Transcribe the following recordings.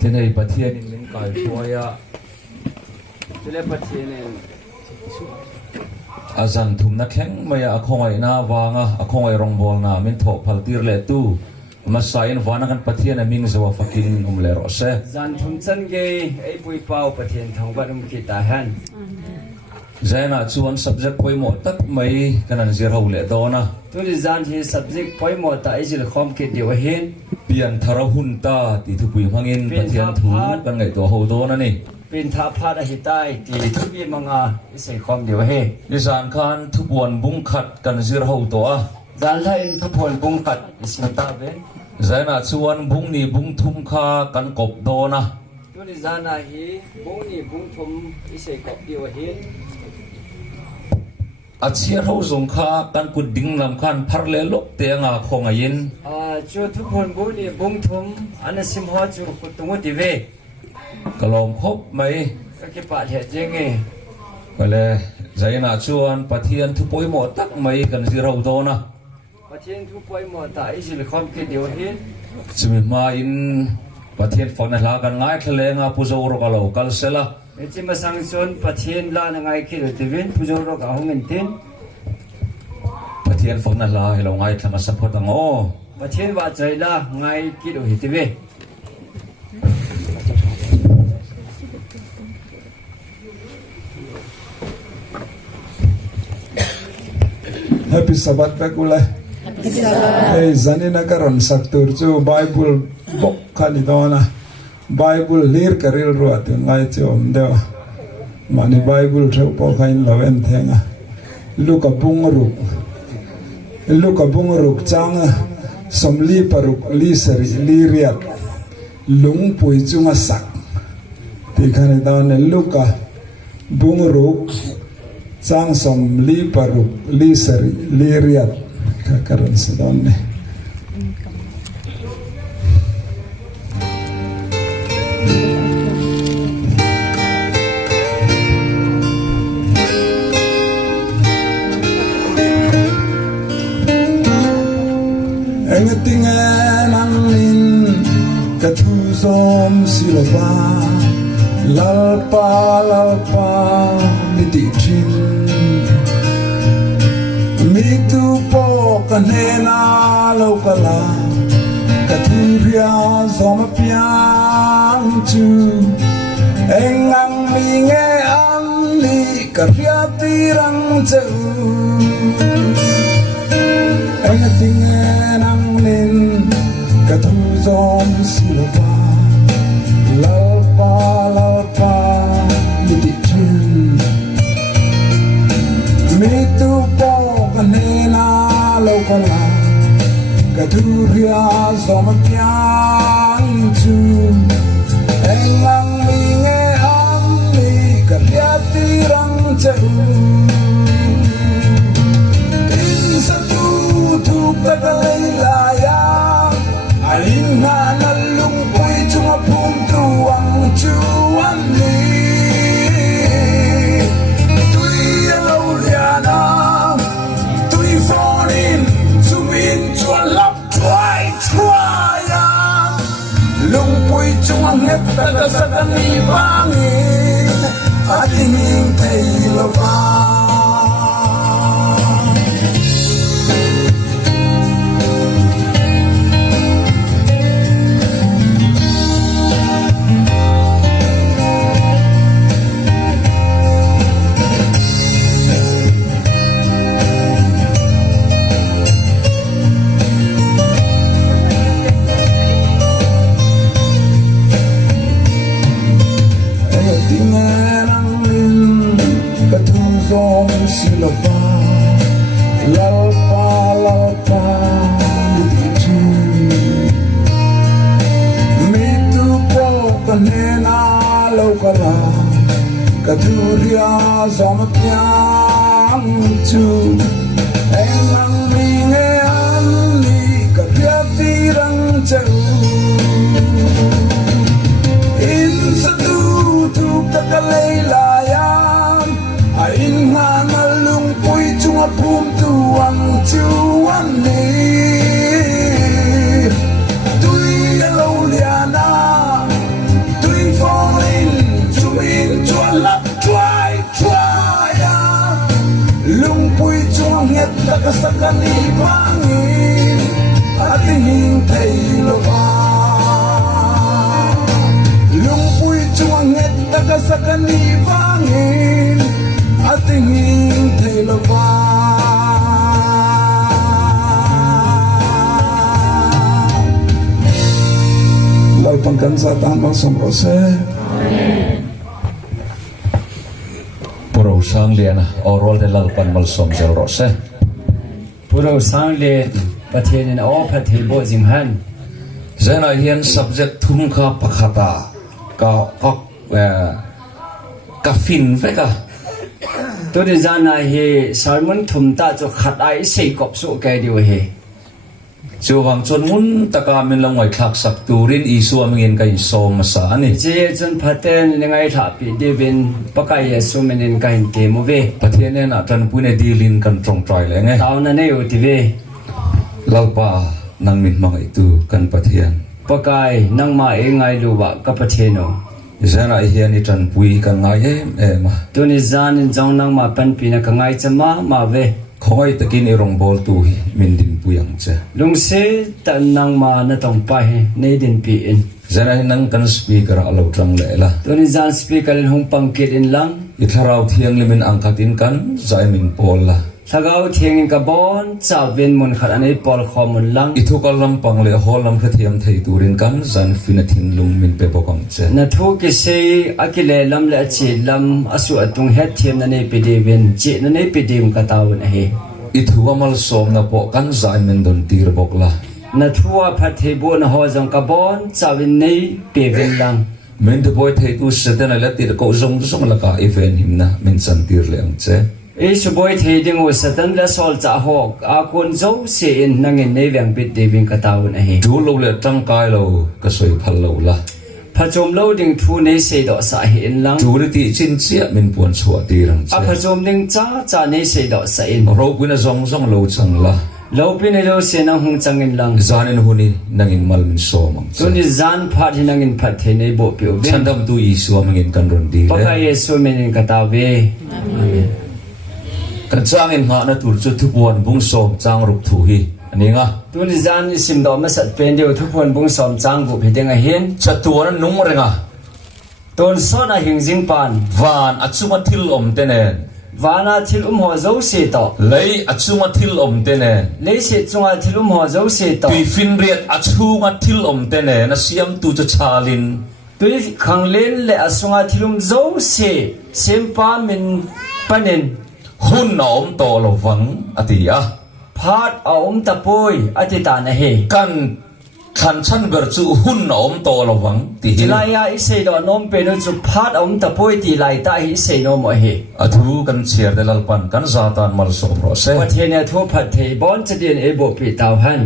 thế này bát thiên in mình cài phơi à thế là bát thiên này azan thum na kheng maya akhongai na wanga akhongai rongbol na min thok phaltir le tu masain wana kan pathian aming zawa fakin umle ro se zan thum chan ge ei pui pau pathian thong barum ki ta han zaina chuan subject poi mo tak mai kanan zir ho le do na tu ni zan hi subject poi mo ta izil khom ki diwa hin pian thara hun ta ti thu pui hangin pathian thu kan ngai to ho do na ni pin tha pha da hi tai ti thu bi manga isei khom diwa he nisan khan thu buan bung khat kan zir ho to a zan la in thu phon bung kat isin ta be zaina chuan bung ni bung thum kha kan kop do na tu ni zan na hi bung ni bung thum isei kop diwa hin achia ho zong kha kan ku ding lam khan phar le lok te nga khonga yin chu thu phon bung ni bung thum anasim ho chu ku tungu ti ve kalom khop mai cái bạn hiện trên nghe kale zaina chuan pathian thu poi mo tak mai kan zirau do na và trên thu quay một tại chỉ là không cái điều hết chumi ma in pathian phone la kan ngai thle nga puzo ro kalo kal sela để chỉ mà sang xuân và trên là ngày kia được tiền pujo rồi cả không ngân tiền pathian phone la hello ngai thanga support ang o và trên và trời là ngày kia được tiền Happy Sabbath pekule. Hey, zanina karon saktur chu Bible book khani dona. Bible lir karil ruat ngai chu omdewa. Mani Bible theu po khain lawen thenga. Luka bungruk changa somli paruk li sari li riat. Lung pui chunga sak. Ti khani dona Luka bungruk sang som li paruk li sari li riat kakaran sedon ne engetingan angin katu som silova lalpa miti chin mitu po kanena lokala katuria zoma piang chu engang minge amni karya tirang cheu engatingan angin katu zom silova lalpa miti chin mitu po kanena lokala katuria zoma piang chu engang minge amni karya tirang cheu in satu tu pekailaya alinga nalung pui chunga pum tuang chuan ni tui lauliana tui fonin chumin chuan lap chuai chuaya lung pui chunga ngep ta sakani wangin ating thei lova silova lalpa miti mitu po kanena lokala katuria zoma piang chu engang minge amni karya tirang cheu in satu tu kakalelayam ain nga nalung pui chunga pum tuang chuan ni tui lauliana sakasakali mangin ating tay lawa lungpuy chuanget takasakali mangin ating tay lawa lalpangkan sa tamang somrose Puro sang lian oral de lalpan malsom jel rose. พวกเราสร้างเลประเทศนี้อ๋อประเทศโบจิมฮัน Zena hian subject thum kha pakhata ka ka fin veka ตัวที่จานายเฮสารมันทุ่มตาจะขัดไอเสกบสุกแกเดียวเฮ chu wang chon mun taka min langwai thak sak turin isu amngin kai som sa ani เจจนพัฒน์ยังไงถ้าปีเดวินปะกายสุเมนินกันเตมเว pathian ne na tan pune dilin kan trong trai le nge ตาวนั้นอยู่ที่เว lalpa nang min mangai tu kan pathian ปะกายนั่งมาเองไงรู้ว่ากับประเทศโน Zena hian i tan pui kan ngai em ตัวนี้จานจงนั่งมาเป็นปีนักไงจะมาเว khoi takin i rong bol tu hi min din puyang che ลุงเสตันนั่งมาณตรงไปในดินปีอิน Zena nang kan speaker alo tang le la ตัวนี้จานสปีกเกอร์หงปังกิดอินลัง i tharau thiang limin angkatin kan zai min pol la ถ้าเขาเทียงกับบอนจะเวียนมุนขัดอันนี้ปอลคอมุนลัง i thukal lampang le hol lam khathiam thei turin kan zan finatin lung min pe bokang che นาทุกิเซอากิเลลำและจีลำอสุอตุงเฮ็ดเทียมนันเอปิเดวินจีนันเอปิเดมกตาวน์เฮ i thuwa mal som na po kan zai min don tir bok la นาทัวพัดเทบุนหอจงกับบอนจะเวินในเปเวินลัง min de boy thei tu seten la tir ko zong la ka event him na min san tir le ang che เอชบอยเทดิงอุสตันและสอลจะหอกอาคนโจเสียนนังเงินในเวียงปิดเดวินกตาวน์เฮ du lo le tang kai lo ka soi phal lo la พระจอมโลดิงทูในเสดอสาเหนลัง du ri ti chin chia min puan chua tirang อา che พระจอมดิงจ้าในเสดอสาอิน ro pina zong lo chang la เราเป็นเราเสียนังหงจังเงินลัง zanin huni nangin mal min som ang ตัว che นี้จานพัดที่นังเงินพัดเทในโบเปียวเวียน chandam tu isu amngin kan ron di ปะ le กายเยซูเมนินกตาวเว kan changin nga na tur chu thupuan bung som chang rup thu hi ani nga ตัวนี้จานสิมดอมาสัตเป็นเดียวทุกคนบุ้งสอมจางบุเพดิงเห็น chatuan nung renga ต้นสอนาหิงจิงปาน van achuma thil om tenen วานาทิลุมหัวเจ้าเสตอ lei achuma thil om tenen เลยเสจงอาทิลุมหัวเจ้าเสตอ pi fin riat achuma thil om tenen na siam tu cha chalin ตุยขังเล่นและอสงอาทิลุมเจ้าเสเซมปามินปานิน hun na om to lo wang atia พาดเอาตะปุยอธิตานะเฮ kan khan chan ber chu hun na om to lo wang ti จิ hin ลายาอิเสดอนมเป็นจุพาดเอาตะปุยตีไลตาอิเสโนมเฮ athu kan chiar de lalpan kan zatan mal som ro se วัดเทเนทุพัดเทบอนจะเดียนเอโบปีตาวหัน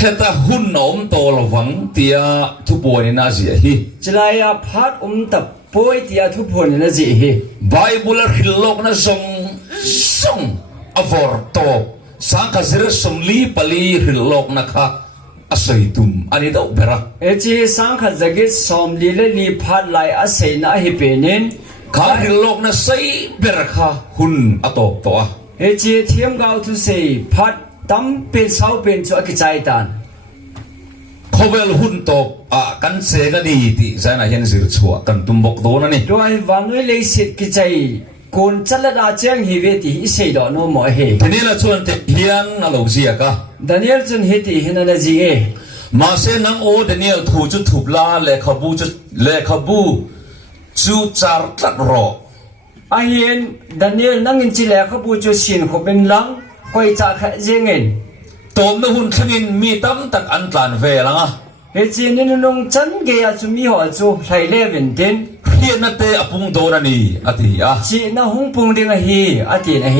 heta hun na om to lo wang tia thu poi na ji hi จิลายาพาดตะปุยตีอาทุพนนะจีเฮ bible hilok na song avor to sang ka zir som li pali hilok na kha asai tum ani do bera เอจีสังขจกิสอมลีเลลีพัดไลอาเซนะฮิเปนิน kha hilok na sai bera kha hun atop to a เอจีเทียมกาวทุเซพัดตั้มเป็นเสาเป็นจุกิจใจตัน khovel hun to a kan se ga di ti sana hen zir chua kan tumbok do na ni ด้วยวันนี้เลยสิทธิ์กิจใจคนจัลดาเจียงฮิเวติอิเซดอนโนมอเฮ tini la chuan te hian a lo zia ka ดานิเอลจุนฮิติฮินานาจีเอ ma se nang o daniel thu chu thupla le khabu chu char tlat ro อาเฮียนดานิเอลนั่งอินจิเลขบูจูสินขบินลังคอยจากเจงเงิน tom na hun thanin mi tam tak an tlan ve langa เฮจีนินนงจันเกียจุมีหัวจูไทยเลวินเทน hian na te apung do na ni ati a จีน่าหงปุงดิงฮีอาทินะเฮ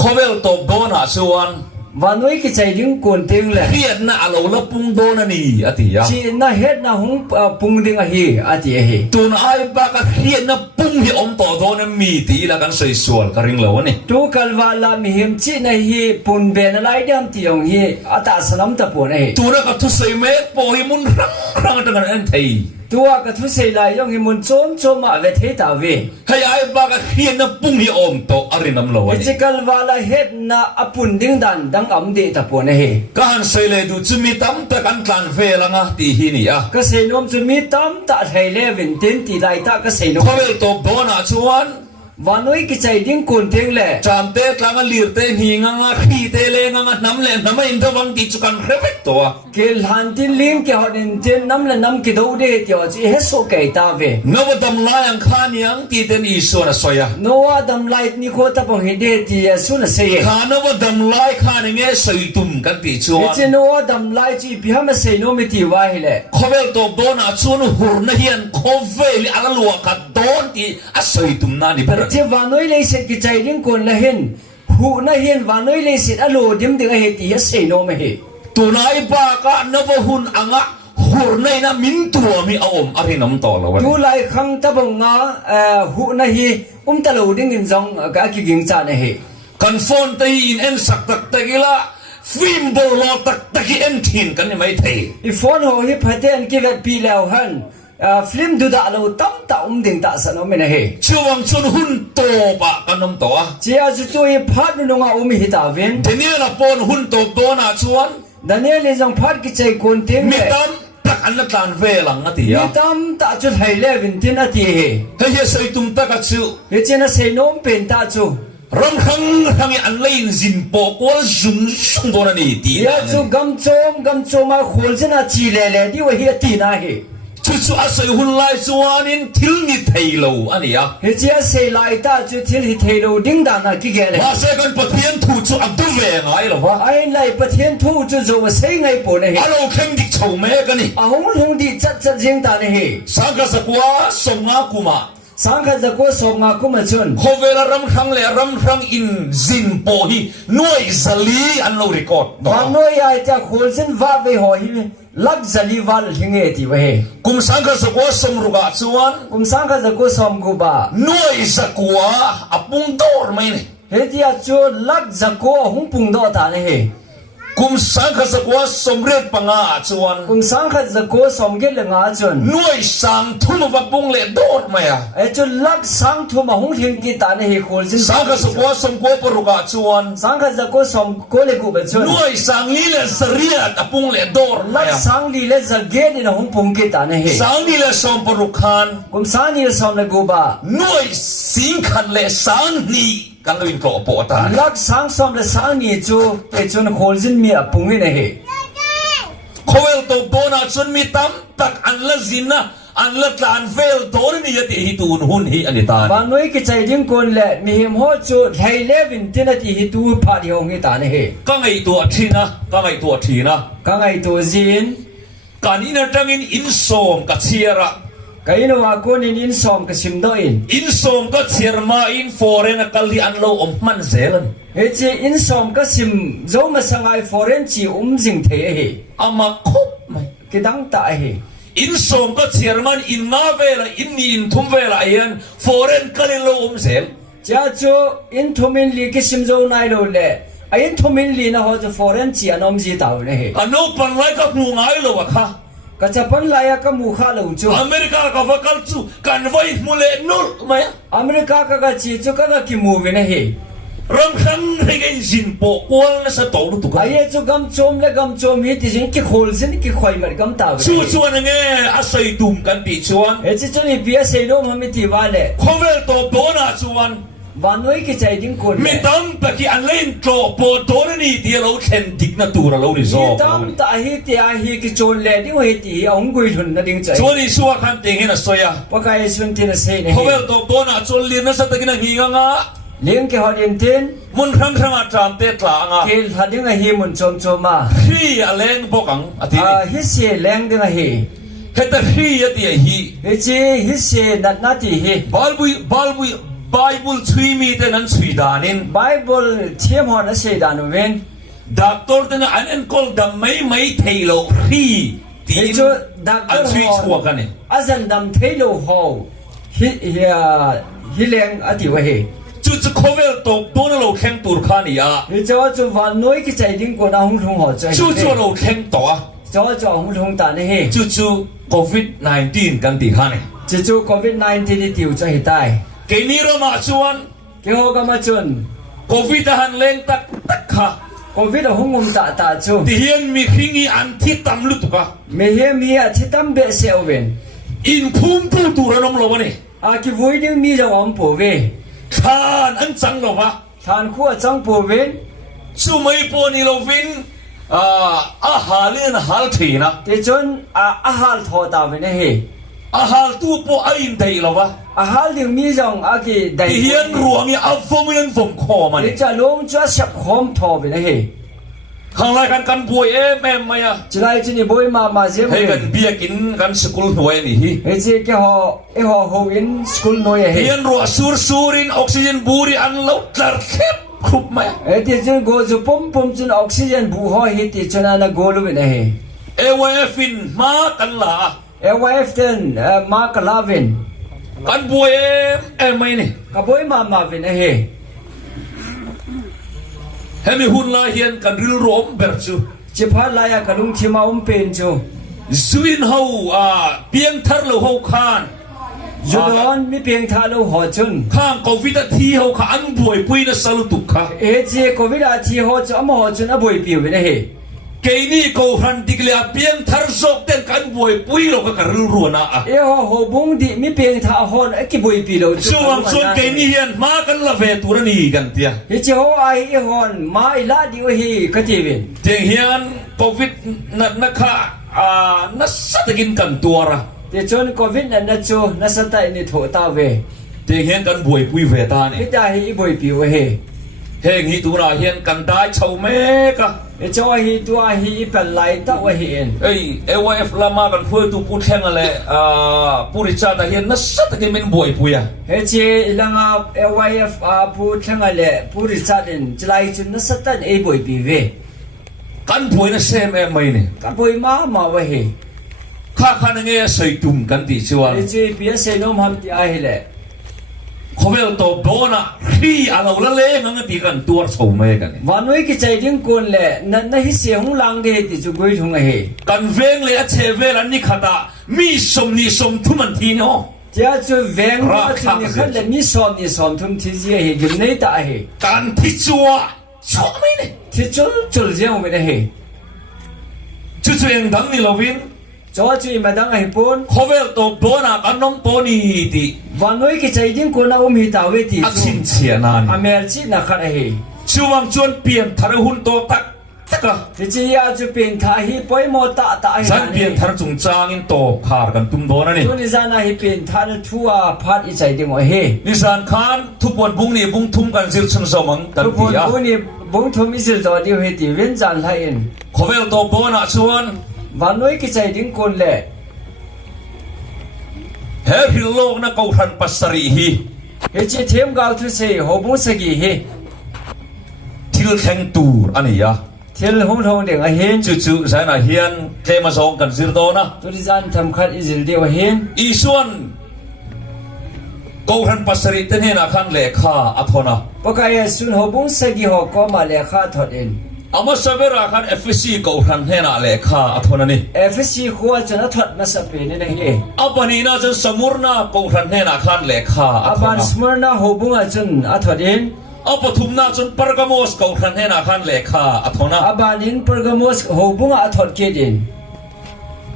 khovel top do na chuan วันนี้กิจใจดึงคนเต็งเลย hian na alo la pung do na ni ati a จีน่าเฮ็ดน่าหงปุงดิงฮีอาทิเฮ tun ai ba ka hian na pung hi om to do na mi ti la kan soi sual ka ring lo ani ตูกัลวาลามีหิมจีนะฮีปุนเบนไลเดียมติยงฮีอาตาสลัมตะปุนเฮ tu na ka thu sei me po hi mun rang rang ta kan an thei ตัวกระทุเสลายย่องหิมุนโจมโจมมาเวทตาเว ให้ไอ้บ้าก็เขียนนะปุ่งที่อมโตอรินำโล เอ นี่ จิกัลวาลาเฮ็ดนาอปุนดิ้งดันดังอำเดตะปนเฮ การเสเลดูจุมีตั้มตะกันกลานเฟลังอ่ะตีหินี่อ่ะ ก็เสนมจุมีตามตะไทยเลวินตินตีไลตะก็เสนม เขาเวลตบโดนอ่ะชวน วานอยกิใจดิ้งกุนเทงแหละ จามเตะกลางลีร์เตะหิงอ่ะขี้เตะเลงอ่ะน้ำเล่นน้ำไม่อินทวังติจุกันเครเวตตัว เกลหันติลิงเกฮอดินตินน้ำละน้ำกิดูเดติวจิเฮโซเกตาเวน วดำลายอังคานียงตีเตนอีส่วนสอย โนวาดัมไลท์นิโคตะปงเฮเดติยสุนเซย ขานวดำลายขานี่เงี้ยสอยตุ่มกันติชว เอน จิโนวาดัมไลท์จีพิฮามเซโนมิติวาเฮเล เขาเวลตบโดนอ่ะชวนหูนเฮียนเขาเวลอัลลัวกัดโดนที่อ่ะสอยตุ่มนั่นนี่เป็น เจวานอยเลยเสกิใจดิ้งกุนละเห็นหูนะเห็นวานอยเลยเสอโลดิมดิเฮติยเซโนเมเฮ ตัวนายบ้าก็นวหุนอ่ะหูในน่ะมินตัวมีอมอะไรน้ำต่อแล้ววะ ดูไลขังตะบงงาหูนะฮีตะโลดิ้งกินจงกะกิกิงจานเฮ กันฟอนตีอินเอ็นสักตักตะกิละฟิล์มบอลลอตักตะกิเอ็นทินกันนี่ไม่เท อีฟอนโหฮิพัดเดนกิเวตปีแล้วฮันฟิล์มดูดาโลตั้มตาดิ่งตาสนอเมนะเฮ ช่วงชนหุ่นโตปะกันน้ำต่อ เจียจุจุยพัดนุงามิฮิตาเวน เดี๋ยวนี้ละปนหุ่นโตโตน่ะชวน ดันเนลจงพัดกิใจคนเต็ม มี เลย ตั้มตักอันละการเวลังอ่ะที่ มี อ่ะ ตั้มตาจุดไฮเลวินตินอติเฮ เฮ้ยใส่ตุ้มตะกัดชิว เฮเจนะเซโนมเป็นตาจู รำครั้งอันเล่นสินปอกว่าซุ่มตัวนั่นนี่ตี ยาจูกัมโจมาโคลเจนะจีเลเลดิวเฮียตีนาเฮ จู่ๆอาศัยหุ่นลายชวนนี่ทิลนิเทโลอันนี้อ่ะ เฮเจียเซไลตาจุทิลฮิเทโลดิ้งดานากิเกเล มาเสกันปะเทียนถูจู่อับดุเวงไงหรอวะ ไอ้ไลประเทศทูจุจุว่าเซงไงปนเฮ อาเราเข้มดิโฉมแม่กันนี่ อาหงหงดีจัดเจงตาเฮ สังกัสกัวสมงากุมา สังขจะก็สมงากุมาชน โคเวลารำครั้งเลยรำครั้งอินซินโปฮีน่วยสลีอันเราเรคคอร์ด ฟังน้อยไอ้จะโคลเซนว่าไปหอยลักจะลีวัลหิงเอติวเฮ กุมสังกัสกัวสมรุกาชวน สังขจะก็สมกุบา น่วยสกัวอปุงโดร์ไม่เนี่ย เฮติอาจูลักจะก็หงปุงโดตาเฮ กุมสังกัสกัวสมเร็จปังอาชวน สังขจะก็สมเกลงาจน น่วยสังทุ่มวับปุงเล่โดร์ไม่อะ ไอ้จุลักสังทุมาหงหิงกีตาเฮโคลเซน สังกัสกัวสมกัวปรุกาชวน สังขจะก็สมโกเลกุบชน น่วยสังลีเลสเรียดอปุงเล่โดร์ไม่ ลัก อะ สังลีเลจะเกดินหงปุงกีตาเฮ สังลีเลสมปรุกาน สังนี่สมเลกุบา น่วยสิงคันเลสังนี่กันเราอินโกรปอตา ลักสังสมเลสังนี่จูไอ้จุนโคลเซนมีอปุงเฮ เขาเวลตัวโบนัสส่วนมีตั้มตักอันละสินะอันละตานเฟลตัวนี่ยติฮิตูนหุ่นฮิอันนี้ตาน บางหน่วยกิจใจดิ้งคนแหละมีหิมหัวจูไทยเลวินที่นาทีฮิตูพาดิหงฮิตาเฮ ก็ไงตัวทีนะก็ไงตัวทีนะ ก็ไงตัวจีน การนี้นะจังอินโซมกับเชียระ ก็อินว่าคนอินสอมกับชิมดอิน อินโซมก็เชียร์มาอินฟอร์เรนกัลลีอันโลอมมันเซลัน เฮจีอินสอมกับชิมโจมาสังไอฟอร์เรนจีจิงเทเฮ อามาคบไหม กิดังตาเฮ อินโซมก็เชียร์มันอินนาเวลอินนี่อินทุ่มเวลยันฟอร์เรนกัลลีโลอมเซล จ้าจูอินทุมินลีกิชิมโจนายโลเล่อินทุมินลีนะฮอจะฟอร์เรนจีอันอมจีตาวเฮ อันโนปันไลกับมูงายโลวะค่ะ ก็จะพันลายกับมุขาลูจู อเมริกากับวัคซูกันไว้มุเลนุลไหม อเมริกาก็จีจูก็กิมูวินะเฮ รำครั้งให้กันสินปอกวลนะสะตอรุตุกั ไอ้จูกำโจมและกำโจมฮิติจิงกิโคลซินกิควายมันกำตาว ชวนไงอาศัยตุ่มกันติชวน เอจิจูนี่พีเอสเอโดมันไม่ตีว่าเลย คอเวลตัวโบนัสชวน วันน้อยกิใจดิ้งคน มีตั้มปะกี้อันเล่นโตโปโตนี่เดียวเราเข็นดิกนาตูระเราดิโซ่ ตามตาฮิติอาฮิกิโจนเลดิ้งฮิติองกุยทุนนั่นดิ้งใจ ชวนนี่ชัวคันเต็งเห็นสวย ปากไอ้สุนทินเสน คอเวลตัวโบนัสชวนเรียนนักสัตว์กินหิงอ่ะ เลี้ยงแกฮอดินทิน มุนครั้งครั้งอาจารย์เตะหลังอ่ะ เกลหัดดิ้งฮิมุนโจมโจมา ฮีอะไรเล่นพวกอังอาทิตย์ ฮิเสียแรงดิ้งฮิ เฮตฮียติฮี เอจิฮิเสียนัดนาทีฮิ บาลบุยไบเบิลช่วยมีแต่นั้นช่วยดานิน ไบเบิลเทียมหัวนั่นเสียดานุเวน ดักตัวนั้นอันนั้นก็ดำไม่เทโลฮีที เอ น จูดัก อันช่วยชัวกันเนี่ย อาจารย์ดำเทโลฮอลฮิแรงอติวเฮ จู่ๆคอเวลตัวโบนัสเราแข่งตัวขานี่อ่ะ เอจูจูวันน้อยกิใจดิ้งคนอาหุ่นทงหัวใจ จู่ๆเราแข่งตัว จู่ๆหุ่นทงตาเนี่ยเฮ จู่ๆ COVID 19กันตีขัน จิจูโควิด19นี่ติวจะหิตาย เกนี้เรามาชวน เกี่ยวกับมาจุน โควิดหันเล่งตักค่ะ โควิดหุ่งงมตาจู ที่เฮียนมีขิงอีอันที่ตำลุตุกะ ไม่เห็นมีอาทิตย์ตั้มเบสเซลเวน อินพุ่มปูตูระนองโลวะนี่ อาคิวุยนึงมีจะอมปูเว ขานอันจังโลวะ ทานขั้วจังปูเวน สุไม่ปนิโลวินอาหารเล่นฮัลทีนะ แต่จนอาหารทอตาเวนเฮ อาหารตัวปออินได้โลวะ อาหารดึงมีจังอากิได้ ที่เฮียนรวงอีอัฟฟอมินันฟอมคอมัน เดี๋ยวจะลงจะสับคอมทอเวนเฮ ข้างไรกันบวยแม่ไม่อะ จะไล่จีนี่บอยมาเสีย ให้ เว กัน น เบียกินกันสกุลหน่วยนี่ฮิ เฮ้ยเจ้าแกฮอโฮอินสกูลน้อยเฮ เฮียนรัวสูรินออกซิเจนบูริอันแล้วจัดเข็บครุบไหม เฮ้ยที่จนโกจูปุ่มจนออกซิเจนบูฮอฮิตที่จนอันโกลูเวนเฮ เอวเอฟินมากันละ AYF เดนมากลาเวน กันบวยไม่นี่ กับอยมาเวนเฮ เฮ้ยมีหุ่นลายเฮียนกันริลรวมเบิร์จู จิพาลายกระลุงชิมาเป็นจู สวินเฮาเพียงทาร์โลเฮาคาน จุดนั้นมีเพียงทาลูหัวจุน ข้างโควิดที่เฮาขานบวยปุยนะสลุตุกค่ะ เอเจโควิดที่หัวจุนหัวจุนอบวยปิวเวนเฮ เกนี่กูฮันดิกเลียเพียงทาร์ซอกเต็นกันบวยปุยเราก็กระริลรัวนะ เอฮอบุงดิมีเพียงทาฮอนไอ้กิบวยปิโล ช่วงเกนี่เฮียนมากันละเวตุรนีกันเตีย เฮเจฮอไอฮอนมาอิลาดิวฮีกติเวน เจียงเฮียนโควิดนักข่านัสตะกินกันตัวระ เดี๋ยวจนโควิดนั้นจูนัสตาอินิโถตาเว เจียงเฮียนกันบวยปุยเวตานี่ ฮิตาฮีบวยปิวเฮ เฮงฮิตุราเฮียนกันได้ชาวเมกะ เอจอฮีตัวฮีเป็นไลตะวะเฮน เอ้ยเอวเอฟลามากันพูดตูพูดแข่งอะไรพูดจาแต่เฮียนนัสตะกินเป็นบวยปุยอะ เฮเจลังAYF พูดทั้งอะไรพูดจัดเองจะไล่จุนนัสตันเอบอยปีเว กันบวยนะเซมไม่นี่ กับอยมาวะเฮ ข้าขันเงี้ยใส่ตุ่มกันติชวน เฮเจเปียเซนอมฮัมติอาเฮเล เขาเวลโตโบนะฮีอันเอาละเล่งันติกันตัวชาวเมกัน วันนี้กิจใจดิ้งคนเล่นั่นฮิเสียงลังเดติจุกุยทุงเฮ กันเวงเลยเชเวลันนี่ขัดามีสมนิสมทุมันทีเนาะ จะจุเวงก็จุนี่ขันเลมิสอนทุมทิเจียเฮกินเนตาเฮ การที่ชัวชอบไหมเนี่ย ที่จุลเจียงเวเฮ จู่ๆยังดังนี่เราวิน จอจุยมาดังไอปุ่น เขาเวลโตโบนะกันน้องโตนี่ดิ วันนี้กิจใจดิ้งคนเอามีตาเวติ อักชินเชียนาน อเมริกนักขัดเฮ ช่วงจวนเปลี่ยนทารุหุนโตตักกะ ที่จะยาจะเป็นท่าฮิปอยโมตาตา สันเปลี่ยนทารุจงจางอินโตขาดกันตุ้มโดนะนี่ ตัวนี้จะน่าฮิเป็นท่านทัวพัดอิใจดึงว่าเฮ นิสานคานทุกวันบุ้งนี่บุ้งทุ่มกันซิลชันสมังกัน ทุกค ที น อ่ะ บุนี่บุ้งทุมิสิลตัวเดียวเฮติเว้นจานไทยเอง เขาเวลโตโบนะชวน วันนี้กิจใจดึงคนเล่ เฮริโลกนะกูทันปัสรีฮี เฮจิเทียมกาวทุเซฮบุ้งสกีเฮ ทิลแข่งตูรอันนี้อ่ะ เทียลหงทองเด็กเฮน จู่ๆใช่นะเฮียนเทมาสองกันซิลโตนะ ตัวนี้จะทำขัดอิสิลเดียวเฮน อีส่วนกูทันปัสรีเตนเฮนะขันเลขาอัทนะ ปกายสุนฮบุ้งสกีฮก็มาเลขาทอดเอง อามาสเวราขันเอฟซีกูทันเฮนะเลขาอัทนะนี่ FC ขัวจะนัดทอดมาสเปนนี่เฮ อัปนีน่าจะสมุรนากูทันเฮนะขันเลขาอั อา ท บาน นะ สมรนาฮบุ้งจุนอัทอดเอง อัปทุมนาจนปรกามอสกูทันเฮนะขันเลขาอัทนะ อาบานินปรกมสฮบุ้งอัทอดเกดิน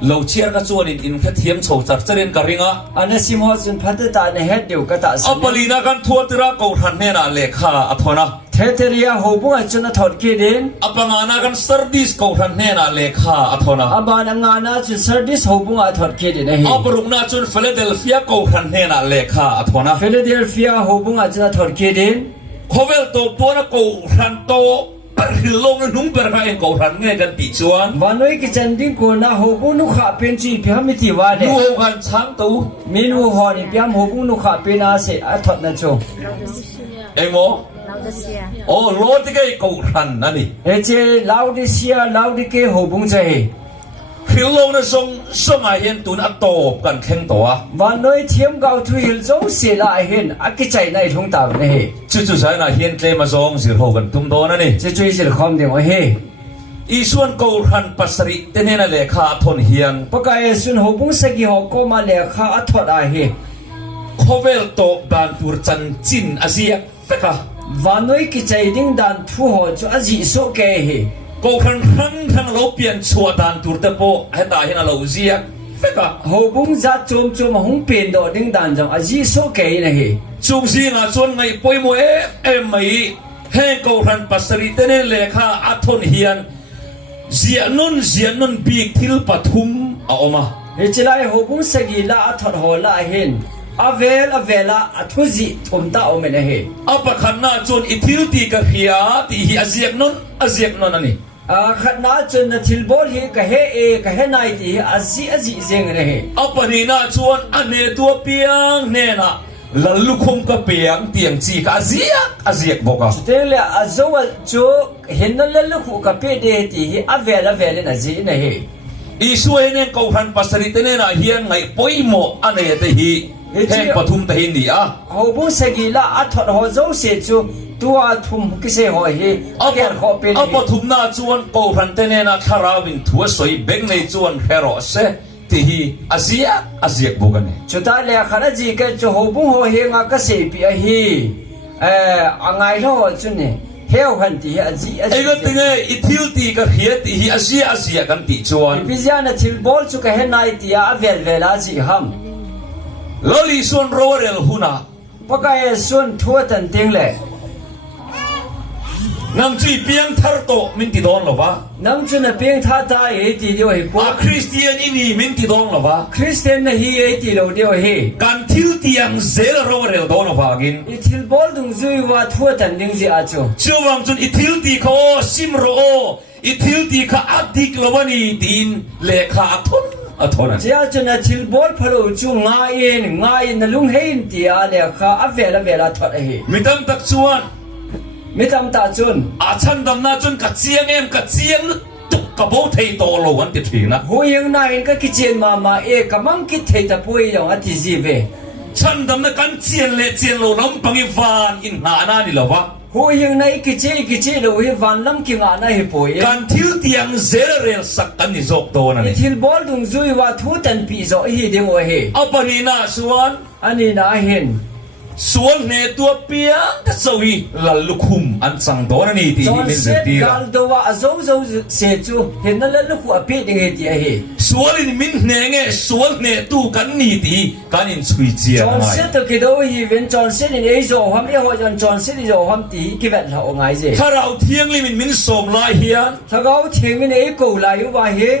เราเชียร์กันส่วนอินแค่เทียมโฉจัดเจริญกริงอ่ะ อันนั้นสิมฮอจุนพัฒตาในเฮดเดียวก็ตัดสิ อัปลีนากันทัวติระกูทันเฮนะเลขาอัทนะ เทเทเรียฮบุ้งจุนอัทอดเกดิน อัปงานากันสร์ดิสกูทันเฮนะเลขาอัทนะ อาบานงานาจุนซาร์ดิสฮบุ้งอัทอดเกดินเฮ อัปรุกนาจนฟิลาเดลฟียกูทันเฮนะเลขาอัทนะ ฟิลาเดลฟียฮบุ้งจุนอัทอดเกดิน เขาเวลโตปวนะกูทันโตลงนุ่งเปรย์กูทันเงี้ยกันติชวน วันนี้กิจันดิ้งคนนะฮบุ้งนุขะเป็นจีพิฮามิติวาเด ดูกันช้างตู มินูฮอนี่พิฮามฮบุ้งนุขะเป็นอาเซอัทอดนะจู เอ็งโมโอ้โลดที่ไอ้กูทันนั่นนี่ เฮเจลาวดิเซียลาวดิเกฮบุ้งใจ คือลงนะส่งมาเห็นตุนอัตโตกันแข่งตัว วันนี้เทียมกาวทุยลจงเสียละเห็นอักใจในทุ่งตาเนี่ย จู่ๆใช่นะเห็นเกมมาส่งสิโรกันตุ้มโดนั่นนี่ จะช่วยสิลคอมเดียวเฮ อีส่วนกูรันปัสริเตเนนเลขาทนเฮียน pakai sun hobung segi hoko ma le kha athot a he โคเวลโตดานตูร์จันจินอาเซียเฟกะ vanoi ki chai ding dan thu ho chu aji so ke he กูรันทั้งเราเปลี่ยนชัวดานตูร์เตโปให้ตายให้เราเซียเฟกะ hobung za chom chom hung pen do ding dan jang aji so ke na he จุงซีงาส่วนไงป่วยมัวไม่ให้กูรันปัสริเตเนนเลขาอัทนเฮียนเสียนุนบีกทิลปทุมเอามา he chilai hobung segi la athot ho la hen avela athuzi thomta o me na he อัปขันนาจนอิทิลตีกับเฮียตีฮีอาเซียกนนอันนี้ khana chun na thil bol hi ka he nai ti aji zeng re he อัปนีนาจวนอันเนตัวเปียงเนน่ะลัลลุคมกับเปียงเตียงจีกับอาเซียกบอกอ่ะ te le azowa chu hin na le khu ka pe de ti hi avela na ji na he อีช่วยเนี่ยกูรันปัสริเตเนน่ะเฮียนไงป่วยโมอันเนตฮีแห่งปทุมตะหินดีอ่ะ hobung segi la athot ho zo se chu tua thum ki se ho hi อัป ken ho pe ปทุมนาจวนกูรันเตเนน่ะคาราวินทัวสวยเบงในจวนเฮโรเซที่ฮีอาเซียกบอกกันเนี่ย chu ta le khana ji ke chu hobung ho he nga ka se pi a hi angai lo chu ne heu han ti aji ไอ้ก็ตึงไงอิทิลตีกับเฮียตีฮีอาเซียกันติจวน pi ja na thil bol chu ka he nai ti a vela ji ham ลอลีส่วนโรเรลหุนา pakai sun thua tan ting le นำจีเปียงทาร์โตมินติดอนหรอวะ nam chu na ping tha ta he ti dio he po อาคริสเตียนอินี่มินติดอนหรอวะ Christian na hi he ti lo dio he การทิลตียังเซลโรเรลดอนวากิน i thil bol dung zui wa thua tan ding ji a chu เชื่อวังจนอิทิลตีเขาซิมโรอิทิลตีเขาอัดดิกลวานีดินเลขาอัทน chia chu na thil bol phalo chu nga in na lung hein ti a le kha avela thot he มิตรตักชวน mi tam ta chun อาชันดำนาจนกัดเจียงกัดเจียงตุกกระโบเทโตโลวันติดถีนะ hu yang na in ka ki chen ma kamang ki thei ta pui yong ati ji ve ชันดำนากันเจียนโลน้ำปังอีวานอินหานานี่หรอวะ hu yang na ki che lo he van lam ki nga na he poi การทิลตียังเซลเรลสักกันนี่จบโตนั่น i thil bol dung zui wa thu tan pi zo hi ding o he อัปนีนาสวน ani na hen ส่วนเนตัวเปียงก็สวีลัลลุคุมอันสังโดนนี่ที่ John มินเซ said ตีระ gal do wa zo se chu hen na le lu khu api ding he ti he ส่วนนี้มินเนงส่วนเนตู้กันนี่ที่กันอินสุยเจีย John ไง said to kido hi ven John said in ei zo ham e ho John said zo ham ti ki vet la o ngai je ถ้าเราเที่ยงลิมินสมลายเฮียน tha gao thing in ei ko la yu wa he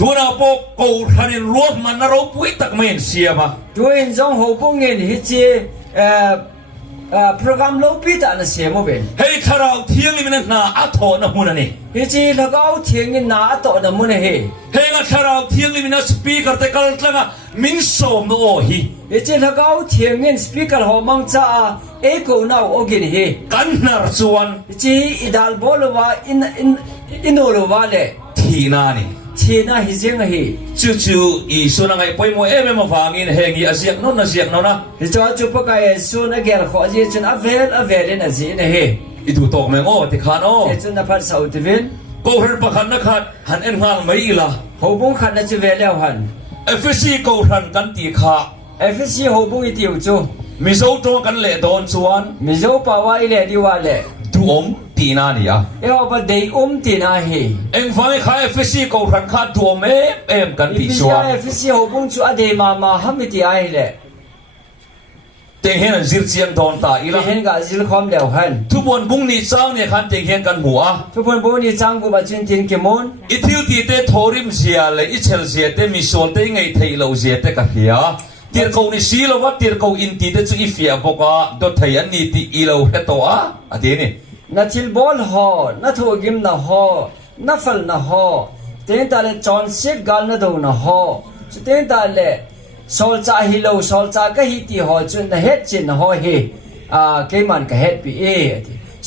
ตัวเราปกกูทันรวมมันเราปุ้ยตักไม่เห็นเสียมา tu in zong ho pong in hi che program lo pi ta na se mo ben เฮ้ยถ้าเราเที่ยงลิมินนาอัทอนมุนันนี่ hi che la gao thing in na to na mu ne he เฮ้ยถ้าเราเที่ยงลิมินสปีกเกอร์แต่กัลต์ละมินสมโอฮี hi che la gao thing in speaker ho mang cha ei ko na o gin he กันนาร์ส่วน hi che idal bol wa in lo wa le ทีนานี่ che na hi jeng he จู่ๆอีส่วนอะไรไปมัวมาฟังอินเฮงีอาเซียกโน่นอาเซียกโน่นนะ hi cho chu pa kai su na ger kho ji chun avel na ji na he อีดูตกแมงโอ้ติขานโอ้ he chun na phar sau ti ven กูเห็นประคันนักขัดหันเอ็นงานไม่อีละ ho bung khan na chu ve le han เอฟซีกูทันกันตีขา fc ho bung i tiu chu มิโซโตกันเละโดนส่วน mi zo pa wa i le di wa le ดูอมตีนานี่อ่ะ e ho pa dei ti na he เอ็งฟังข้าเอฟซีกูทันขาดดูอมกันตี i pi ส่วน ya fc ho bung chu ade ma ham ti ai le เต็งเห็นจิตเสียงโดนตาอี i ละ hen ga zil khom le han ทุกวันบุ้งนี่เจ้าเนี่ยขันเต็งเห็นกันหัว tu pon bo ni chang bu ba chin tin ke mon อีทิวตีเตทอริมเสียเลยอีเชลเสียเตมิโซลเตไงไทยเราเสียเตกะเฮียตีร์กูนี่สีเราว่าตีร์กูอินตีเตจุอีเฟียบอกว่าดอทไทยอันนี้ตีอีเราเฮตัวอ่ะเดี๋ยวนี้ na thil bol ho na tho gim na ho na fal na ho ten ta le chon sit gal na do na ho chu ten ta le sol cha hi lo sol cha ka hi ti ho chun na het chin ho he ke man ka het pi e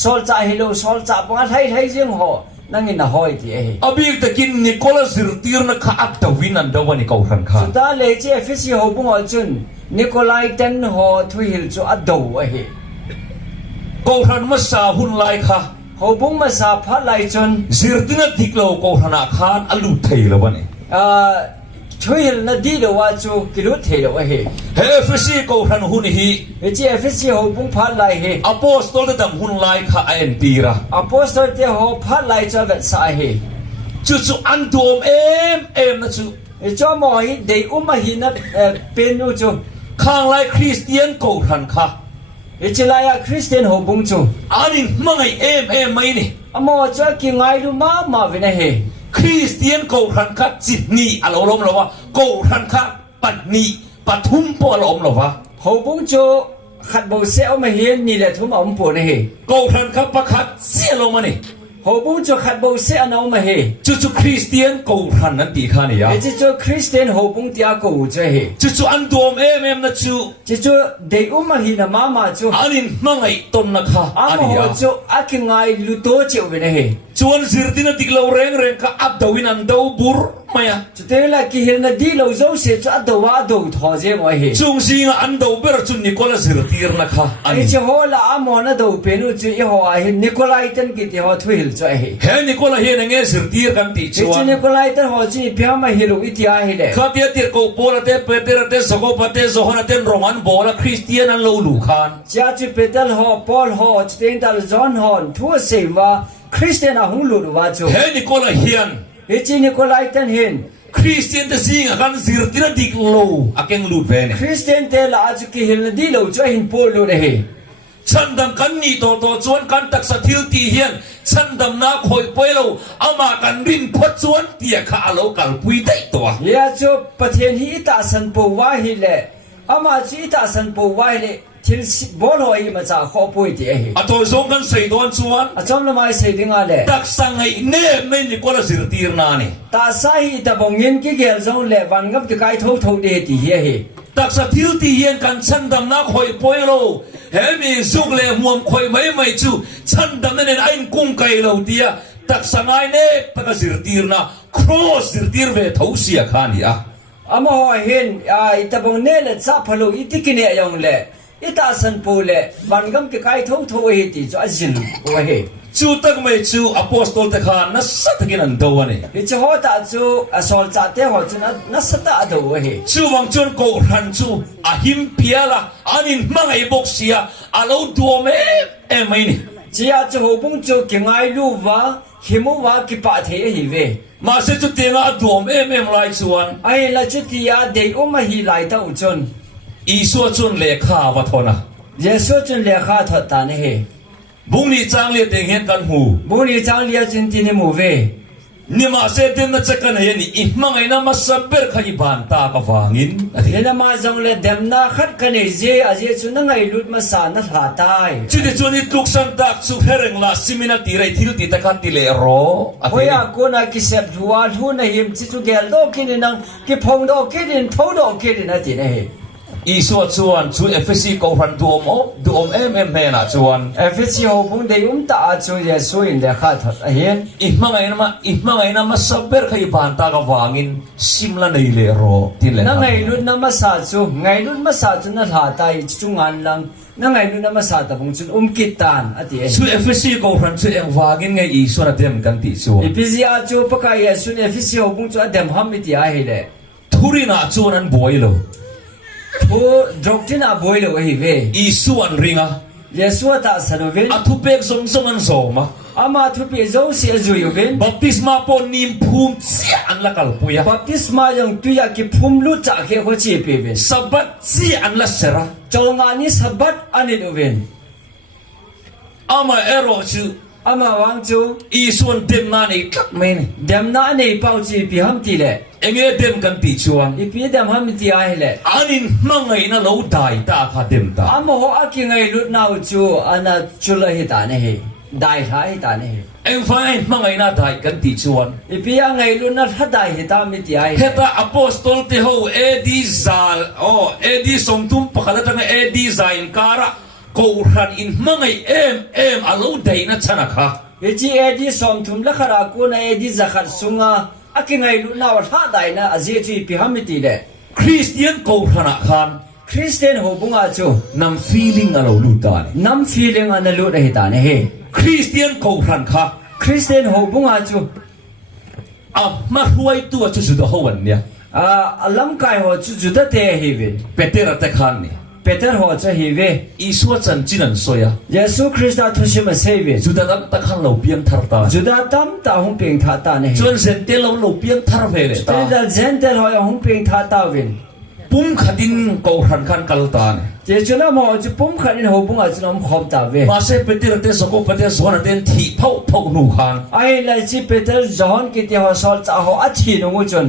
sol cha hi lo sol cha pa thai jing ho nang in na hoi ti e อบีกตะกินนิโคลัสซิร์ตีร์นักขัดตะวินันดาวันนี้เขาขันขัน chu ta le che fc ho bung ho chun nikolai ten ho thu hil chu ado a he เขาขันมาสาหุ่นไล่ค่ะ ho bung ma sa phat lai chun zirtina diklo ko hana khan alu thei lo bani thuil na di lo wa chu kilut the lo he he fc ko han hun hi he chi fc ho bung phat lai he apostol da dam hun lai kha an tira apostle te ho phat lai cha vet sa he chu chu an dom em na chu e cho mo hi dei ma hi na pen nu chu khang lai christian ko han kha e chi lai a christian ho bung chu anin mangai em mai ni amo cha ki ngai lu ma ve na he christian ko han kha chitni alo lom lo wa ko han kha patni pathum po lom lo wa ho bung chu khat bo se ma hi ni le thum om po na he ko han kha pakhat se lo ma ni ho bung chu khat bo se anau ma he chu chu christian ko han nan ti kha ni ya e chi chu christian ho bung tia ko che he chu chu an dom em na chu chi chu dei ma hi na ma chu anin mangai ton na kha amo ani ho ya chu akingai lu to che ve na he chuan zirtina diklo reng ka up dawin an daw bur maya chu te la ki hil na di lo zo se chu adawa do tho je mo he chung singa an daw ber chun nikola zirtir na kha ai ani chi ho la amo na do pe nu chu i ho a hi nikolai tan ki ti ho thu hil cho he he nikola he nge zirtir kan ti chi chuan nikolai tan ho chi pya ma hi lo i ti a hi le khatia tir ko pola te peter te sogo pate zohona te roman bola christian an lo lu khan cha chi petal ho paul ho sten dal john ho thu se wa christian a hung lu wa chu he nikola hian he chi nikolai tan hin christian te singa kan zirtina diklo akeng lut ve ne christian te la chu ki hil na di lo cho hin pol lo re he chandam kan ni to chuan kan tak sa thil ti hian chandam na khoi poilo ama kan rin phot chuan tia kha alo kal pui dai to ya chu pathen hi ta san po wa hi le ama chi ta san po wa hi le thil bol ho i ma cha kho pui ti he atoi zong kan sei don chuan a chom la mai se dinga le tak sangai ne me ni kola zirtir na ni ta sa hi ta bongin ki gel zong le wan ngap ti kai tho tho de ti he tak sa thil ti hian kan chandam na khoi poilo he mi zuk le muam khoi mai chu chandam na nen ain kung kai lo tia tak sangai ne taka zirtir na cross zirtir ve thosia khani a ama ho hin ta bong ne le cha phalo i ti ki ne yong le ita san po le wan ngam ti kai tho tho he ti cho azin wa he chu tak mai chu apostol te khan na satakin an do ani hi chu ho ta chu asol cha te ho chu na sata do wa he chu wang chun ko ran chu ahim piala anin mangai boxia alo duome e mai ni chia chu ho bung chu ki ngai lu wa himu wa ki pa the hi ve ma se chu tenga duom em lai chuan ai la chu ti ya de ma hi lai ta u chun isu chun le kha wa thona yesu chun le kha tho ta ne he bung ni chang le teng hen kan hu bu ni chang lia chin ti ni mu ve ni ma se tem na chakan he ni i mangai na ma sabber khai ban ta ka wangin le na ma jong le dem na khat ka ne je a je chu na ngai lut ma sa na tha tai chu de chuni tuk san tak chu hereng la simina ti rai thil ti ta kan ti le ro hoya ko na ki sep thua thu na him chi chu gel do ki ni nang ki phong do ki din tho do ki din na ti ne he isu chuan chu fsc ko ran duom em he na chuan fc ho bung de ta chu yesu in de kha tho a hen i mangai na ma sabber khai ban ta ka wangin simla nei le ro tin le na ngai lut na ma sa chu ngai lut ma sa chu na tha tai chu ngan lang na ngai lut na ma sa ta bung chu ki tan ati he chu fsc ko ran chu eng wangin ngai isu na dem kan ti chuan ipizia chu paka yesu ne fc ho bung chu adem ham mi ti a he le thurina chuan an boilo thu doctrine a boilo hi ve isu an ringa yesu ta sanoven athu pek zong an zoma ama thu pi zo si azu yuven baptisma po nim phum chia an la kal puya baptisma yang tuya ki phum lu cha khe ko chi pe ve sabat chi an la sera chonga ni sabat anin uven ama ero chu ama wang chu isuan dem na nei tak me ni dem na nei pau chi pi ham ti le enge dem kan ti chuan i pi dem ham ti a le anin mangai na lo dai ta kha dem ta ama ho akingai lut nau chu ana chula hi ta ne he dai ha hi ta ne he eng fai mangai na dai kan ti chuan i pi a ngai lut na thadai hi ta mi ti a heta apostol te ho edi zal edi somtum pakhala tanga edi zain kara ko ran in mangai em alo dai na chana kha ye chi edi som thum la khara ko na edi zakhat sunga akingai lut na wa thadai na aje chi pi ham mi ti le christian ko rana khan Christian ho bunga chu nam feeling alo lu ta ni nam feeling an lu da hi ta ne he คริสเตียนกูรันค่ะ Christian ho bunga chu มารวยตัวจุดๆหัวเนี่ย alam kai ho chu juda te hi ve เปเตอร์แต่ขันนี่ Peter ho cha hi ve อีสัวจันจินันสวย Yesu Christa thushima se ve จุดนั้นตะขันเราเปียงทาร์ตา juda tam ta hung ping tha ta ne จนเซนเตลเราเปียงทาร์เวเลตา Tenda gentle ho hung ping tha ta vin ปุ่มขัดินกูรันขันกัลตา je chuna mo chu pum khanin ho bunga chu nom khom ta ve มาเซเปเตอร์เตสกุเปเตอร์สวนเตนทีเผาหนูขัน ai la chi Peter John ki ti ho sol cha ho achi no ngu chun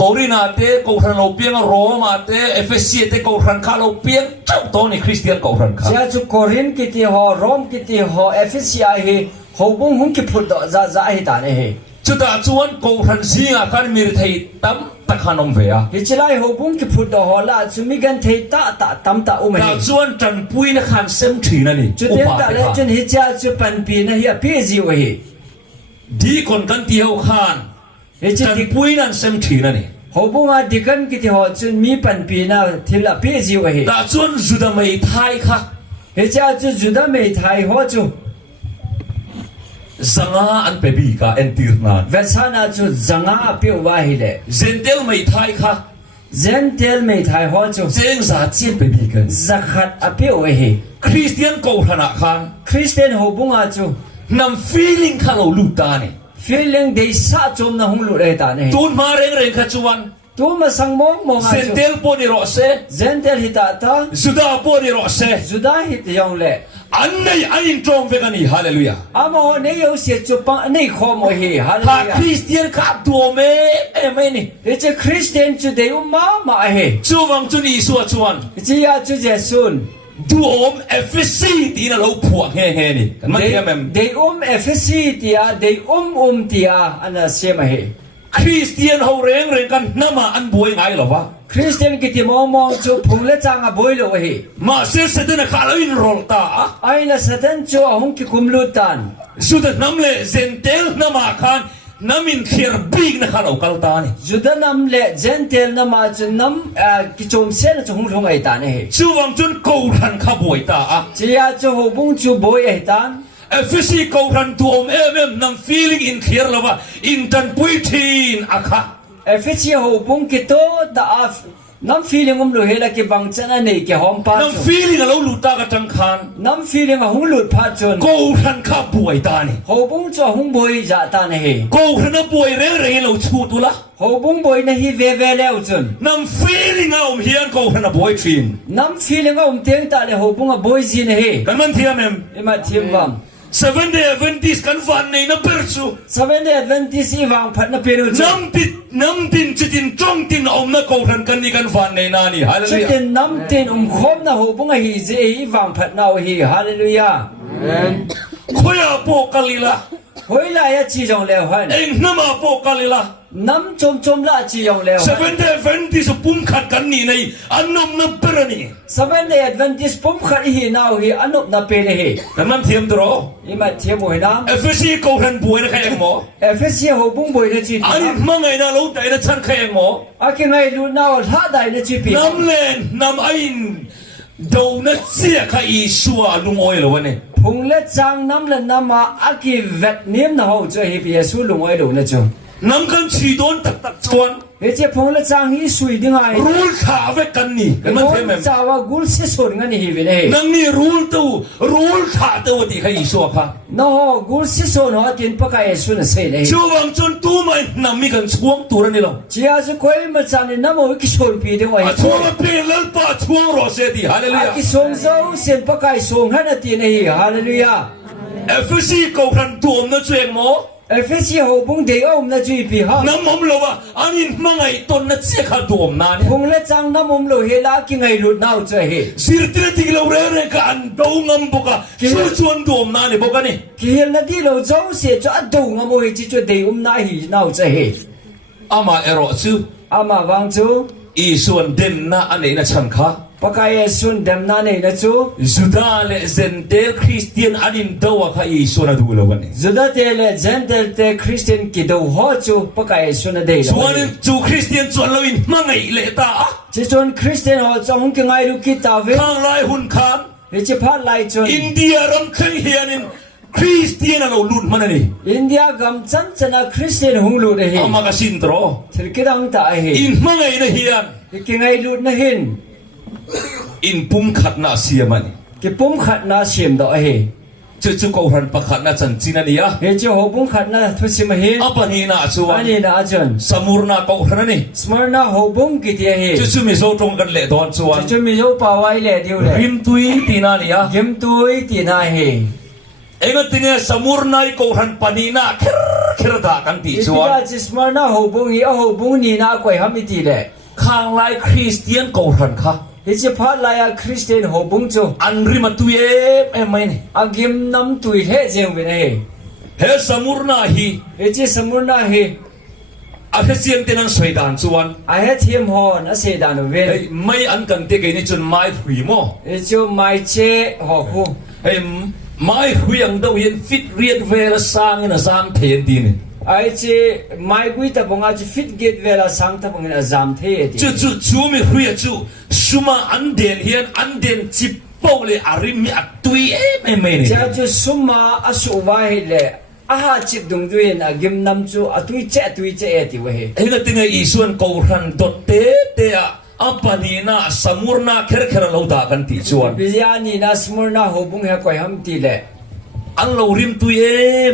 กอรินาเตกูรันเราเปียงโรมาเตเอเฟซีเตกูรันข้าเราเปียงเจ้าตัวนี่คริสเตียนกูรันข้า sia chu Corin ki ti ho Rom ki ti ho Ephesia hi ho bung hung ki phut do za hi ta ne he จุดจวนกูรันซิงาขันมีไทยตั้มตะขันอมเวีย hi chilai ho bung ki phut do ho la chu mi gan thei ta tam ta um ดา he จวนจันปุยนะขันเซมทีนั่นนี่ chu อุ ten ปา ta เต le ขัน chun hi cha chu pan pi na hi a pi ji o hi ดีคนกันเดียวขัน hi chi จัน ti ปุยนั่นเซมทีนั่นนี่ ho bunga dikan ki ti ho chun mi pan pi na thil a pi ji o hi ดาจวนจุดไม่ไทยค่ะ hi cha chu juda me thai ho chu สังอาอันเปบีกาเอ็นตีร์นาน vesana chu zanga pi wa hi le เซนเตลไม่ไทยค่ะ gentle me thai ho chu เจงซาเจียนเปบีกัน zakhat a pi o hi คริสเตียนกูรันขัน Christian ho bunga chu นำ feeling ข้าเราลูตานี่ feeling de sa chom na hung lu re ta ne ตูนมาเร่งเร่งขจวน tu ma sang mong mong เซ a น chu เตลปอนิโรเซ gentle hi ta ta จุดาปอนิโรเซ juda hi ti yong le อันไหนอันอินตรงเวกันนี่ฮาเลลูยา amo ne yo se chu pa nei kho mo hi ถ้า hallelujah คริสเตียนขับตัวเมไม่นี่ it's a Christian chu de ma hi จูวังจุนีสัวจวน chi ya chu je sun ดูอมเอฟซีตีน่ะเราผัวเฮ่ๆนี่มันเทียมแม de fc tia de tia ana se ma hi คริสเตียนเขาเร่งเร่งกันน้ำมาอันบวยไงหรอวะ Christian ki ti mong chu phung le chang a boy lo hi มาเสียเสด็จข้าเราอินโรลตา ai la satan chu hung ki kum lu tan สุดน้ำเละเซนเตลน้ำมาคันน้ำมินเขียร์บิ๊กนะข้าเรากัลตานี่ juda nam le gentle na ma chu nam ki chom sen chu hung thong ai ta ne hi จูวังจุนกูรันข้าบวยตา chi ya chu ho bung chu boy ai tan เอฟซีกูรันตัวอมน้ำ feeling อินเขียร์ละวะอินจันปุยทีนอะค่ะ fc ho bung ki to da af nam feeling lu he la ki bang chana nei ki hom pa น้ำ chu feeling เราลูตากระจังคัน nam feeling a hung lut pha chun กูรันข้าบวยตานี่ ho bung chu hung boy ja ta ne hi กูรันบวยเร่งเร่งเราชูตุละ ho bung boy na hi ve leo chun น้ำ feeling เอาเฮียนกูรันบวยทีน nam feeling a teng ta le ho bung a boy ji ne hi กันมันเทียมเอ็ม ima thim wam 7 day Adventist กันฟันในนับเปิดสู seven day adventist i wang phat na peru chu น้ำตินจิตินจ้องตินอมนักกูรันกันนี่กันฟันในนานี่ฮาเลลูยา chitin nam tin khom na ho bunga hi je hi wang phat na hi hallelujah คุยอาโปกาลิละ hoi la ya chi jong le han เอ็งน้ำอาโปกาลิละ nam chom la chi jong le han 7 day Adventist ปุ่มขัดกันนี่ในอันนมนับเปิดนี่ seven day adventist pum khat hi now hi anup na pe le hi กันมันเทียมตัว ima thiam ho na เอฟซีกูรันบวยนะใครเองหมอ fsc ho bung boy na chi อันมังไงนะเราแต่ละชั้นใครเองหมอ aki ngai lu na tha dai na chi pi น้ำเลนน้ำไอ้ดูนักเสียข้าอีชัวลุงอ้อยเหรอวะเนี่ย phung le chang nam le nama aki vet nim na ho che hi pi yesu lu ngoi lu na chu น้ำกันฉีดโดนตักชวน he che phung le chang hi sui ding ai รูลขาเวกันนี่กันมันเทียมแม chawa gul si son ngani hi ve le นังนี่รูลตู้รูลขาตัวที่ข้าอีชัวค่ะ no gul si son ho tin pa ka yesu na se le ชัววังจนตู้มันน้ำมีกันช่วงตัวนี่หรอ chia su koi ma chan ni namo ki son pi de wa ช่วงเป็นแล้วป่าช่วงรอเสียดีฮาเลลูยา ki son zo sen pa kai son hana ti ne hi hallelujah เอฟซีกูรันตัวมันช่วยหมอ fsc ho bung de om na chi pi ha น้ำมันเราว่าอันนี้มังไงต้นนักเสียข้าตัวมันนี่ phung le chang namom lo he la ki ngai lut nau che he สิริที่เราเร่ๆกันดูงำบุกะช่วยชวนตัวมันนี่บุกะนี่ ki hel na di lo zo se cho adu ngamo hi chi cho de na hi nau che he อามาเอรอซู ama wang chu อีส่วนเด่นนะอันนี้นะฉันค่ะ pa ka yesu dem na ne na chu จุดาเลเซนเดลคริสเตียนอันนี้ตัวข้าอีส่วนดูแล้ววันนี้ juda te le gentle te christian ki do ho chu pa ka yesu na de ส่วน lo จูคริสเตียนส่วนเราอินมังไงเลตา chi chon christian ho cho hung ki ngai lu ki ta ve ข้างไล่หุ่นคาน he chi phat lai chon อินเดียรำเคงเฮียนิน คริสเตียนเราลุนมันนี่ อินเดียกำจันชนะคริสเตียนหงลุดเฮ เอามากระสินตรอ ถึงกิดังตาเฮ อินมังไงนะเฮียน กิไงลุดนะหิน อินปุ่มขัดนาเสียมัน กิปุ่มขัดนาเสียมดอกเฮ จุกเอาหันประขัดนาจันจินานี่อะ เฮเจ้าหปุ่มขัดนาทุสิมาเฮ อัปนีนาชัว อันนี้นะอาจารย์ สมุรนาเอาหันนี่ สมรนาหปุ่มกิเตียเฮ จุมิโซตรงกันเละดอนชัว จะมีโยปาวายเล่เดียวเลย ริมตุยตีนานี่อะ ยิมตุยตีนาเฮ เอ็งติเนี่ยสมุรนาเอาหันปนีนาคิรดากันตี อิ ชัว ติกาจิสมรนาหปุ่มฮีเอาหปุ่มนี่นาคอยหามิตีเลย ข้างไล่คริสเตียนเอาหันค่ะ ฮิจิพัดลายคริสเตียนหปุ่มจู อันริมาตุยเอ็มไม่นี่ อากิมน้ำตุยเฮเจียงวินเฮ เฮสมุรนาฮี ฮิจิสมุรนาเฮ อาเฮเซียนเตนันสวยดานชวน อาเฮทีมฮอนอาเซดานเวน เฮ้ยไม่อันกันเตกินี่จนไม่หุยโม ฮิจิไม่เชหอคู เฮ้ยไม่หุยยังเดาเห็นฟิตเรียดเวลสร้างเงินสร้างเทียนดีนี่ ไอเจไม่กุยตะบงอาจฟิตเกตเวลาสังตะบงอาจามเทดี จู่มีหุยจู่สุมาอันเดนเฮียนอันเดนจิบโปเลยอาริมีอัตุยไม่นี่ จะจูสุมาอาสุวาเฮเลอาหาจิบดงด้วยนะกิมน้ำจูอาตุยเจเอติเวเฮ เฮ้ยก็ติงไออีส่วนกูรันดเตเตอะอัปนีนาสมุรนาเคร์เราด่ากันตีชวน บิยานีนาสมุรนาหบุงเฮคอยฮัมตีเล อันเราริมตุย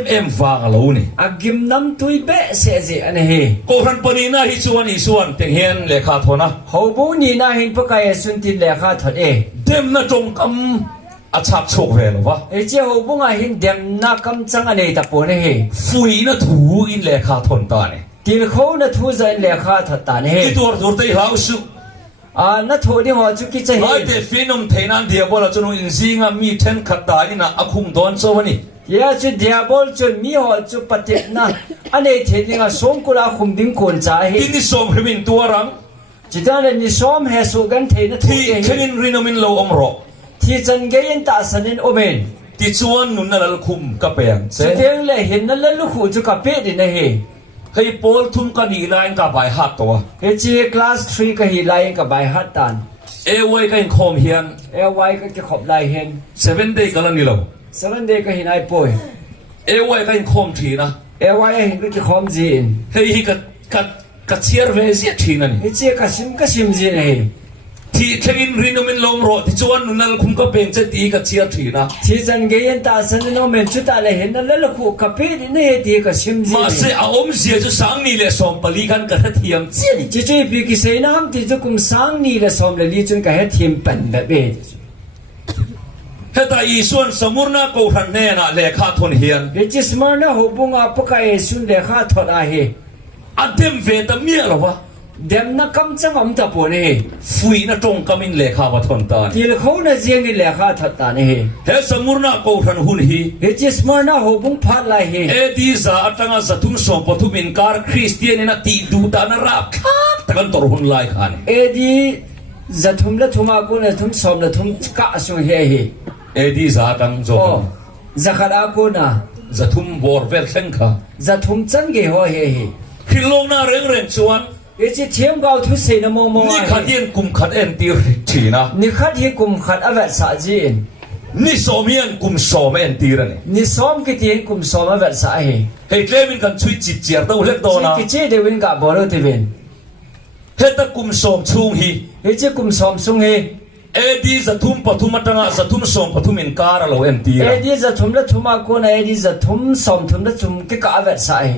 เอ็มฟังเราเนี่ย อากิมน้ำตุยเบะเสเจอันเฮ กูรันปนีนาฮิส่วนเต็งเฮียนเลขาทนะ หบุงนี่นาหินปกายสุนติเลขาถอดเอ เต็มน่าจงคำอาชักโชกเวลวะ เอเจ้าหบุงอาหินเดมนักำจังอันเอตะปนเฮ ฟุยน่าถูอินเลขาทนตาเนี่ย ติลเขาน่ะทูใจเลขาถอดตาเฮ ที่ตัวเตยหาวสุ น่ะทูดิหัวจุกิจะเฮ ไอเดฟินอมเทนันเดียบอลจนอินซิงามีเทนขัดตานี่นะอคุมดอนโซวันนี้ ยาจุดเดียบอลจุดมีหัวจุดปฏินะอันเอเทนิงาสมกุลาคุมดิ้งคนใจเฮ ที่นี่สมริมินตัวรัง จิตาเลนิสอมเฮสุกันเทนะทู ที่ เฮ เคินรินอมินโลอมรอ ที่จันเกยินตาสันินโอเมน ที่ชวนนุนนั่นละคุมกระเปียงเซ จุดเดียงเลเห็นนั่นลูกหูจุกับเป็ดนะเฮ ให้โปลทุ่มกันอีไลน์กับใบหัดตัว เฮจีคลาส3ก็ฮิไลน์กับใบฮัตตัน เอไว้ก็ยังคอมเฮียน เอไวก็จะขอบไลเห็น 7 day กันแล้วนี่เรา 7 day ก็ฮินไอป่วย เอไว้ก็ยังคอมทีนะ เอไวเห็นก็จะขอมจีน เฮ้ยกัดเชียร์เวเซียทีนั่น เฮจีก็ชิมจีนเฮ ที่เคินรินอมินโลอมรอที่ชวนนุนนั่นละคุมกระเปียงจะตีกัดเชียร์ทีนะ ที่จันเกยินตาสันินโอเมนจุดอะไรเห็นนั่นลูกหูกับเป็ดนี่เฮตีก็ชิมจี มาน เสียอมเสียจะสังนี่เลยสมปลีกันกระเทียมเจียน จีจีปีกิเซน้ำที่จะกุมสังนี่ละสมเลยลีจุนก็เฮทีมเป็นแบบเบ็ด เฮตาอีส่วนสมุรนาโกรันเนนะเลขาทนเฮียน เฮจิสมานะหูบุงอาปกายสุนเลขาทอดอาเฮ อันเต็มเวตามีอะไรวะ เดมนักกำจังอมตะปนเฮ ฟุยน่ะตรงกำมินเลขาวัทนตา ที่เขาน่ะเจียงเลขาทอดตาเฮ เฮสมุรนาโกรันหุนฮี เฮจิสมานะหูบุงพัดไลเฮ เอดีซาอัตงาสตุมสมปทุมินการคริสเตียนนะตีดูตานาราบคักตะกันตรหุนไลขาน เอดีจะทุ่มละทุ่มอากุนละทุ่มสมละทุ่มกะสุเฮเฮ เอดีซาตังโจ โอ้จะขัดอากุนะ จะทุ่มบอร์เวลเซงค่ะ จะทุ่มจังเกหัวเฮเฮ คิลงนาเร่งเร่งชวน เอจิเทียมกาวทุเสนโมโม นี่ขัดเย็นกุมขัดเอ็นตีทีนะ นี่ขัดเฮกุมขัดอเวสาจีน นี่สมยันกุมสมเอ็นตีระนี่ นี่ซ้อมกิตีกุมซ้อมอเวสาเฮ เฮเคลมินกันช่วยจิตเจียร์ตัวเล็กโตนะ กิเจเดวินกับบอลทีวิน เฮตะกุมสมชุงฮี เฮจิกุมซ้อมสุงเฮ เอดีจะทุ่มปทุมตังจะทุ่มสมปทุมินการเราเอ็นตี เอ ระ ดีจะทุ่มละทุ่มอากุนะเอดีจะทุ่มซ้อมทุ่มละทุ่มกิกะอเวสาเฮ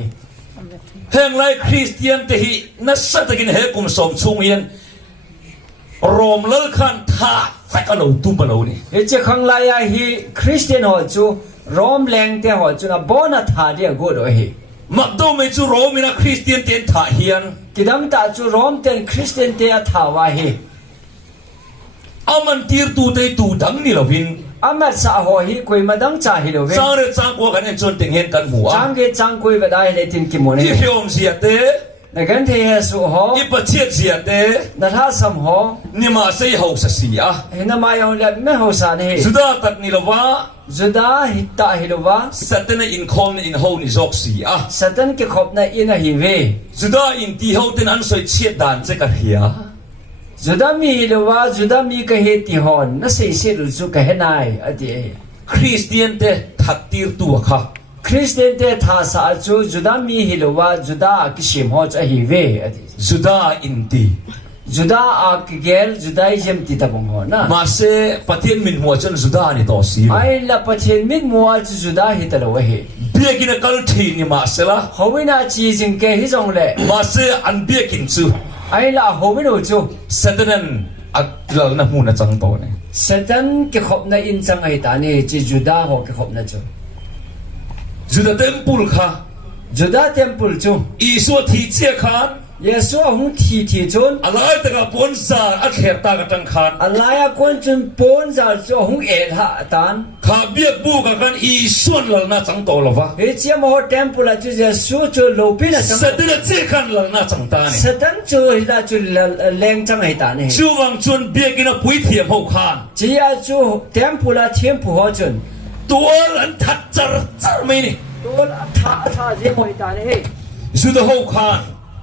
เฮงไลคริสเตียนเตหินัสตะกินเฮกุมสมชุงเฮียนรอมเลิกขันท่าแฟกเราตุ้มปะเรานี่ เฮจิขังไลายฮีคริสเตียนหัวจูรอมแรงเตหัวจูนะบอนัทาเดียกูดเฮ มักโดไม่จูโรมินะคริสเตียนเตียนท่าเฮียน กิดามตาจูรอมเตนคริสเตียนเตยทาวาเฮ อามันตีร์ตูเตตูดังนี่ละวิน อามัดสาหัวฮีคุยมาดังจ่าฮิโลเว สร้างเรื่องสร้างกว่ากันเองจนถึงเห็นกันหัว จังเกจังคุยไปได้เลยทินกิมโมเน ที่เฮียมเสียเต ในกันเทเฮสุฮอ อีปะเชียเสียเต นัทาสัมฮอ นี่มาเสียหกเสีย เห็นมายองเล็บไม่หัวสานเฮ สุดาตัดนี่ละวะ จุดาฮิตาฮิโลวา สัตย์ในอินคอมในอินโฮนี่จอกเสีย สตันกิขบในอินฮิเว สุดาอินที่เขาเต็นอันสวยเชียดด่านจะกันเฮีย จุดามีฮิโลวาจุดามีกะเฮติฮอนนั่นสิสิรุจุกะเฮนายอดี คริสเตียนเตท ทัดตีตัวค่ะ คริสเตียนเตทาสาจูจุดามีฮิโลวาจุดากิชิมฮอจะฮิเวอดี จุดาอินตี จุดาอากิเกลจุดาอิเจมติตาบงฮอนะ มาเสปะเทียนมินหัวจนจุดานี่ต่อสี ไอละปะเทนมิดมัวจุดาฮิตะโลเฮ เบียกินกัลทีนี่มาเสละ ฮอวินาจีจิงเกฮิจงเล มาเสอันเบียกินจู ไอละฮอวิโนจู เสตนันอักลนะมูนะจังโตเนี่ย เซตันเกขบนะอินจังไอตานี่จิจุดาฮอเกขบนะจู จุดาเต็มปุลค่ะ จุดาเทมพุลจู อีสัวทีเจียขาน เยซูหุงทีทีจุน อะไรแต่กับปนซาอักเขตากตังขาน อะไรอะคนจุนปนจาจูหุงเอ็ดฮะตาน ข้าเบียบูกันอีส่วนหลังน่าจังโตหรอวะ เฮจิมโฮเทมพุลจูเยซูจูโลปินะจัง เสตนันเจียขันหลังน่าจังตา เซ เนี่ย ตันจูฮิลาจูแรงจังไอตานี่ จูวังจวนเบียกินปุยเทียมหกขาน จีอาจูเทมพุลาเทมพุฮอจุน ตัวหลันทัดจร์ไม่นี่ ตัวท่าเจมไอตานี่ จุดาหกขาน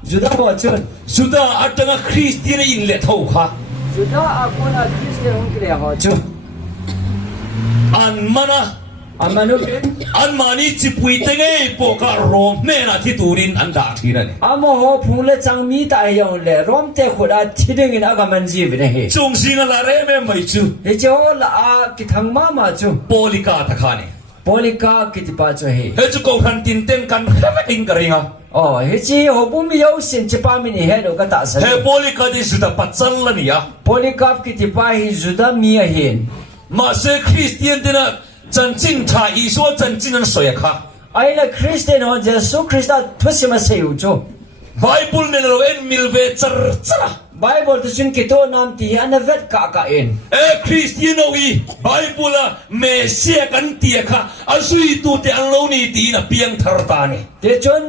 จุดาฮอจุน จุดาอัตงคริสเตียนอินเลทหกขาน จุดาอาคนอาคริสเตียนหุงเกลียฮอจุน อันมานะ อามานุ อันมานี่จิปุยเตงไอปกาโรมแม่นาที่ตูรินอันดาทีนั่น อาโมโหพุงเลจังมีตายยองเลรอมเตขุดอาทิดึงอินอากามันจีวินเฮ จงสิงลาเรเมไม่จู เฮจิโอลอาคิทังมามาจู โปลิกาตะขานี่ โพลิกาคิติปาจูเฮ เฮจุโกคันตินเต็มกันเฮไม่ติงกระริงอ่ะ อ๋อเฮจิโฮบุมิยาวสินจิปามินิเฮโดกตาสัน เฮโปลิกาดิสุดาปัจจัลลนี่อ่ะ โพลิกาคิติปาฮิจุดามีเฮน มาเซคริสเตียนเดนะจันจินทาอีสัวจันจินันสวยค่ะ ไอละคริสเตียนฮอนเจสุคริสต์ทุสิมาเซยูจู ไบเบิลเนี่ยเราเอ็นมิลเวจร์จ้า ไบเบิลตุชินกิโตนามตีอันเวทกากาเอ็น คริสเตียนเอาอีไบเบิลอะเมเซียกันเตียค่ะอาสุยตูเตอันโลนี่ตีนะเพียงทาร์ตานี่ เดจน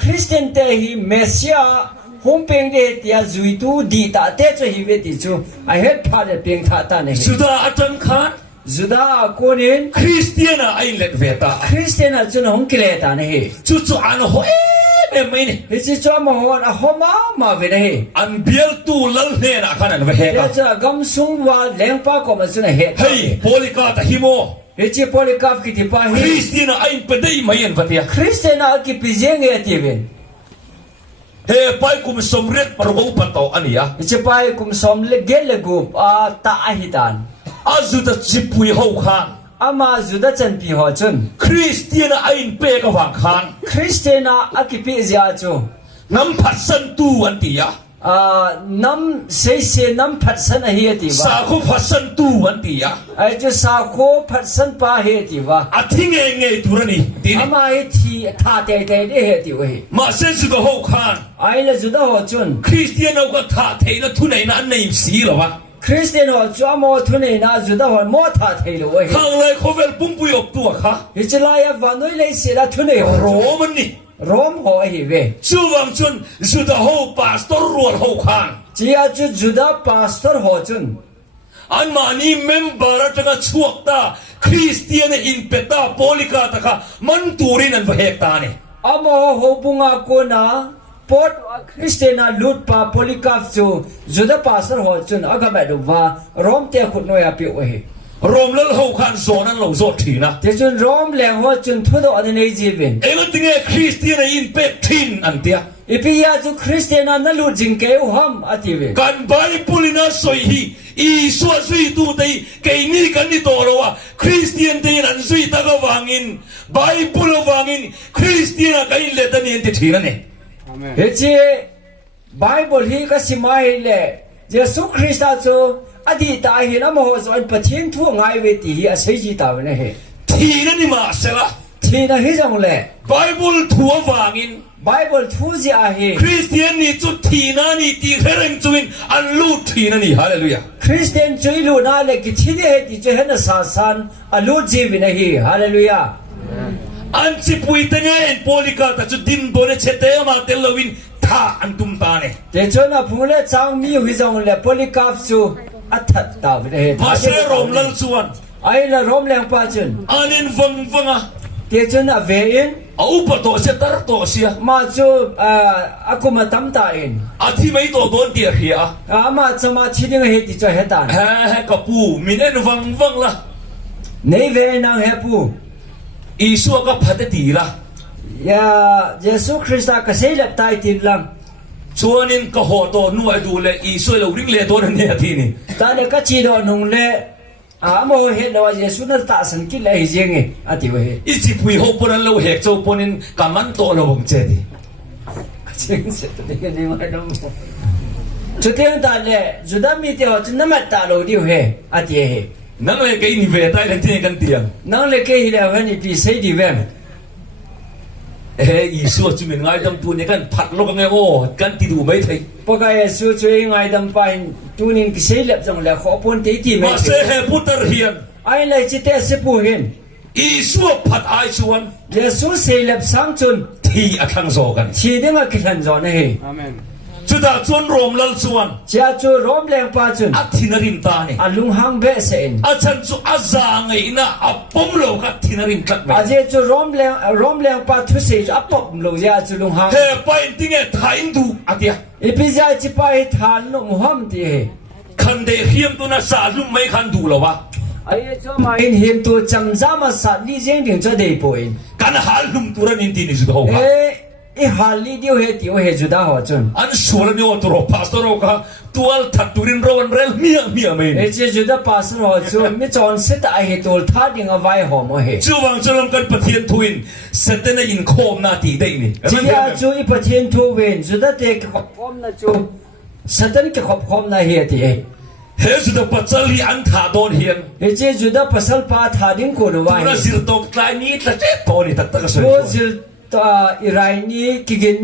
คริสเตียนเตฮิเมเซียฮงเป็งเดตียจุยตูดีตาเตจูฮิเวติจูไอเฮดพาเดเพียงทาตานี่ สุดาอัตังขาน จุดาโคนอิน คริสเตียนไอเล็ดเวตา คริสเตียนจุนฮงกิเลตานี่ จุดอันโหเอ็มไม่นี่ เฮจิจอมฮอนอะฮอมามาเวเนเฮ อันเบียลตูลลเนนะขันอันเวเฮ เด กะ จะกำสุงวาแรงปากอมาจุนเฮ เฮ้ยโพลิกาตะฮิโม เฮจิโพลิกาฟกิติปา ค ฮิ ริสเตียนไอเปได้ไม่ยันฟัตยา คริสเตียนอากิปิเจงเอติเวน เฮ้ไปคุมสมเร็จปรโกปโตอันนี้อ่ะ เฮจิไปกุมสมเลเกลกูปอาตาฮิตัน อาจุดจิปุยหกขาน อามาจุดจันปีฮอจุน คริสเตียนไอเปกวังขาน คริสเตียนอากิปิเซียจู น้ำผัดสันตูอันตีอ่ะ น้ำเซเซน้ำผัดสันเฮียติวะ สาคุผัดสันตูอันตีอ่ะ ไอจูสาโคผัดสันปาเฮียติวะ อาทิงเงยตัวนี้ที อา นี้ มาไอทีท่าเตเตเฮียติวะ มาเซนสุดหกขาน ไอละจุดฮอจุน คริสเตียนเอาก็ท่าเทนทุนไหนนั้นในสีหรอวะ คริสเตียนฮอจอมอทุนเนน่าจุดฮอมอท่าเทลวะ ข้างเลยเขาเวลปุ่มปุยอบตัวค่ะ ฮิจลายาวันนุยเลยเสียทุนเนฮอ โรมันนี่ โรมฮอเฮเว ชูวังชนสุดหกปาสตอร์รัวหกขาน จีอาจุจุดาพาสเตอร์ฮอจุน อันมานี่เมมเบอร์ตั้งชวกตาคริสเตียนอินเปตาโพลิกาตะค่ะมันตูรินันเฮกตานี่ อามอฮอบุงอาโกนาปอดคริสเตียนาลูดปาโพลิกาฟจูจุดาพาสเตอร์ฮอจุนอากาเมดูวาโรมเตขุดนอยอาปิวเฮ รวมแล้วหกขานโซนั้นเราโซทีนะ เดจุนโรมแรงฮอจุนทุดอันนี้จีวิน เอ็งติงคริสเตียนอินเปทินอันเดีย อีพียาจุคริสเตียนานั่นลูดจิงเกวฮัมอติเว การไบเบิลน่ะสวยฮีอีสัวสุยตูเตยเกนี่กันนี่ตัวเราว่าคริสเตียนเตยนั้นสุยตะกวางอินไบเบิลวางอินคริสเตียนกันเลตันยันติทีนั่นเอง เฮจิไบเบิลฮีก็สิมาเฮเลเยซูคริสต์จูอดีตาเฮนะมโหสอนปะเทนทั่วไงเวทีอาศัยจีตาเวนะเฮ ทีนั่นนี่มาเสละ ทีนะเฮจังเล ไบเบิลทัววางอิน ไบเบิลทูจีอาเฮ คริสเตียนนี่จุดทีนั่นนี่ตีเฮรังจุวินอันลูดทีนั่นนี่ฮาเลลูยา คริสเตียนจุยลูนาเลกิทีเดเฮติเจเฮนะซาซันอลูจีวินะเฮฮาเลลูยา อันจิปุยตังเงินโพลิกาตะจุดดินโบเนเชเตยมาเตลวินท่าอันตุมตาเน เดจนะพูเลจังมีวิจังเลโพลิกาฟซูอัตถัดตาเวนะเฮ มาเซโรมลัลส่วน ไอละโรมแรงปาจุน อันนินฟังฟังอ่ะ เดจนะเวอิน เอาอุปโตเสตร์โตเสีย มาจูอากุมาตัมตาอิน อาทิไม่โตโดนเดียร์เฮีย อามาจะมาที่นี่เฮติจอยเฮตัน เฮ้กับปูมินเอ็นฟังฟังละ ในเวนางเฮปู อีสัวก็พัดตีละ ya Yesu Krista ka sei lep tai tin lang ชวนินก็หัวโตนัวดูเลยอีสัวเราริ่งเลยตัวนั้นเนี่ยทีนี่ ta de ka chi do nung le mo he lo Yesu na ta san ki le jeng e ati we อีจิปุยหกปนันเราเหกโจปนินกามันโตเราบงเจดี jeng se de ni ma dom chu teng ta le juda mi te ho chu na ma ta lo di he ati he นั่นเลยก็อินเวตได้กันที่กันเตียง nang le ke hi le he ni pi sei di vem อีสัวจุมินไงดำตัวนี้กันผัดโลกไงโอ้กันที่ดูไม่ไทย paka Yesu chu ngai dam pain tu ning ki sei lep jong le kho pon te ti me มาเสเหพุทธเฮียน ai le chi te se pu hin อีสัวผัดไอชวน Yesu sei lep sang chun ที่อักขังโซกัน chi de ma ki han zo ne he จุดาจวนรวมลัลชวน chia chu rom leng pa chun อัทินริมตาเนี่ย alung hang be se in อาจารย์จุอาจางไงนะอัปปมโลกัทินริมกัดไป aje chu rom leng pa thu se apop lo ya chu lung hang เฮ้ไปติ้งเอถ่ายดูอาทิย ipizia chi pa hi than no muham ti he คันเดียเฮียมตัวน่ะสาลุ่มไม่คันดูหรอวะ ai chu ma in him tu cham za ma sa li jeng ding cha de po in กันหาลุ่มตัวนั้นอินดีนี่สุดโหก e hali dio he ti o he ju da ho chun อันส่วนนี้ว่าตัวพาสตอร์ก็ตัวทัดตุรินโรวันเรลเมียไม่ e che ju da pastor ho chu mi chon se ta he tol tha ding a vai ho mo he จู่วังจะลงกันปะเทียนทวินเสร็จในอินโคมนาทีได้นี่ chi ya chu i pathian thu wen ju da te ka khom na chu satan ka khom na he ti he เฮ้สุดปัจจัยอันขาโดนเฮียน e che ju da pasal pa tha ding ko no ตัว vai น่ะสิรตกกลายนี้ตะเจ็บตัวนี่ตักตะกระสวย ko zil ta irai ni ki gen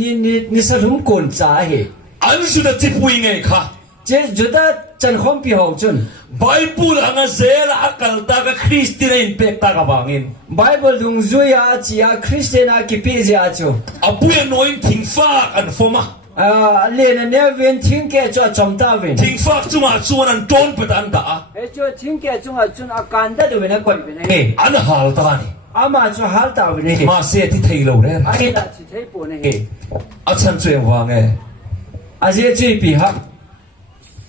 ni sa lum kon cha he อันสุดจิปุยไงค่ะ che ju da chan khom pi ho chun ไบเบิลอังเซลอักลตากคริสเตียนอินเป็กตากบางอิน bible dung zu ya chi ya christian a ki pi ja chu อาปุยน้อยทิ้งฟากอันฟอมา le na ne wen thing ke cho chom ta wen ทิ้งฟากจุมาชวนอันโดนไปตันตา e cho thing ke chung a chun a kan da de na kon wen he อันหาลตานี่ ama chu hal ta wen he มาเสียที่ไทยเราเนี่ย ai da chi thei po ne he อาจารย์ช่วยวางไง a je chi pi ha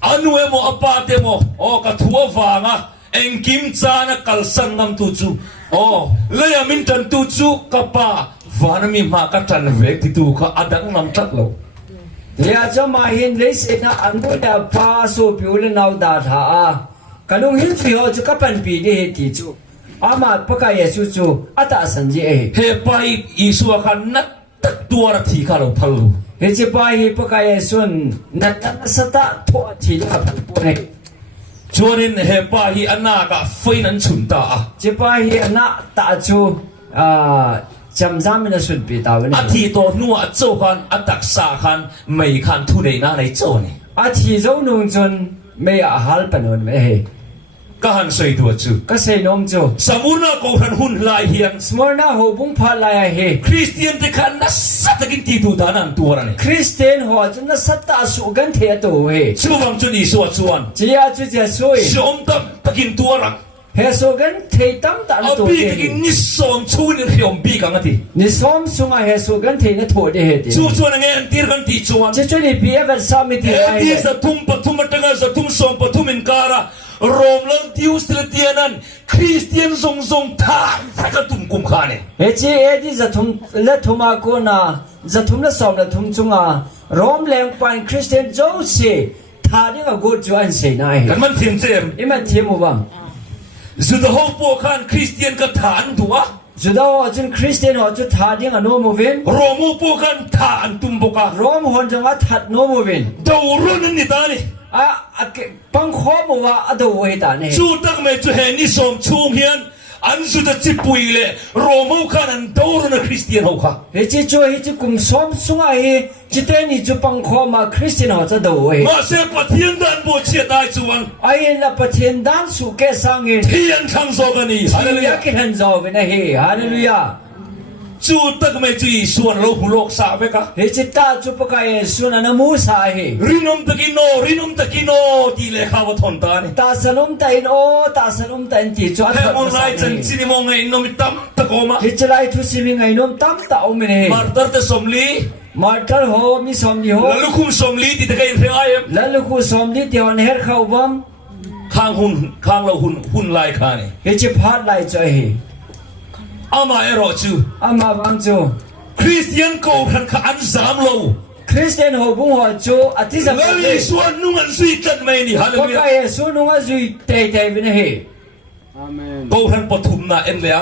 อันเวโมอปาเตโมโอ้กระทัววางอ่ะเอ็งกิมจานะกัลสันนำตูจูโอ้เลยมินตันตูจูกับป้าวานามีมากัตันเวกที่ตูก็อดังนำจัดเรา ya cho ma hin le se na an bu da pa so pi le nau da tha a kanung hin fi ho chu ka pan pi de he ti chu ama pa ka yesu chu ata san ji e เฮไปอีสัวกันนัดตักตัวระทีข้าเราพัลลู he che pa hi pa ka yesu na ta sa ta tho thi ka pan po ne ชวนินเฮไปฮีอันนากะไฟนั้นฉุนตา che pa hi na ta chu cham zam na sun pi ta wen อาทิตย์นัวโจกันอัตักษาคันไม่คันทุเรนาในโจนี่ a thi zo nung chun me a hal panon me he ก็หันใส่ตัวจู ka sei nom chu สมุนก็หันหุ่นลายเฮียน smorna ho bung pha la ya he คริสเตียนที่ขันนัสสัตกินตีดูดานันตัวนี่ Christian ho chun na satta su gan the to he ชูบังจุนีสวดชวน chỉ ya chu je soi ชมตับตะกินตัวรัก he so gan the tam ta เอา to ปีก he กินนิสซองชูนี่เขียมปีกันที ni som sunga he so gan the na tho de he de ชูชวนเงี้ยตีกันตีชวน che chu ni pi ga sa mi ti เอ็ ai ดีจะทุ่มปทุมตังจะทุ่มสองปทุมอินการะโรมลังดิวสเลเตียนันคริสเตียนทรงท่าจะทุ่มกุมขานี่ he chi e di za thum la thuma ko na za thum la som la thum chunga rom leng pan Christian jo se tha ding a go chu an se na กัน he มันเทียมเจม i ma thi mu bam สุดท้ายพวกขันคริสเตียนก็ฐานตัว juda ho chun Christian ho chu tha ding a no mu ven โรมูพวกขันฐานตุมบกะ rom hon jang a that no mu ven ดาวรุ่นนี่ตานี่ a pang kho mu wa ado we ta ne ชูตักเมจูเฮนิสอมชูเฮียนอันสุดจิปุยเลยโรมูขันอันดาวรุ่นคริสเตียนเขาค่ะ he chi cho he chi kum som sunga he chi te ni chu pang kho ma Christian ho cha do we มาเสพเทียนดันโบเชียได้ชวน ai la pathian dan su ke sang in เทียนข้างโซกันนี่ฮาเลลู ya ยา ki han zo we na he hallelujah ชูตักเมจูอีส่วนโลกโลกสาวเวกะ he chi ta chu pa ka yesu na na mu sa he รินุมตะกิโนดีเลยข้าวทนตานี่ ta salom ta in o ta salom ta in ti chu a เฮ้ tha มอนไลจันซินิมองไงนมิตัมตะโกมา he chi lai thu si mi ngai nom tam ta o me ne มาร์ตเตสมลี martar ho mi som ni ho แล้วลูกคุมสมลีที่ตะไกเรียเอ็ม la lu ku som ni ti on her khau bam ข้างเราหุ่นลายคานี่ he chi phat lai cho he อ อามาเอรอจู ama bang chu คริสเตียนกูทันขอันสามโล Christian ho bung ho chu atisa แล้วยิสวนนุ่งอันสุยกันไม่นี่ฮาเล ko ลูยา ka yesu nunga zui te bin he กูทันปฐุมนาเอ็นเลย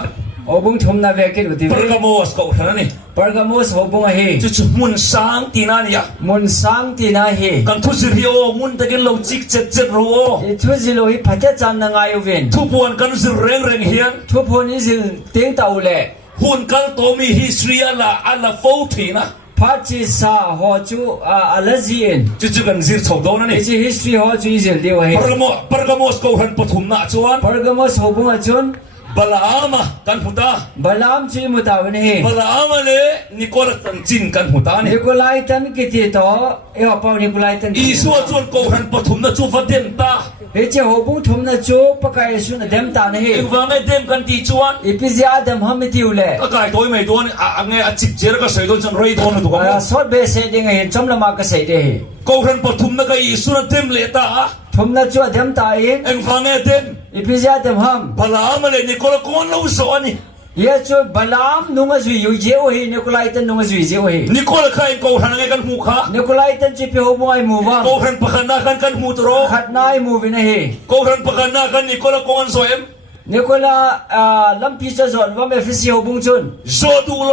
ho bung thum na ve ke du ti ปรกโมสกูทันนี่ Pergamos ho bung he จุดมุนสางตีนานี่ mun sang ti na he กันทุสิริโอมุนตะกินลงจิกเจ็ดเจ็ดรัว i thu zilo hi phatya chan na ngai ven ทุบวนกันสิเร่งเร่งเฮียน thu phon ni zil ting tau le หุ่นกันโตมีฮิสตรีอัลโฟทีนะ phachi sa ho chu alazien จุดกันสิชาวโดนนี่ ichi history ho chu zil deu he ปรกโมสกูทันปฐุมนาชวน Pergamos ho bung achun บลาอามากันหุตา balam chu mu ta bin he บลาอามาเลนิโคลัสตันจินกันหุตานี่ Nikolai tan ki ti to e ho pau Nikolai tan อีสัวชวนกูทันปฐุมนาจูฟัดเดนตา he che ho bung thum na chu pakai su na dem ta na เอ็ he งฟังไอ้เต็มกันตีชวน ipizia adam ham ti ule ก็กายตัวไม่โดนอ่ะไงอ่ะจิบเจรก็ใส่โดนจังไรโดนถูกไหม sot be se ding he chom la ma ka sei de he กูทันปฐุมนาก็อีสัวเต็มเลตา thum na chu dem ta in เอ็งฟังไอ้เต็ม ipizia adam ham บลาอามาเลนิโคลัสกูมันรู้สอนนี่ ye chu balam nunga zui yu je o he Nikolai tan nunga zui je o he นิโคลัสใครกูทันไงกันหูขา Nikolai tan chi pe ho bung ai mu wa กูทันประกันนากันหูตรอ khat nai mu vin he กูทันประกันนากันนิโคลัสกูมันสวย Nikola lampi cha zon wa me fisi ho bung chun โซดูโล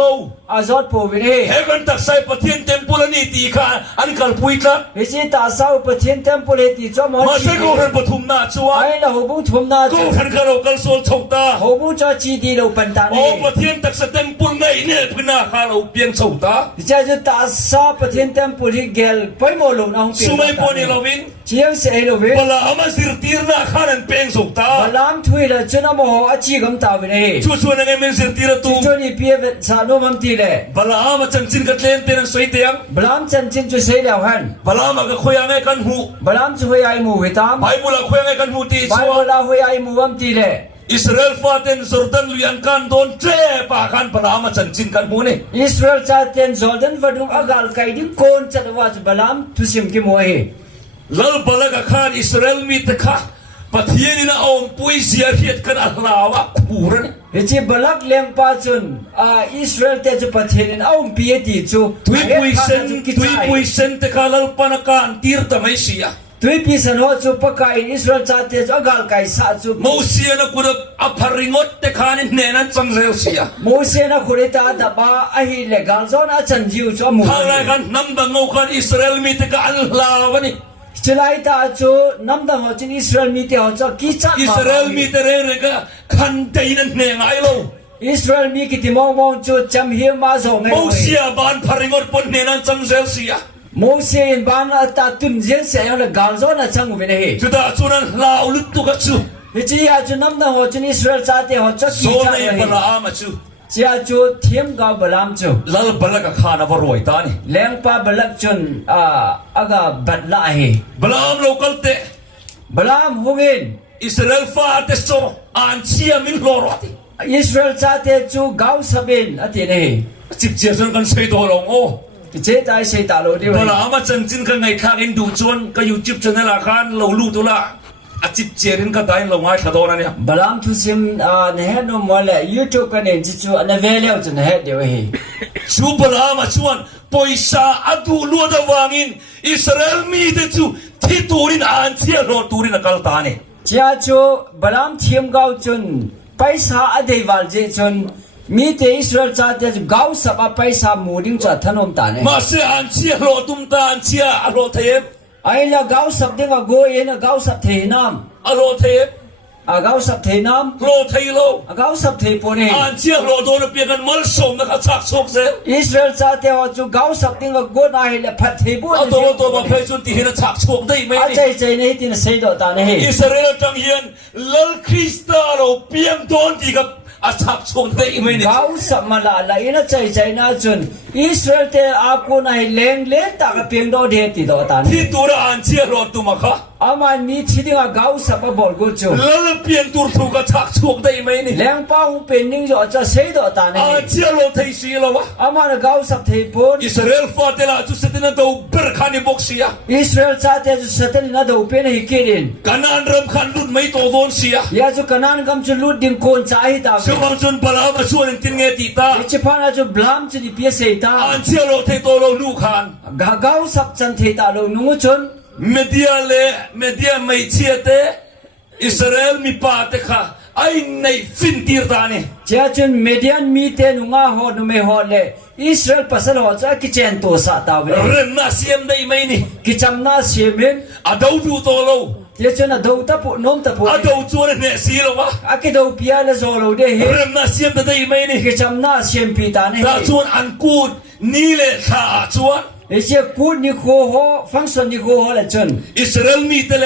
azot po vin he เฮกันตักใส่ประเทศเต็มปุรณีตีขาอันกัลปุยกัน ichi ta sau pathian temple he ti chom ho มา chi ใช่กูทันปฐุมนาชวน ai la ho bung thum na กู chu ทันกระโดดกันโซลชกตา ho bung cha chi di lo pan ta โอ้ ni ประเทศตักสเต็มปุลไงเนี่ยพนาคาเราเปลี่ยนชกตา cha ju ta sa pathian temple hi gel pai mo lo na hong สุไม่ปนีเราวิน chiang se lo ve เวลาอามาสิรตีร์นาคานันเปลี่ยนชกตา balam thui la chuna mo ho achi gam ta vin he ช่วยช่วยนังเงินสิรตีร์ตู chu ni pie sa no mam ti le เวลาอามาจังจินกัดเล่นเต้นสวยเตียง balam chan chin chu sei lo han เวลามาก็คุยยังไงกันหู balam chu hoi ai mu ve tam ไปบุลคุยยังไงกันหูตีชั bai ว ho la hoi ai mu am ti le อิสราเอลฟาเตนจอร์แดนลุยันกันโดนเจ็บปากกันเวลามาจังจินกันหูนี่ Israel cha ten Jordan vadung agal kai di kon chatwa balam tu sim ki mo he แล้วบลักขานอิสราเอลมีแต่ข้าปะเทียนี่นะอมปุยเสียเหตุกันอัลลาวะขู่รัน Hichi balak lem pa chun Israel te chu pathin au pi ti chu ตุยปุยเซนแต่ข้าลปนการตีร์ตไม่เสีย tui pi san ho chu pakai Israel cha te chu agal kai sa chu มูเสียนะกูจะอภริงดแต่ข้านี่เนนันจังเซลเสีย Mose na khurita da ba a hi le gal zon a chan jiu chu mu ข้าไรกันนำดังงูกันอิสราเอลมีแต่ข้าอัลลาวะนี่ chilai ta chu nam da ho chin Israel mi te ho chu ki cha อิสราเอลมีแต่เรื่องก็ขันใจนั่นเนงไอ้โล Israel mi ki ti mong chu cham hi ma zo ngai มูเสียบานพริงดปนเนนันจังเซลเสีย Mose in ban ta tun jen se ya le gal zon a chang ve ne he จุดาจุนันลาอุลุตุกัจู Hichi ya chu nam da ho chin Israel cha te ho chu โซ ki cha นในบลาอามาจู chia chu thiam ga balam chu ลลบลักข้านาวรวยตานี่ leng pa balak chun aga batla he บลาอามโลกัลเต balam hungin อิสราเอลฟาเตสโซอันเชียมินโลรอติ Israel cha te chu gau sabin ati ne จิบเจียนกันใส่ตัวลงโอ che tai sei ta lo di บลาอามาจันจินกันไงข้างอินดูจวนก็อยู่จิบชนละข้านเราลู่ตัวละจิบเจียนก็ได้ลงไม้ขดอนเนี่ย balam thu sim ne he no mole YouTube ka ne ji chu na vele chu ne he de he ชูบลามาชวนปอยซาอดูลัวดวางินอิสราเอลมีเดจูที่ตูรินอันเชียโรตูรินกัลตานี่ chia chu balam thiam gau chun paisa adei wal je chun mi te Israel cha te chu gau saba paisa muding cha thanom ta ne มาเสียอันเชียโรตุมตาอันเชียอโรเทป ai la gau sab ding a go ye na gau sab the nam อโรเทป a gau sab the nam โรเทโล a gau sab the po ne อันเชียโรโดนเปียกันมัลสมนะครับชักโชกเซล Israel cha te ho chu gau sab ding a go na he le phat the bu เอาตัวมาเพยจุนที่เห็นชักโชกได้ไหม a chai chai ne tin sei do ta ne he อิสราเอลจังเฮียนลลคริสตาโรเปียมโดนที่กับอาชักโชกได้ไหมนี่ gau sab mala la ina chai chai na chun Israel te a ko na he leng le ta ka peng do de ti do ta ที่ ne ตัวอันเชียโรตุมาค่ะ aman mi chiding a gau sab a bol go chu แล้วเปลี่ยนตัวถูกกับชักโชกได้ไหมนี่ leng pa hu pen ning jo cha sei do ta อั ne นเชียโรไทยซีแล้ววะ aman gau sab the pon อิสราเอลฟาเตลาจุดเสด็จตัวเบอร์คานิบกเสีย Israel cha te chu satel na do pen hi kirin กันอันเริ่มขันรุ่นไม่โตโดนเสีย ya chu kanan kam chu lut ding kon cha hi ta ชู ช่วงจนบลามาชวนกินเงติตา เฉพาะนะจูบลามจูดิเปียเสตา อันเชียโลเทโตโลนูคาน กาวสับจันเทตาโลนุงชน เมเดียไม่เชียเตอิสราเอลมีปาเตค่ะไอ้ในฟินตีร์ตานี่ เจ้าจนเมเดียนมีเตนุงาหอนุเมหอเลอิสราเอลปัสสาวะจะกิเจนโตสาตาเว เริ่มน่าเสียมได้ไหมนี่ กิจำนาเสียมิน อาดูดูโตโล เจ้าจนดูตาปุนมตาปุ อาดูจวนเนี่ยสีโลวะ อากิดูพิอาเลโซโลเดเฮ เริ่มน่าเสียมได้ไหมนี่ กิจำนาเสียมปีตาเน ถ้าจวนอันกูดนี่แหละถ้าจวน เจ้ากูนิโคโฮฟังส่วนนิโคโฮเลจน อิสราเอลมีเตเล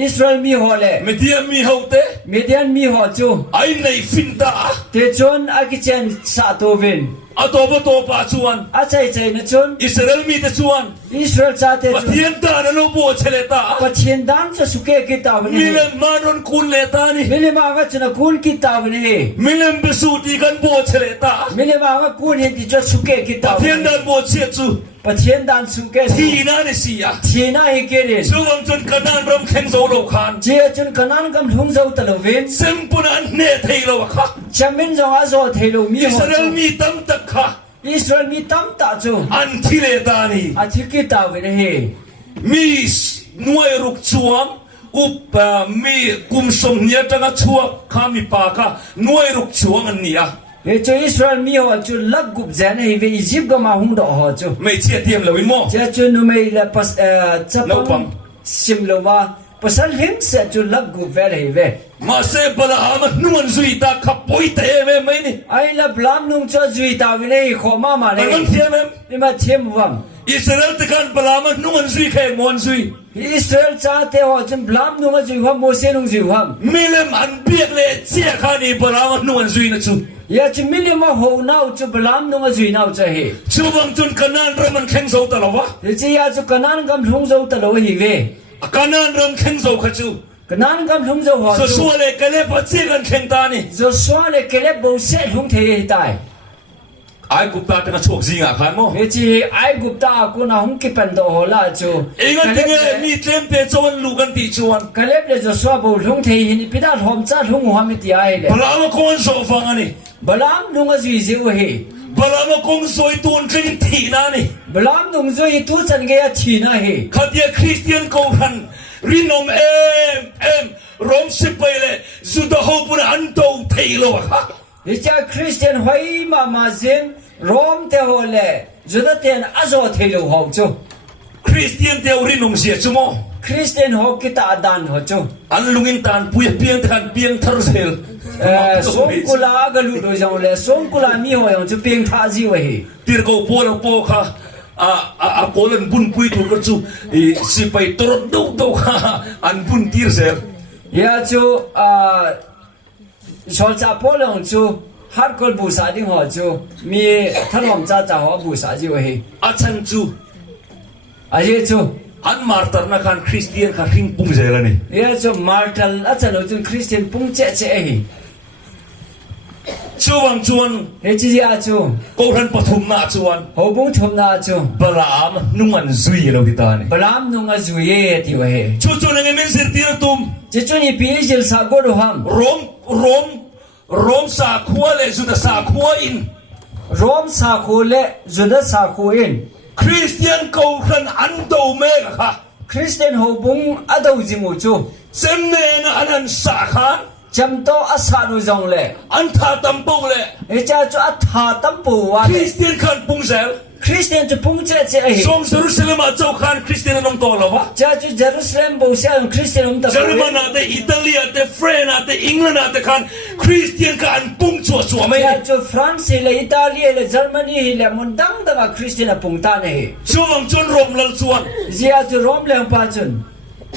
อิสราเอลมีหอเล เมเดียมีเฮาเต เมเดียนมีหอจู ไอ้ในฟินตา เตจนอากิเจนสาโตวิน อาโตบโตปาจวน อาใจใจนะจน อิสราเอลมีแต่จวน อิสราเอลจะเต ปะ จ เทียนตาโนโบเชเลตา ปะเชียนดันจะสุเกกิตาวิน มิเลมมานนคุณเลตานี่ มิเลมาว่าจะนักคุณกิตาวิน มิเลมเบสูตีกันโบเชเลตา มิเลมาว่าคุณเห็นที่จะสุเกกิตา ปะ วิ เทียน น ดันโบเชียจู ปะเชียนดันสุเก ทีน่าเนสีย ทีน่าเฮเกเรน ช่วงจนกันนั้นรำแข่งโซโลคาน เจ้าจนขนาดกำทุงเจ้าตะลวิน เซมปุนันเนเทโลวะค่ะ จำเป็นจะอาโซเทโลมี อิ ห ส อ ราเอล จู มีตั้มตะค่ะ อิสราเอลมีตั้มตาจู อันที่เลตานี่ อาทิกิตาวินเฮ มีหน่วยรุกชวงอุปมีกุมสมเนียจังชัวข้ามีปาค่ะหน่วยรุกชวงอันเนี้ย เฮ้ยจูอิสราเอลมีหอจูลักกุบเจนเฮเวอียิปต์ก็มาหุงดอกหอจู ไม่เชียเทียมเลยวิโม เจ้าจูนุเมย์ละปัสจับ แล้วปัง ซิมโลวาปัสสัลหิมเสจูลักกุบเวลเฮเว มาเซบลาอามันนวลซุยตาขับปุยเตะเวไหมนี่ ไอ้ละบลามนุงจะจุยตาวินเฮขอมามา มัน เน มันเทียมเอ็ม นี่มาเทียมวัง อิสราเอลตะการบลามันนวลซุยแข่งมวนซุย อิสราเอลจ้าเตหอจนบลามนุงจุยความโมเสนุงจุยความ มิเลมอันเบียกเลยเสียขานีบลามันนวลซุยนะจู อยากจะมิลิมาโหนาวจะบลามนุงจุยนาวจะเฮ ช่วงจนกันนั้นเริ่มมันแข่งโซตลอดวะ เดี๋ยวจะอยากจะกันนั้นกำทุงจะตลอดฮีเว กันนั้นเริ่มแข่งโซขจู กันนั้นกำทุงจะหอ ส จู สัวเลยกันเลยปัจเจกันแข่งตานี่ จะสวาเลเกล็บโบเซทุงเทให้ตาย ไอ้กุปตาจะมาช่วงซิงอ่ะขันโม เดี๋ยวจะไอ้กุปตากูน่าหุงกิปันโตโหลาจู เองกันยังไงมีเต็มเปจวนลูกันตีชวน กเล็บเลยจะสวาโบทุงเทหินพิดาหอมจ้าทุงหัวมิตรยาเลย บลามาคงโซฟังอันนี้ บลามนุงจุยเสียวเฮ บลามาคงโซยตูนคลินทีนานี่ บลามนุงจุยตู้จันเกียชีนะเฮ ขัดเยคริสเตียนกงหันรินอมเอ็มรอมสิบไปเลยสุดาฮูปุนอันโตเทโลค่ะ เดี๋ยวจะคริสเตียนหอยมาเซนโรมเทโฮเลจุดเตียนอาโซเทโลหอจู คริสเตียนเทวรินอมเสียจุโม คริสเตียนหอกกิตาดันหอจู อันลุงอินตานปุยเปียงทันเปียงทาร์เซล สงกุลากลุโดจังเลสงกุลามีหอยองจูเปียงท่าจีวะเฮ ตีร์โกโปลโปค่ะโกลันบุนปุยถูกกระจูสิไปตรดดูค่ะอันบุนตีร์เซล ยาจูชอลจาโปลองจูฮาร์คอลบูซาดิหอจูมีท่านหอมจ้าจ้าหอบูซาจีวะเฮ อาชันจู อาเยจู อันมาร์ตร์นักการคริสเตียนค่ะริงปุงเซลนี่ ยาจูมาร์ทัลอาจารย์จูคริสเตียนปุงเจเจเฮ ช่วงจวน เฮจิยาจู โกรันปฐุมนาจวน หอบุงทุมนาจู บลามนุ่งอันซุยเราที่ตานี่ บลามนุงอาจุยเอติวะเฮ ชูนังเงินสิร์ตีร์ตุม จะจุนี่พีเอจิลสากดูฮัม รอมสาขัวเลยสุดสาขัวอิน โรมสาคูเลจุดสาคูอิน คริสเตียนโกรันอันโตเมกค่ะ คริสเตียนหอบุงอดาวจิมูจู เซมเนนอันนั้นสาขาน จำโตอาสาดูจงเล อันทาตัมปุงเลย เฮจ้าจูอัฐาตัมปูวะ คริสเตียนขันปุงเซล คริสเตียนจะปุงเจเจเฮ ทรงเซรุสเลมาเจ้าขันคริสเตียนนมโตแล้ววะ จ้าจูเยรูซาเล็มบูเซียนคริสเตียนอุมตะ เยอรมันอาเตอิตาลีอาเตเฟรนอาเตอังกฤษอาเตขันคริสเตียนขันปุงชัวไม่ จ้าจูฝรั่งเศสเลอิตาลีเลเยอรมนีเลมุนดังดังคริสเตียนปุงตาเนเฮ ช่วงจนรมลัลส่วน จ้าจูโรมเลงปาจุน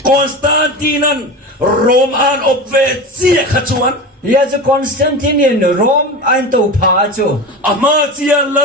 คอนสแตนตินันโรมอันอบเวเซียขจวน ยาจูคอนสแตนติเนียนโรมอันตูพาจู อามาเซียลล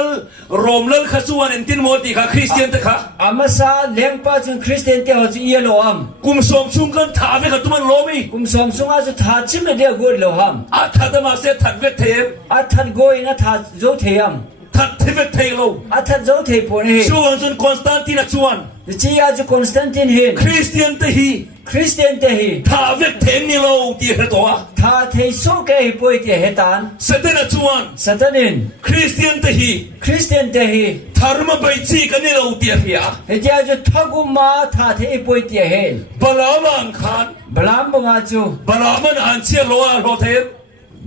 โรมลลขจวนอินทินโมติค่ะคริสเตียนตะค่ะ อามาซาเลงปาจุนคริสเตียนเตียวจูเยโลอัม กุมสมชุมกันถาเวกับตุมันโลมี กุมสมสุงอาจูทาชิมเดียกูโลฮัม อาทัดมาเสถัดเวทเทม อาทัดโกอินะทาโจเทียม ทัดเทเวทเทโล อาทัดโจเทปนเฮ ช่วงจนคอนสแตนตินชวน ย จีอาจูคอนสแตนตินเห็น คริสเตียนเตฮี คริสเตียนเตหี ถ้าเวกเทนนี่เราตีเหตัว ถ้าเทสุเกยป่วยเตเหตัน เสด็จจวน สตันิน คริสเตียนเตฮี คริสเตียนเตหี ธรรมไปจีกันนี่เราตีเหีย เฮจีอาจูทักุมาถ้าเทป่วยเตเห็น บลามันขาน บลามบังอาจู บลามันอันเชียโลอาโลเทน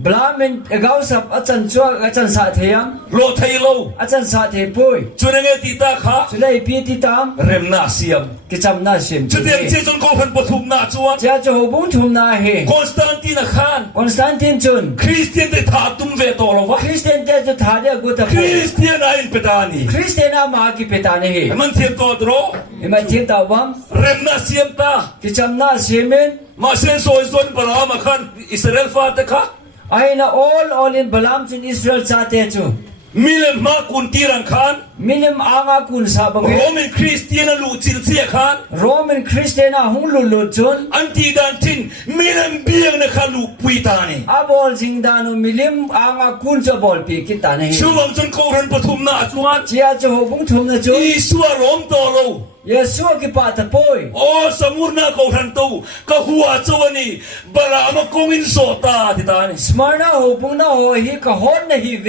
บลามินเกาสับอาจารย์ชัวอาจารย์สาเทียม โลเทโล อาจารย์สาเทป่วย จุดเงติตาขา สุดเลยพีติตาม เรมนาเซียม กิจำนาชิม จุดเดียงเจจนโกพันปฐุมนาจวน จีอาจูบุญทุมนาเฮ คอนสแตนตินขาน คอนสแตนตินจุน คริสเตียนเตถาตุมเวโตโลวะ คริสเตียนเตจูทาเดียกุตะ คริสเตียนไอ้เปตานี คริสเตียนอามากิเปตานีเฮ มันเทียมตัวดรอ อิมาเทียมตาวัม เรมนาเซียมตา กิจำนาชิมิน มาเซนโซยซนบลามาขันอิสราเอลฟาเตคะ ไอ้น่ะ all in บลามจุนอิสราเอลชาเตจู มิเลมากุนตีรังขัน มิลิมอางากุนซาบังเฮ โรมันคริสเตียนลูจิลเซียขัน โรมันคริสเตียนอาหุงลุลุจุน อันที่ดันทินมิเลมเบียงนะคะลูปุยตานี อาบอลจิงดานุมิลิมอางากุนจะบอลปีกิตานี ชูวังจนโครันปฐุมนาจวน เจียจะหบุงทุมนะจุน อีสัวล้มโตโล เยซูกิปาตะปอย โอ้สมุรนาโครันตูก็หัวจวนีบลามกงอินโซตาที่ตานี สมาร์นาหบุงนาโหฮิกะฮอนนะฮิเว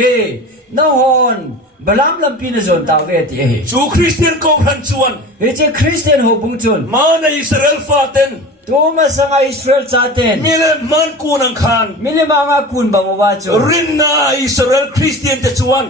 นาฮอนบลามลำปีนะจนตาเวติเฮ ชูคริสเตียนโครันจวน เฮเจคริสเตียนหบุงจุน มาในอิสราเอลฟาเตน ตัวมาสังอิสราเอลชาเตน มิเลมันกูนังขัน มิลิมอางากุนบางวาจุน รินนาอิสราเอลคริสเตียนเตจวน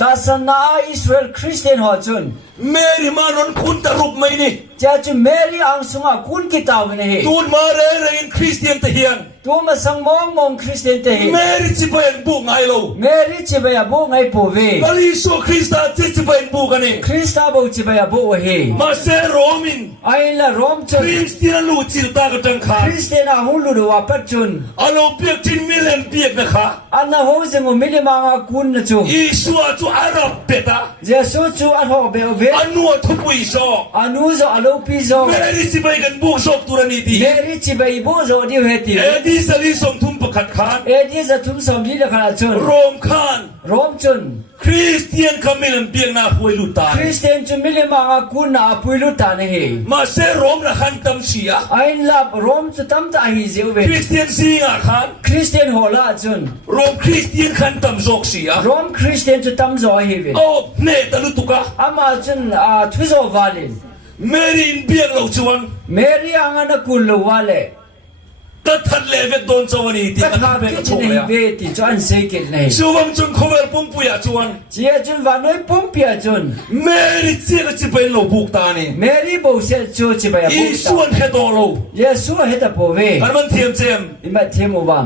ตาสนาอิสราเอลคริสเตียนหอจุน เมริมานนคุณตรุปไม่นี่ เจ้าจุเมรี่อังสุงากุนกิตาวินเฮ ตูนมาเรเรนคริสเตียนเตเฮียน ตัวมาสังมองคริสเตียนเตเฮ เมริจิเป็นบุกไงโล เมรี่จิบยาบุไงปูเว มาลิโซคริสต์จิเป็นบุกกันนี่ คริสตาบุจิบยาบุเฮ มาเซโรมิน ไอ้ละรอมจุน คริสเตียนลูจิลตากจังขา คริสเตียนอาหุลุดวาปัจจุน อารมณ์เปียกจินมิเลนเปียกนะคะ อันน่ะโหซิงมิลิมังอากุนนะจู อีสัวจูอารับเปตา เยซูจูอันหอเบลเว อันนัวทุบวิโซ อานูโซอาโลปิโซ เมริจิเป็นกันบุกศพตุรนีตี เมรี่จิบยบุโซดิเฮติ เอดีสลิสมทุมประคัดขาน เอดิจะทุ่มสมดีละขนาดจุน โรมขาน รอมจุน คริสเตียนคามิลันเปียงนาพวยลุตา คริสเตียนจุมิลิมังอากุนอาปุยลุตาเนเฮ มาเซโรมนะขันตัมเชีย ไอ้ลับรอมจุตัมตาฮิเซเว คริสเตียนซีงาขัน คริสเตียนโหลาจุน โรมคริสเตียนขันตัมโซกเชีย รอมคริสเตียนจุตัมโซเฮเว โอ้เนตลุตุกะ อามาจุนทุโซวาลิน เมรินเปียงเหล่าจวน เมรี่อังนักกุลวาเล ตัดทันเลเวกโดนจวนีที่ ก็ ตัด ทา เว กิ ก จ ชง ใน เลย เวติจวนเซกิลใน ชูวังจนเขาเวลปุ่มปุยจวน เจียจุนวานวยปุ่มเปียจุน เมริเจียกจะเป็นโลบุกตานี่ เมรี่บูเซจูจิบยา อี บุ ส่วนเฮโดโล เยซูเฮตาโปเว กันมันเทียมเจม อิมาเทมูบัง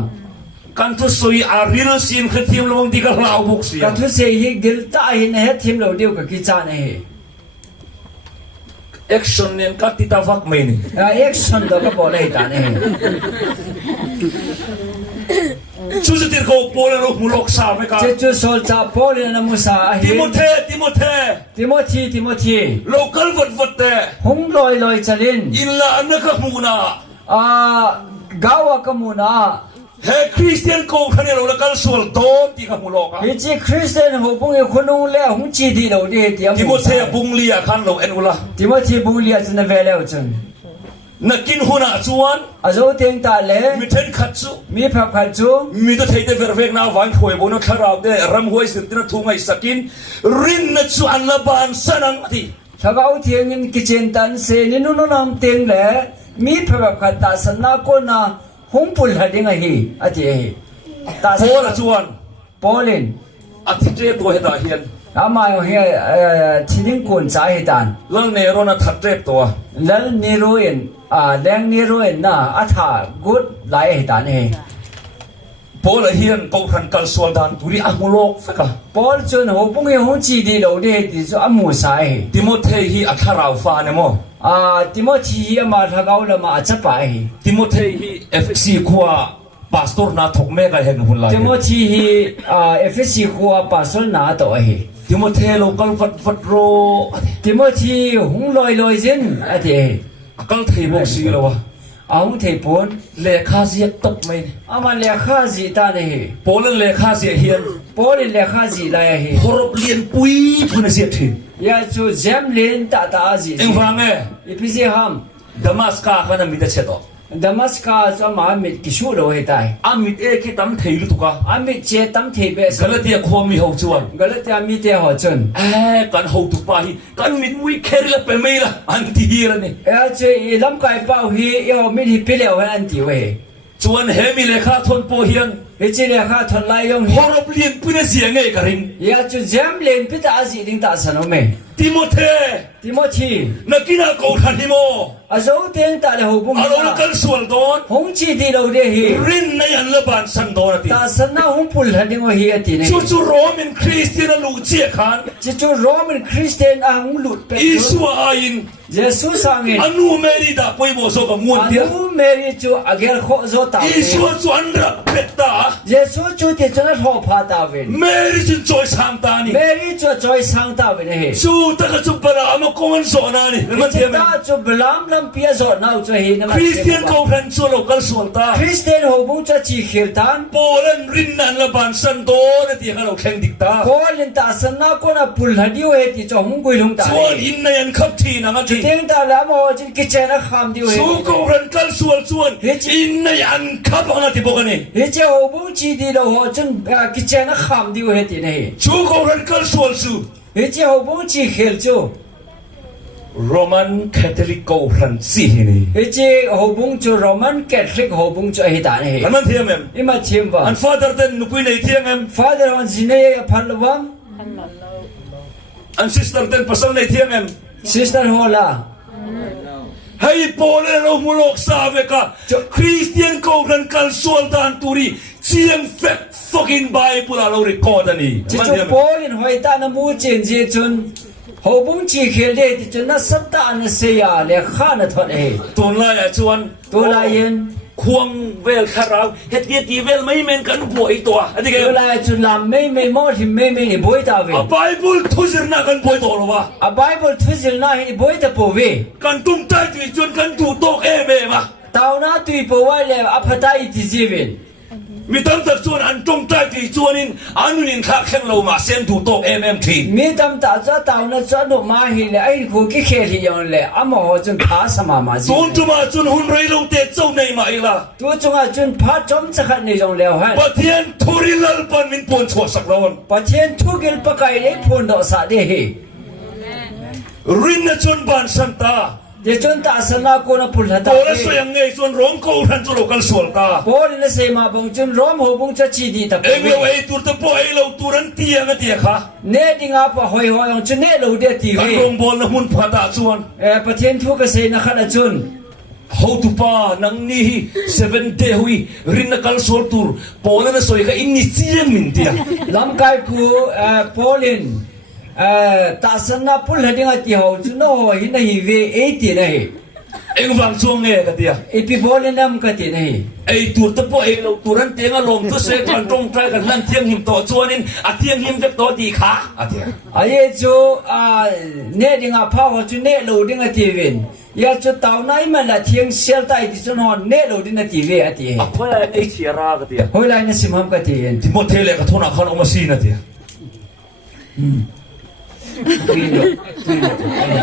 กันทุสอยอาริลซินคือเทียมลงที่กันลาวบุกเสีย กัทุเซฮิกิลตาหินเฮทิมโลเดียวกับกิจานเฮ แอคชั่นเนี่ยกัดติดตาฟักไม่นี่ เอ็กซ์ซันดก็บอกเลยตาเน ชูสติเขาโปเลโลมุลกสาวไหมครับ เจจูโซลซาโปลินามุสาเฮ ติโมเท ติโมธี โลกัลวัดวัดเต หงลอยจลิน อินลาอันนักมูนา กาวกมูนา เฮคริสเตียนโกคันเนี่ยเรากัลสวลโดนที่ขมูลกะ ฮิจิคริสเตียนหูปุงยคุนุเล่หงจีดีโลดีเดียม ติโมเทบุงเลียคันเราเอ็นอุลา ติโมธีบุงเลียจนเวเลวจน นักกินหุนาจวน อาโจเตียงตาเล มีเทนขัดซู มีพระขัดจู มีตัวเทยเตเวรเวกนาวันหวยบนคาราวเดรำหวยสินตินทุ่งไอสกินรินนัดซูอันละบานสนังที่ ถ้าเอาเทียงเงินกิจตันเซนินุนนำเตียงเลมีพระขัดตาสนาโกนาหงปุลหัดิงฮีอติเฮตา โพ ส ละจวน ปอลิน อาทิตย์เจตัวเฮตาเฮียน อามาเฮียที่ดิ้งกุนสาเหตัน ลังเนโรนัทัดเจตัว แล้วนิโรเอนแดงนิโรเอนน่ะอัฐากุดหลายเหตันเฮ โพละเฮียนกองขันกัลสวลดานตุรีอามุโลกเฟกะ ปอลจนหัวปุงยังหงจีดีโลเดติจอมูสาย ติโมเทฮีอัคาราวฟาเนโม ติโมธีมาทักเอาละมาจับไป ติโมเทฮีเอฟซีขวาปาสตอร์นาทกเมกะเห็นหุ่นลาย ติโมธีเอฟซีขัวปัสสนาตัวเฮ ติโมเทโลกัลวัดโร ติโมธีหงลอยจินอติ กัลเทบอกสีแล้ววะ เอาเทปน เลขาเสียตบไหม อามันเลขาจีตาเนี่ย โปลันเลขาเสียเฮียน โปลิเลขาจีลายเฮ พรบเลียนปุยพุนเสียที ยาจูเจมเลนตาตาจี เอ็งฟังไง อีพิซิฮัม ดามัสกาขันมิดเชตอ ดามัสกาจะมามิดกิชูโรเฮตาย อามิดเอคิตัมเทลุตุกะ อามิดเจตัมเทเบส กลเตียควมีหูจวน กลตามิเตหอจุน กันหูตุปาฮีกันมิดวิเคร์ละเปไม่ละอันที่ฮีระนี่ เออจูอีลำไก่เป้าฮียอมิดฮิปิเลวอันติเว จวนเฮมิเลขาทนโปเฮียน เฮจิเลขาทนไลยอง พรบเลียนปุนเสียงไงกระริง ยาจูเจมเลนพิตาจีดิงตาสนอเม ติโมเท ติโมธี นักกินาโกทันฮิโม อาโซเตงตาเลหูบุง อารมณ์กันส่วนโดน หงจีดีโรเดฮี รินในอันละบานสันโดนติ ตาสนาหงพุลหัดิงวฮีอติเน จูโรมินคริสเตียนลูเจียขัน จิจูโรมันคริสเตียนอาหงหลุดเป็ อิสวาอิน เยซูสังเง อนุเมริดาป่วยโมโซกับงวน อา เดีย นุเมริจูอาเกลโคโซตา อิสวาจวนรักเป็ดตา เยซูจูติจนทอพาตาเวน เมริจุนจอยสังตานี เมริจูจอยสังตาเวนเฮ จูตะกจุปราอามกวนโซนานีมัน จิ เทียม ตาจูบลามลำเปียโซนาวจูเฮนมา คริสเตียนเขาพันชัวโลกัลส่วนตา คริสเตียนหูบุงจะจีเขียตัน โปลันรินนันละบานสันโดนที่เขาแข่งดิกตา โคลินตาสนาโคนาปุลหัดิวเฮติจงหงกุยลงตา ชวนอินในอันขับทีนังที เตียงตาละโมจิกิเจนะคำดิวเฮ สู้เขาพันกัลส่วนอินในอันขับอันที่บอกกันนี่ เฮเจหูบุงจีดีโลโหจนกิเจนะคำดิวเฮติเน สู้เขาพันกัลส่วนสู้ เฮเจหูบุงจีเขียจู โรมันคาทอลิกเขาพันซีนี่ เฮเจหูบุงจูโรมันแคทริกหูบุงจูเฮตาเน กันมันเทียมเอ็ม อิมาชิมวะ อันฟาดร์เดนนุกุยในเทียมเอ็ม Father on Zinaya Palwam, อันซิสเตอร์เดนพัสดุในเทียมเอ็ม Sister Hola, ให้โปเลนเอามุลกซาเวกาคริสเตียนเขาพันกัลส่วนดานตุรีเชียงเฟก fucking Bible เราเรคคอร์ดนี่มันเทียม Chichu Paulin Hoita Namuchin Jechun, Hobung Chi Hilde, Tichuna Santa and Seya, Le Khana Thon A, ตุนไล่ชวน Tolayan, ควงเวลคาราวเฮ็ดเดียดีเวลไม่เหมือนกันป่วยตัวอันนี้ก็ Tolayan Lam May more him May Boita อ่ะ Way. ไบเบิลทุจริตนักกันป่วยตัวหรอวะ A Bible Twizzle na hi Boita Pove. กันตุ้มใจตีจนกันถูกโต๊ะเบมา Tauna Tui Powai Apatai Tizivin. มีตั้งแต่ส่วนอันตุ้มใจตีจวนนินอันนินข้าแข่งเรามาเส้นถูกโต๊ะที Mi tam ta za tauna za no ma hi le ai khu ki kheli yon le amo ho chun pha sama ma ส่วน ji. จุมาจนหุ่นไรเราเตะเจ้าในมาอีละ Tu chunga chun pha chom chakhat ni jong le han. ปะเทียนทุริลลปันมินปวนชัวสักแล้ว Pathian thu gil pakai le phun do sa de hi. รินนจนบานสันตา De chun ta sana ko na phul โต hata. และสวยงไงส่วนร้องเขาทันจุลกันส่วนตา Bol na se ma bong chun rom ho bong cha chi di ta. เอ็งเอาไอ้ตัวตะโพไอ้เราตัวนั้นเตียงเตียค่ะ Ne dinga pa hoi hoi ong chun ne lo de ti กัน hi. ลงบอลละหุ่นผาตาส่วน Pathian thu ka se na khala chun. How to pa nang ni 7 day hui rin na kal sol tur pola na soy ka inni siyan min dia Lam kai ku Polin. Ta sana phul hadinga ti ho chun no ho hi na hi ve e ti na hi. eng wang chuang nge ka dia Ipi Polin nam ka ti na hi. ai tur ta po ai lo turan tenga lom tu se kan tong trai kan lan thiang him to chuanin a thiang him vek to di kha a dia Aye chu ne dinga pha ho chu ne lo dinga ti vin. Ya chu tau nai ma la thiang sel tai ti chun hon ne lo dinga ti ve ati. a phola ai chiara ka dia Hoi lai na sim ham ka ti en. ti mo thele ka thona khan o ma si na dia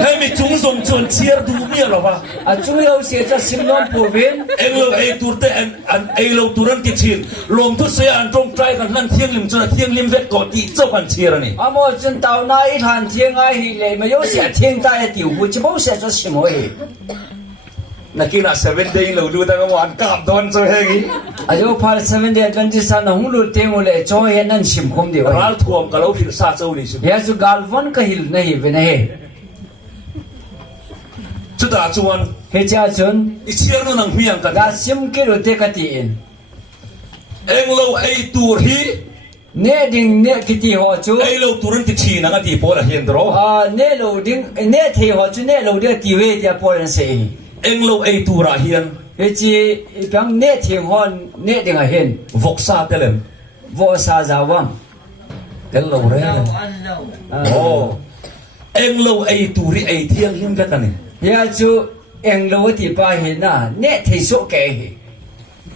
hai mi chung zon chon chiar du mi lo ba A chu yo se cha sim nom pu vin. eng lo ai tur te an ai lo turan ki chin lom tu se an tong trai kan lan thiang lim chuna thiang lim vek to ti chau kan chiara ni Amo chun tau nai than thiang ai hi le ma yo se thiang tai ti hu chi bo se cho sim hoi. nakina 7 day lo lu ta ka wan kap don so hegi Ayo phal 7 day Adventist san hung lu te mo le cho he nan sim khom de wa. ral thuam ka lo phir sa chau ni su Ya chu galvan ka hil na hi ve na he. chu da chuan He cha chun i chiar no nang miang ka da sim ke ro te ka ti en. eng lo ai tur hi Ne ding ne kiti ho chu. ai lo turan ti chi na nga ti po la hian dro Ne lo ding ne the ho chu ne lo de ti we dia por se. eng lo ai tura hian He chi bang ne thing hon ne ding a hen. vok sa telem Vo sa za wam. tel lo re oh eng lo ai turi ai thiang him ve ka ni Ya chu eng lo ti pa he na ne thei so ke he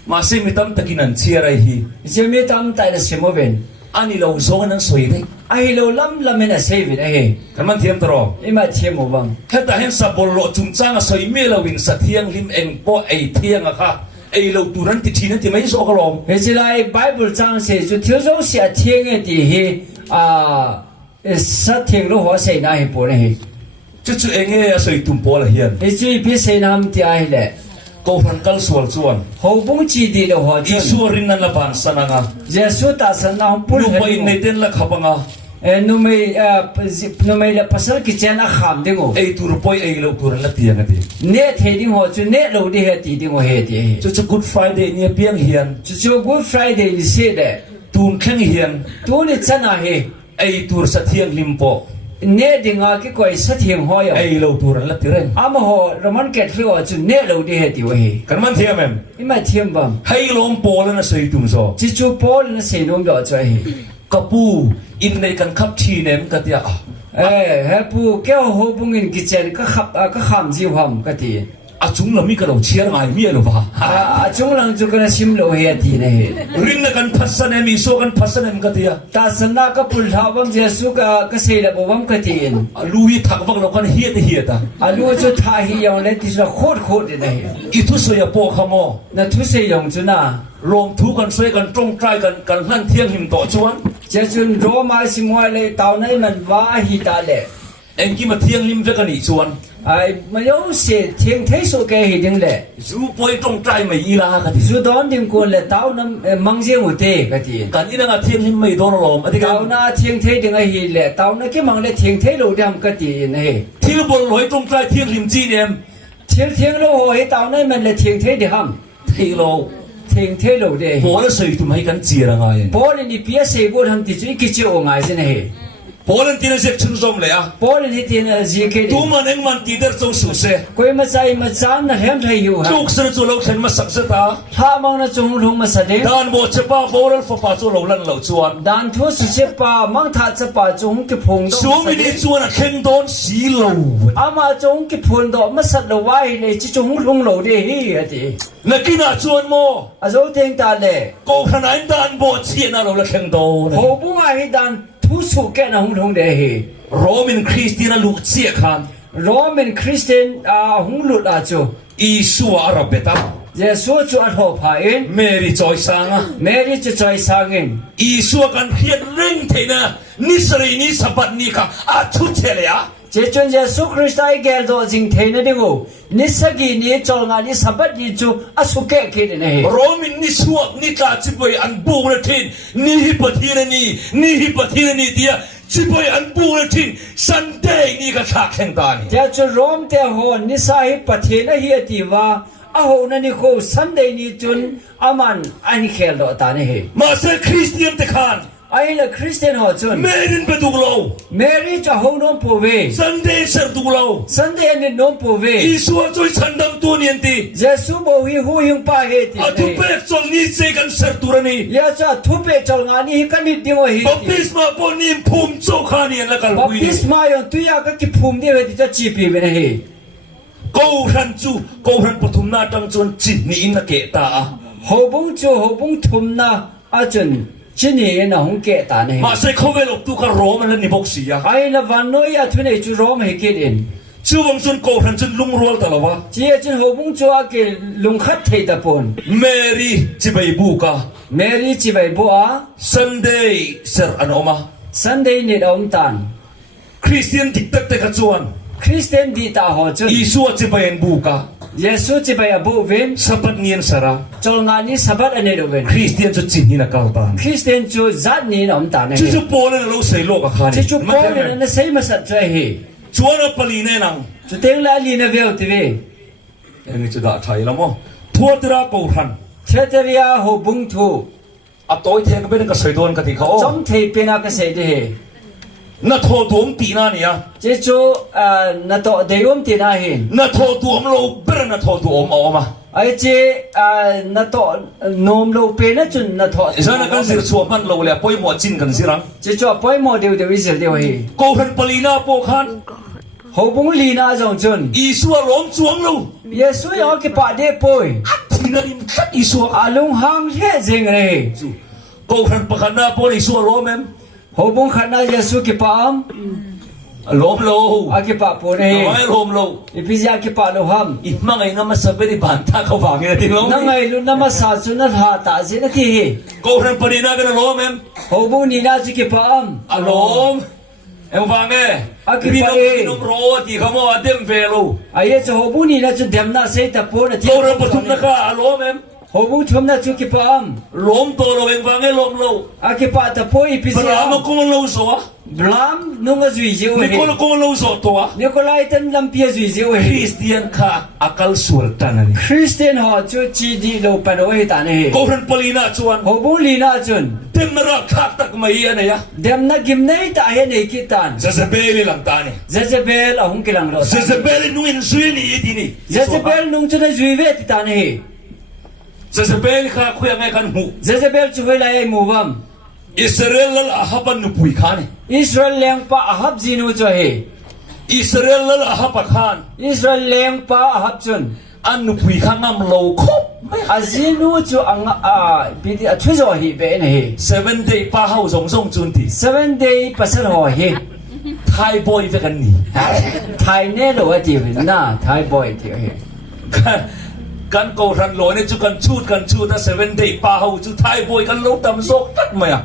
Masih mitam takinan ciarai hi. je mi tam tai na semoven Ani lau zongan ang soy deh. ai lo lam na save na he Kaman tiam tero. ima thiam bang Heta hen sa bollo chungchang a soy me lawin sa thiang lim eng po ei thiang a kha. Ei lo turan ti thina ti mai so kalom. he ji lai bible chang se ju thiu zo sia thiang e ti he sa thiang lo ho se na he po na he Chu chu enge a soy tumpo la hian. he ji bi se nam ti ai le Ko han kal sual chuan. ho bung chi di lo ho chu Isuarin na laban sananga. jesu ta san na pul Lu pa he in neten la khapanga. nu mai la pasal ki chen a kham ding o Ei tur poi ei lo turan la tiang ati. ne the ding ho chu ne lo di he ti ding ho he ti Chu chu Good Friday ni piang hian. chu good friday ni se de Tun kheng hian. tu ni chana he Ei tur sa thiang lim po. ne dinga ki koi sa thiang ho yo Ei lo turan la tireng. ama ho roman catholic ho chu ne lo di he ti wa he Kan man thiam em. ima thiam bam Hei lom po la na soy tum so. chi chu pol na se nom do cho he Kapu in nei kan khap thi nem ka tia. he pu ke ho bung in ki chen ka kham ji hom ka ti Achung la mi ka lo chiar ngai mi lo ba. chung lang chu kana sim lo he ti ne he Rin na kan phasan em iso kan phasan em ka tia. ta sana ka pul tha bam jesu ka se la bo bam ka ti in Lu hi thak vak lo kan hiat hiat ta. alu chu tha hi yong le ti sa khot ne he I thu so ya po khamo. na thu se yong chu na Rom thu kan soi kan trong trai kan hlan thiang him to chuan. je chun ro ma si moi le tau nai man wa hi ta le Em ki ma thiang lim ve kan ni chuan. ai ma yo se thieng thei so ke hi ding le Zu poi trong trai mai ila ka ti. zu don dim ko le tau nam mang je mu te ka ti Kan ina nga thiang lim mai don lom ati tau ka. na thieng thei ding a hi le tau na ki mang le thieng thei lo dam ka ti ne he Thil bol loi trong trai thiang lim chi nem. thieng lo ho hi tau nai man le thieng thei de ham Thei lo. thieng thei lo de Po la soi tum hai kan chi ra ngai. Paul ni pia se go ham ti chu ki chi o ngai se ne he Polen tina sek chung zom le a. Paul ni ti na ji ke Tu man eng man ti der chou su se. koi ma chai ma chan na hem thai yu ha Chuk ser chu lo khen ma sak se ta. tha mang na chung lung ma sa de Dan bo che pa boral fa pa chu lo lan lo chuan. dan thu su se pa mang tha cha pa chung ki phung do Su mi ni chuan a khen don si lo. ama chung ki phun do ma sat lo wai le chi chung lung lo de hi ati Na kina chuan mo. a zo teng ta le Ko khan ai dan bo chi na lo la khen don. ho bu nga hi dan thu su ke na hung lung de hi Roman Christian lu chi khan. roman christian hung lut a chu Isu arabeta. jesu chu a tho pha in Mary choi sanga. mary chu choi sang in Isu kan hiat ring theina ni sari ni sabat ni ka a thu chele a. je chun jesu christai gel do jing theina dingo nisagi ni chol nga ni sabat ni chu a su ke ke ne he Romin ni suak ni ka chipoi an bu na thin ni hi pathina ni hi pathina ni dia chipoi an bu na thin Sunday ni ka thak khen ta ni. te chu rom te ho ni sa hi pathe na hi ati wa a ho na ni ko sunday ni chun aman ani khel do ta ne he Ma se Christian te khan ai la christian ho chun Merin pe duglo mary cha ho nom po ve Sunday ser duglo sunday ni nom po ve Isu choi chandam tu ni anti jesu bo hi hu yung pa he ti atu pe chol ni se kan ser turani ya cha thu pe chol nga ni kan ni ding hi baptisma po ni phum cho khani la kal hui baptisma yo tu ya ka ki phum de he ti cha chi pi ne he ko ran chu ko ran pathum na tang chon chin ni in na ke ta ho bung chu ho bung thum na a chun chini na hung ke ta ne ma se khovel ok tu ka rom la ni bok sia ai la van no ya thu ne chu rom he ke din chu wang chun ko ran chun lung rol ta lawa chi chun ho bung chu a ke lung khat thei ta pon Mary chibai bu ka mary chi bai bo a Sunday ser an oma sunday ni dom tan Christian diktat te ka chuan christian di ta ho chun Isu chibai en bu ka yesu chi bai abu ven sabat nien sara chol nga ni sabat ane do ven Christian chu chin ni na kal ta christian chu zat ni dom ta ne chu chu pol na lo sei lo ka khani chi chu po ne na sei ma sat chai he chuan a pali ne nang chu teng la li na veo ti ve en chu da thai la mo thua tra ko ran theteria ho bung thu a toy the ka ben ka soi don ka ti kha o chom thei pe na ka se de he na tho tuam ti na ni a che chu na to deum ti na hin na tho tuam lo ber na tho tuam o ma ai che na to nom lo pe na chun na tho isana kan sir chuam man lo le poi mo chin kan sirang che chu poi mo de wi zel de he ko ran pali na po khan hầu bung lì na dòng chun อีสัวล้มจวงเรา Yesu yang ke pak de poi ที่นั่นคัดอีสัว alung hang he jeng re กูขันประคันหน้าพออีสัวล้มเอ็ม hầu bung khana Yesu ke pa am ล้มโล a ke pa po ไม่ re ล้มโล ipizia ke pa lo ham อีมั่งไงน้ำมันสับไปที่บ้านท่าเขาฟังไงที่ล้ม na ngai lu na ma sa chu na tha ta je na thi กูขันปรินากันล้มเอ็ม hầu bung ni na chu ke pa am ล้มเอ็มฟังไงพี่น้องโรที่เขาบอกเต็มเวลู aye chu hầu bung ni na chu dem na sei ta po na thi กูขันปทุมนะคะล้มเอ็ม hầu bung thum na chu ke pa am ล้มตัวเราเองฟังไงล้มโล a ke pa ta po พระ ipizia มาคงโลสัว blam nunga zui je นี่ we คนคงโลสัวตัว Nikolai tan lampia zui je ค we ริสเตียนข้าอักลส่วนตันนี่ Christian ho chu chi di lo pa no he ta ne กูขันปรินาชวน ho bu li na chun เต็มรักขัดตักไม่ยันเนี่ย dem na gim nei ta he nei ki tan จะจะเบลีหลังตานี่ Jezebel a hung kilang ro จะจะเบลีนุ่งสุยนี่ดีนี่ Jezebel nung chu na zui ve ti ta ne จะจะเบลีข้าคุยยังไงกันหู Jezebel chu he lai mu wam อิสราเอลละฮับันนุปุยขาน Israel leng pa ahab jinu chu he อิสราเอลละฮับขาน Israel leng pa ahab chun อันนุปุยขานงโลคบ azinu chu ang a bi ti a thu zo hi be ne he 7 day ป้าเฮาส่งส่งจุนที 7 day pasal ho he ไทยบอยเวกันนี่ Thai ne lo ti na Thai boy ti he กันโกรันโลนี่จุกันชูดแต่7 day ป้าเฮาจุไทยบอยกันลบตำโซกตัดไหมอ่ะ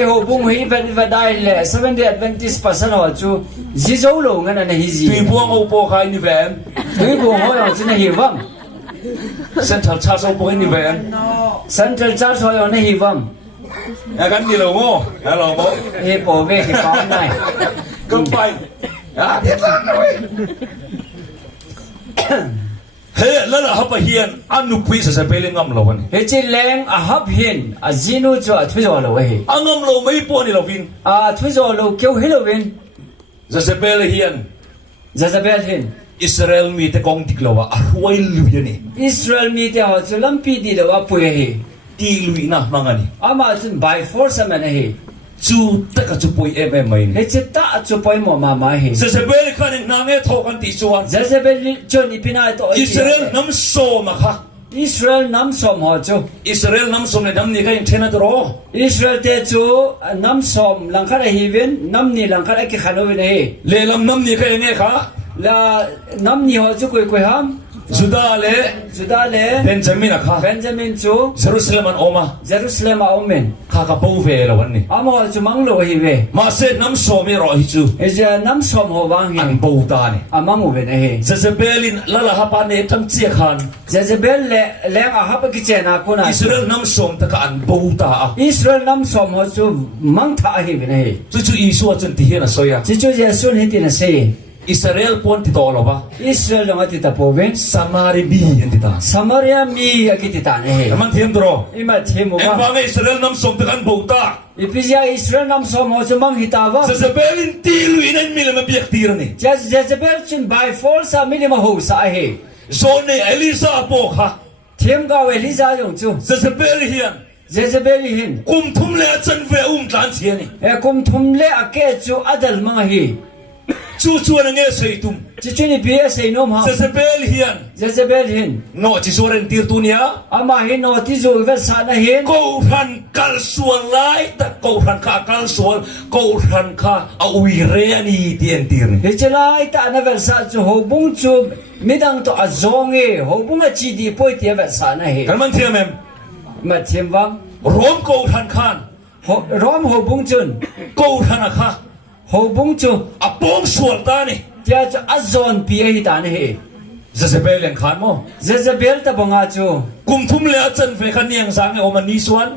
Eho bung hi ven dai le 7 day Adventist pasal ho chu ji zo lo ngana na hi ji ปีพวงเอาโปใครนี่แวน Hui bu ho yo chu na hi wam เส้นทางชาติเอาโปให้นี่แวน Central Church ho yo na hi wam ไอ้กันนี่เราโง่แล้วเราบอก he po ve ke pa nai ก็ไปอ่ะเดี๋ยวกันนะเว้ยเฮ้ยแล้วล่ะฮับเฮียนอันนุปุยจะเปลี่ยนงำเราวันนี้ he chi leng a hab hin a jinu chu a thu zo lo he อันงำเราไม่ปวดนี่เราวิน a thu zo lo keu hi lo win จะเปลี่ยนเฮียน Jezebel hin อิสราเอลมีแต่กองดิกเราว่ารวยลุยนี่ Israel mi te ho chu lampi di lo a pu he ตีลุยนะมังอันนี้ ama chun by force man he จูตะกะจูปุยไม่ he chi ta chu poi mo ma ma he จะเปลี่ยนกันนางเอทอกันตีชวน Jezebel chun ipina to อิสราเอลน้ำโซมาค่ะ Israel nam som ho chu อิสราเอลน้ำโซในน้ำนี้ก็ยังเทนัดรอ Israel te chu nam som langkar hi ven nam ni langkar ki khalo ven he เลลำน้ำนี้ก็ยังไงค่ะ la nam ni ho chu koi ham จุดาเล juda le เป็นจามินะค่ะ Benjamin chu เยรูซาเล็มอันโอมา Jerusalem a omen ข้ากระเป๋าเวลวันนี้ amo chu manglo hi ve มาเสร็จน้ำโซมีรอฮิจู e je nam som ho wang อัน hi ปูตาเนี่ย amang u ven he จะเปลี่ยนละละฮับปานเนทั้งเจียขัน Jezebel le leng a hab ki chena kuna อิสราเอลน้ำโซมตะกอันปูตา Israel nam som ho chu mang tha hi ven he จู่ๆอิสุจนที่เห็นสอย chi chu Jesu hi ti na se อิสราเอลปวนติดต่อหรอปะ Israel lo ti ta po ven สมาริบีอันติดตา Samaria mi akiti ta ne he มันเทียมตัว ima themo เอ็ง ba ฟังอิสราเอลน้ำโซมตะกันปูตา Ipizia Israel nam som ho chu mang hitawa จะเปลี่ยนตีลุยนั่นมีเลยมาเบียกตีรนี่ Jezebel chun by force a minima ho sa he โซนในเอลิซาโปค่ะ Thiam ga we Lisa yong chu จะเปลี่ยนเฮียน Jezebel hin กุมทุ่มเละจันเวอุ้มจานเชียนี่ e kum thum le ake chu adal mang hi จู่ๆนั่งเงี้ยใส่ตุ้ม chi chuni bi se nom ha จะเปลี่ยนเฮียน Jezebel hin โนจิสวรรค์ตีร์ตุเนีย ama hin no ti zo ve sa na hin กูรันกัลส่วนไล่แต่กูรันข้ากัลส่วนกูรันข้าเอาวิเรียนีเตียนตีร์นี่ he chelai ta na ve sa chu ho bung chu midang to azong e ho bung a chi di poi ti ve sa na he กันมันเทียมเอ็ม ma thiam wam รวมกูรันข้าน rom ho bung chun กูรันข้า ho bung chu อ่ะป้องส่วนตานี่ tia chu azon pi hi ta na he จะเปลี่ยนข้านมั้ง Jezebel ta bonga chu กุมทุ่มเละจันเวขันยังสังเอโอมันนิสวน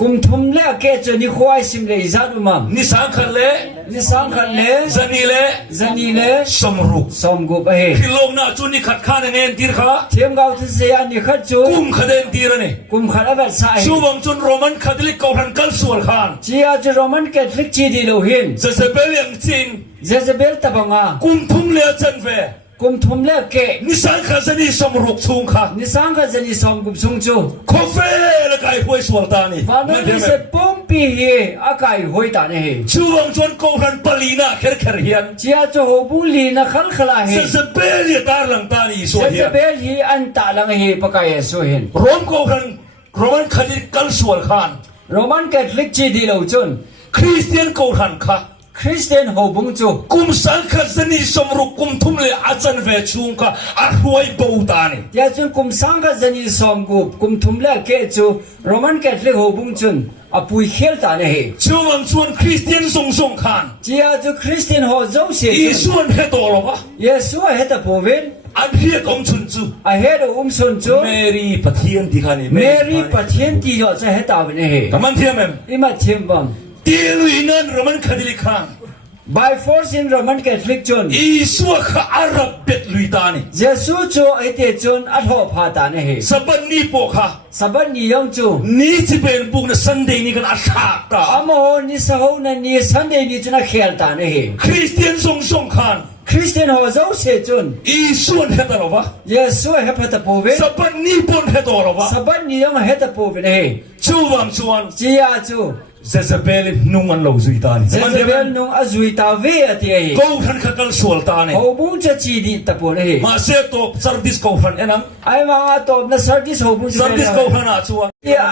kum thum le ake chu ni khwai sim le izat umam นิสังขันเละ ni sang khat le จันนี่เละ zani le สมรุก som gu ba he ที่โลกน่าจุนี่ขัดข้านเงินตีร์ข้า thiam gau tu se an ni khat chu กุมขัดเดินตีร์นี่ kum khat avel sa ชู he วังจุนโรมันคาทอลิกกูรันกัลส่วนข้าน chia chu roman catholic chi di lo hin จะเปลี่ยนจริง Jezebel ta bonga กุมทุ่มเละจันเว kum thum le ke นิสังขันนี่สมรุกชุงข้า ni sang khat zani som gu sung chu คอฟเฟ่ละไก่พวยส่วนตานี่ va no ni se pum pi hi akai hoi ta ne he ช่วงจวนกูรันปลีนาเขรเฮียน chia cho ho bu li na khal khala เซ he ซเบลีตาลังตานีสวย se bel hi an ta lang he pakai so hin ร่วมกูรันโรมันคดีกัลสวลขาน roman catholic chi di lo chun คริสเตียนกูรันค่ะ christian ho bung chu กุมสังขสนีสมรุกุมทุ่มเลอาจารย์เวชุงค่ะอาหวยบูตานี ya chun kum sang ka jani som gu kum thum la ke chu roman catholic ho bung chun apui khel ta ne he ช่วงชวนคริสเตียนทรงขาน chia chu christian ho zo se อีส่วนเฮตโตหรอวะ yesu he ta povin อันเรียกองชุนจู a he do sun chu เมรีปะเทียนที่ขานี่ mary pathian ti ho cha he ta ne he กำมันเทียมเอ็ม ima chim bam ตีลุยนั่นโรมันคดีลิขาน by force in roman catholic chun อีส่วนข้าอาหรับเบ็ดลุยตานี yesu chu ite chun a tho pha ta ne he สบันนี่โปค่ะ saban ni yong chu นี่จะเป็นบุกในซันเดย์นี่กันอาชาตา amo ni sa ho na ni sunday ni chuna khel ta ne he คริสเตียนทรงขาน christian ho zo se chun อีส่วนเฮตโตหรอวะ yesu he pha ta povin สบันนี่ปนเฮตโตหรอวะ saban ni yong he ta povin he ช่วงชวน chia chu เซซเบลนุ่งอันเหลาสุยตานีมันเดียว Jezebel nung azui ta ve ati he กูทันขัดสวลตานี ho bung cha chi di ta po ne he มาเสียตัวซาร์ดิสกูทันเอ็นัง ai ma top na service ho bung ซาร์ดิสกูทันอาชัว ya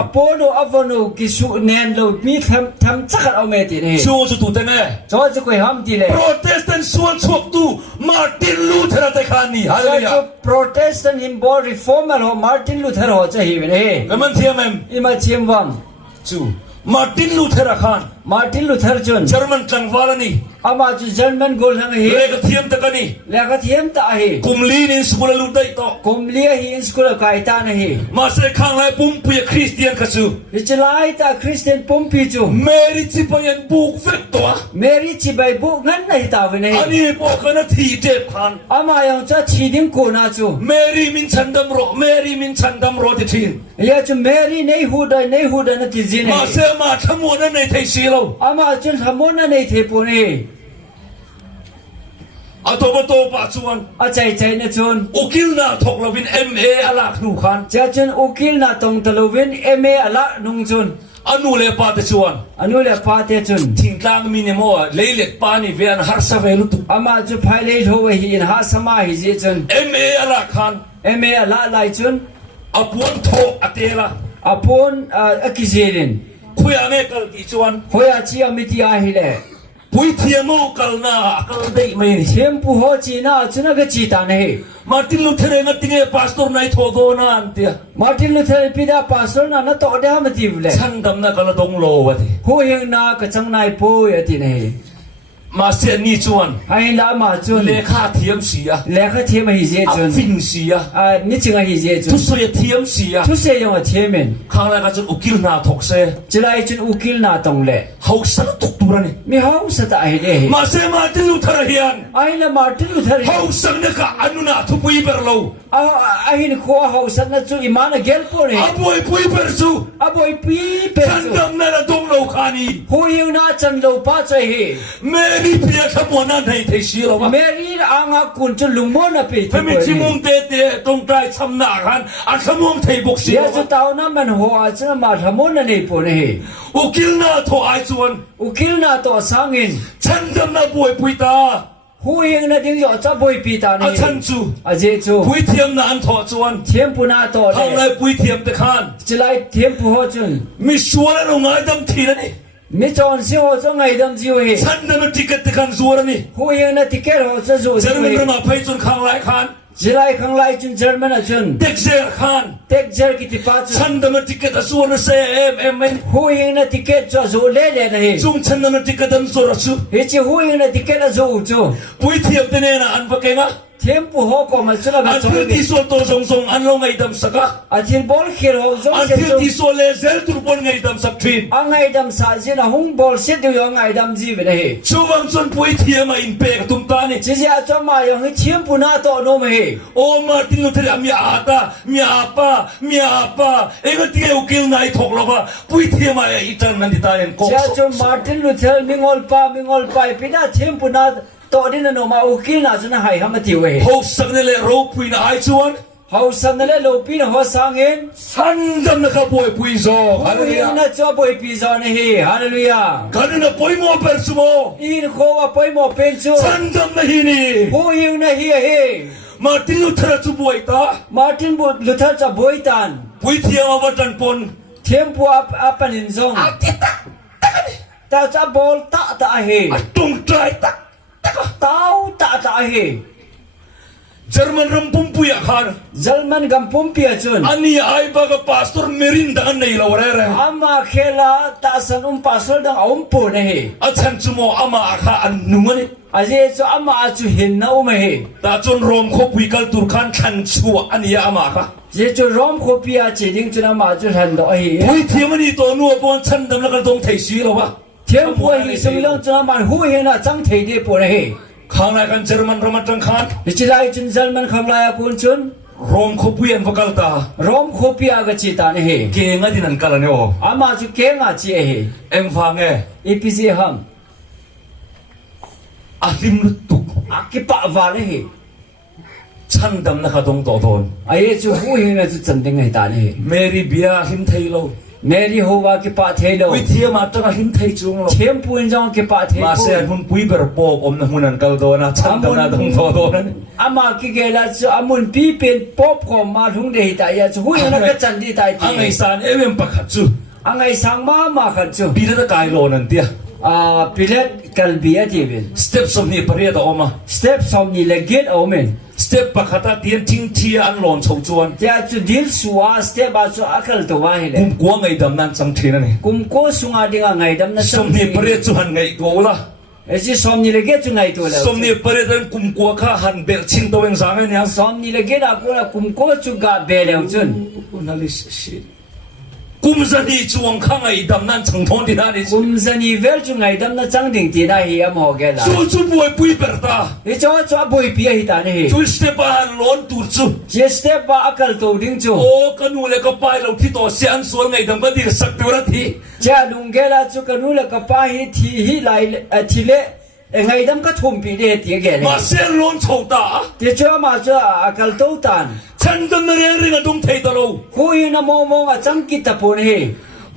apolo avono kisu nen lo mi tham chakat au me ti ne ชัวจุดตัวเต็งเอ cho chu koi ham ti le โปรเตสแตนต์ส่วนชกตูมาร์ตินลูเทอร์แต่ขานี่ฮาเล cho ลูยา chu protestant him bo reformer ho martin luther ho cha hi ne he แล้วมันเทียมเอ็ม ima chim wam จูมาร์ตินลูเทอร์ขาน martin luther chun เยอรมันกลางวาลนี่ ama chu german gol hang เล he กเทียมตะกันนี่ le ka thiam ta he กุมลีนินสกุลลูได้ต่อ kum lia hi in school kai ta ne he มาเสียข้างไรปุ่มเปียคริสเตียนกสู Ichalai ta Christian pompi chu เมริจิปยันบุกเฟกตัว Mary chi bai bu ngan nai ta ve อัน nei นี้บอกกันนะทีเจ็บขัน ama yang cha chi dim ko na chu เมรีมินชันดำโรเมรีมินชันดำโรติทิน ya chu Mary nei hu da na ti zin มา nei เสียมาทั้งหมดนั้นในไทยซีเรา ama chun hamon na nei the pu nei อาตัวมาโตปัจจุบัน a chai na chun อุกิลนาทกลวินเอ็มเออลากนูขัน cha chun ukil na tong talovin ma ala nung chun อนุเลปาติชวน anu le pa te chun ทิ้งกลางมินิโมเลเล็กปานิเวียนฮาร์ซาเวลุตุ ama chu phai le tho hi in ha sama hi je chun เอ็มเออลากขัน ma ala lai chun อปวนโทอเตละ apon akizelin คุยอเมกัลติชวน hoya chi amiti a hi le ปุยเทียมูกัลนากัลได้ไม่นี่ tempu ho chi na chuna ga chi ta nei มาติลุเทเรงติงเอพาสตอร์นายโทโดนาอันเตีย Martin Luther pida pastor na to de ham ti vle ฉันดำนักละดงโลวะที ho yang na ka chang nai po ya ti nei มาเสียนี่ชวน ai la ma chun เลขาเทียมเสีย le kha the ma hi je อั chun ฟินเสีย a ni ching hi je ทุ chun สยเทียมเสีย tu se yong a the men ข้างแรกก็จะอุกิลนาทกเซ chilai chun ukil na tong le เขาสันตุกตัวนี่ mi hau sa ta ai de มาเสียมาติลุเทเรียน ai la Martin Luther เขาสังเนกอนุนาทุปุยเบอร์โล ai ni kho hau sa na chu imana gel po ne อาบวยปุยเบอร์ซู a boy pi pe ฉัน chu ดำนักละดงโลคานี ho yang na chan lo pa chai he เมรีเปียขบวนนั้นในไทยซีเราวะ Mary anga kun chu lungmo na pe ถ้ามีชิมงเตเตตรงใต้ชำนาคันอาขมงไทยบกเสีย ya chu taw na man ho a chuna ma thamon na nei po ne he อุกิลนาโทไอชวน ukil na to sangin ฉันดำนักบวยปุยตา hu yeng na ding yo cha boy pi ta อา ni ฉันจู a je chu ปุยเทียมนานทอชวน thiam pu na to ทางไร le ปุยเทียมตะคาน chilai thiam pu ho chun มีชวนแล้วงายดำทีแล้วนี่ mi chon si ho cho ngai dam jiu he ฉันดำนักติกตะคานชวนนี่ hu yeng na ticket ho cha zo ฉัน jiu มัน he มาไปจนข้างไรคาน chilai khang lai chun german a chun เด็กเสียคาน tek jer ki ti pa ฉัน chun ดำนักติกตะชวนเซเอ็ม hu yeng na ticket cho zo le le na he จุงฉันดำนักติกตะชวนชู he chi hu yeng na ticket a zo chu ปุยเทียมตะเนนะอันปะเกงะ thiam pu ho ko ma chuna อั ga นพื้น chong ที่ส่วนตัวทรงอันลงไงดำสักะ a thil bol khir ho zo อัน se พื้น chu ที่ส่วนเลเซลตุรปนไงดำสักที angai dam sa jin a hung bol se du yo ngai dam ji ve he ช่วงจนปุยเทียมอินเปกตุมตานี่ chỉ là cho mà yung chiếm phụ na to nó mà he โอ้มาตินุเทเรียมีอาตามีอาปามีอาปาเอ็งก็ที่อุกิลนายถกแล้วว่าปุยเทียมอะไรอีจันนันทิตาเอ็นโก chỉ là cho Martin Luther mingol pa pina chiếm phụ na to đi nó mà ukil na cho nó hay ham tiêu he เขาสักเนี่ยเลยรูปุยน่าไอชวน เฮาสันนั่นแหละโลปีนหัวสังเห็น 산담 나카 보이 부이소 ผู้เห็น 할렐루야 นะจ้าป่วยปีซอนเฮฮาเลลูยา 가느나 보이 모 베르스모 อินโคว่าป่วยหมอเป็นจู 산담 나히니 ผู้เห็นนะเฮียเฮ 마틴 루테라 주 보이다 มาร์ตินบุตรลุทธจะบวยตัน 부이티야 와바탄 본 เทียมพัวอัปนินซง 아티딱 따가니 แต่จะบอลตะตะเฮ 아똥트라이 딱 따가 เต้าตะตะเฮ 저르만 럼뿜뿌야 칸 จัลมันกำปุ่มเปียจุน 아니 아이바가 파스토르 메린다 안내이라 오래래 อามาเคลาตาสันปัสสดังอุ้มปูนเฮ 아찬 주모 아마 아카 안 누머니 อาเจจูอามาจูเห็นนะอุ้มเฮ 나존 롬코 부이갈 뚜르칸 칸추와 아니야 아마 아카 เจจูร้อมโคปีอาเจดิงจุนอามาจูหันดอเฮ 부이티야만이 또 누워본 찬담 나갈 동태시로 봐 เทียมพัวหิสงเรื่องจุนอามาหูเฮนะจังเทเดปูนเฮ 강나간 저르만 로마탄 칸 จิไลจุนจัลมันคำลายคุณจุน 롬코 부이엔 보갈다 ร้อมโคปีอากจิตานเฮ 갱아디난 깔라네오 อามาจูเก่งอาเจเฮ 엠팡에 อีพีซีฮัม 아림루뚝 อากิปะวาเลเฮ 찬담 나가동 도돈 อาเยจูหูเฮนะจูจันติงให้ตานเฮ 메리 비아 힘테일로 เมรีโฮวากิปะเทโล 부이티야 마타가 힘테이 중로 เทียมปูนจงกิปะเทโล 마세 문 부이베르 뽀 없는 훈한 깔도나 찬담 나동 도돈 อามากิเกลาจูอามุนปีเป็นป๊อบของมาทุงเดหิตายาจูหูเฮนะก็จันดีตายที 앙아이산 에웬 바카쭈 อังไงสังมาขัดจู 비르다 가일로는 띠야 พิเลตกัลบีอาทีวิน 스텝 섭니 버리에다 오마 สเต็ปสองนี่เลเกตโอเมน 스텝 바카타 디엔 팅티야 안론 초주원 แต่จูดิลสัวสเต็ปอาจูอัคลตัวเฮเล 꿈꾸어가이 담난 짱티나네 กุมโกสุงอาดิงไงดำนั่น 섭니 버리에 주한 가이 도올라 เอจิสอมนี่เลเกตจูไงตัวแล้ว 섭니 버리에던 꿈꾸어가 한벨 칭도행 상하냐 สอมนี่เลเกตอากูละกุมโกจูกาเบลวจุน 날리시 꿈산이 주원강의 담난 정통디나니 กุมซันีเวลจูไงดำนั่นจังดิ่งตีได้เฮียมอเกล่ะ 주주부의 부이베르다 เอจอจอบอยปีฮิตานี่ 줄스테바 론 뚜르쭈 เจสเต็ปอัคลตัวดิ่งจู 오 까누레가 빠이로 티도 세안 수원의 담바디 삭비오라티 เจ้าดุงเกล่ะจูกันูเลกป้าฮิทีฮิไลทีเลไงดำก็ทุ่มปีเดตีเกล่ะ 마셀 론 초다 เจจ้ามาจ้าอัคลตัวตัน 찬던너레리가 동태이더로 คุยนะมองจังกิตาปูนเฮ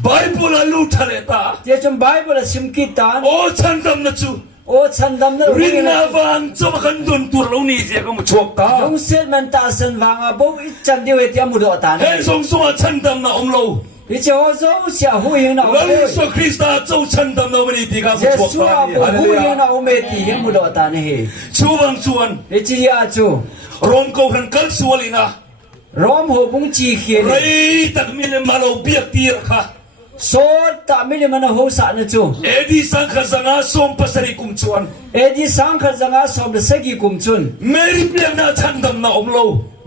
바이블 알루타레다 เจจมไบเบิลซิมกิตัน 오 찬담나쭈 โอ้ฉันดำนั่นคุยนะ 린나반 저마간 돈 뚜르로니 제가 뭐 ย 주었다 งเสร็จมันตาสันวางอ่ะบ่จันเดียวเตียมุดอตาน 해송송아 찬담나 om로 ดิเจ้าโซ่เสียหุยนะโอเม 랄리소 크리스타 저 찬담나 어머니 디가 เจ 뭐 สุอา 주었다 บุหุย 할렐루야 นะโอเมตีเฮมุดอตานเฮ 주방 주원 ดิจิยาจู 롬코한 깔수월이나 ร้อมหัวบุงจีเขียน 레이 딱밀레 말로 비약디르카 โซตามิลิมันหัวสานจู 에디 상카상아 솜파사리 꿈추원 เอดีสังขจังอาสอบเสกีกุมจุน 메리 플레나 찬담나 om로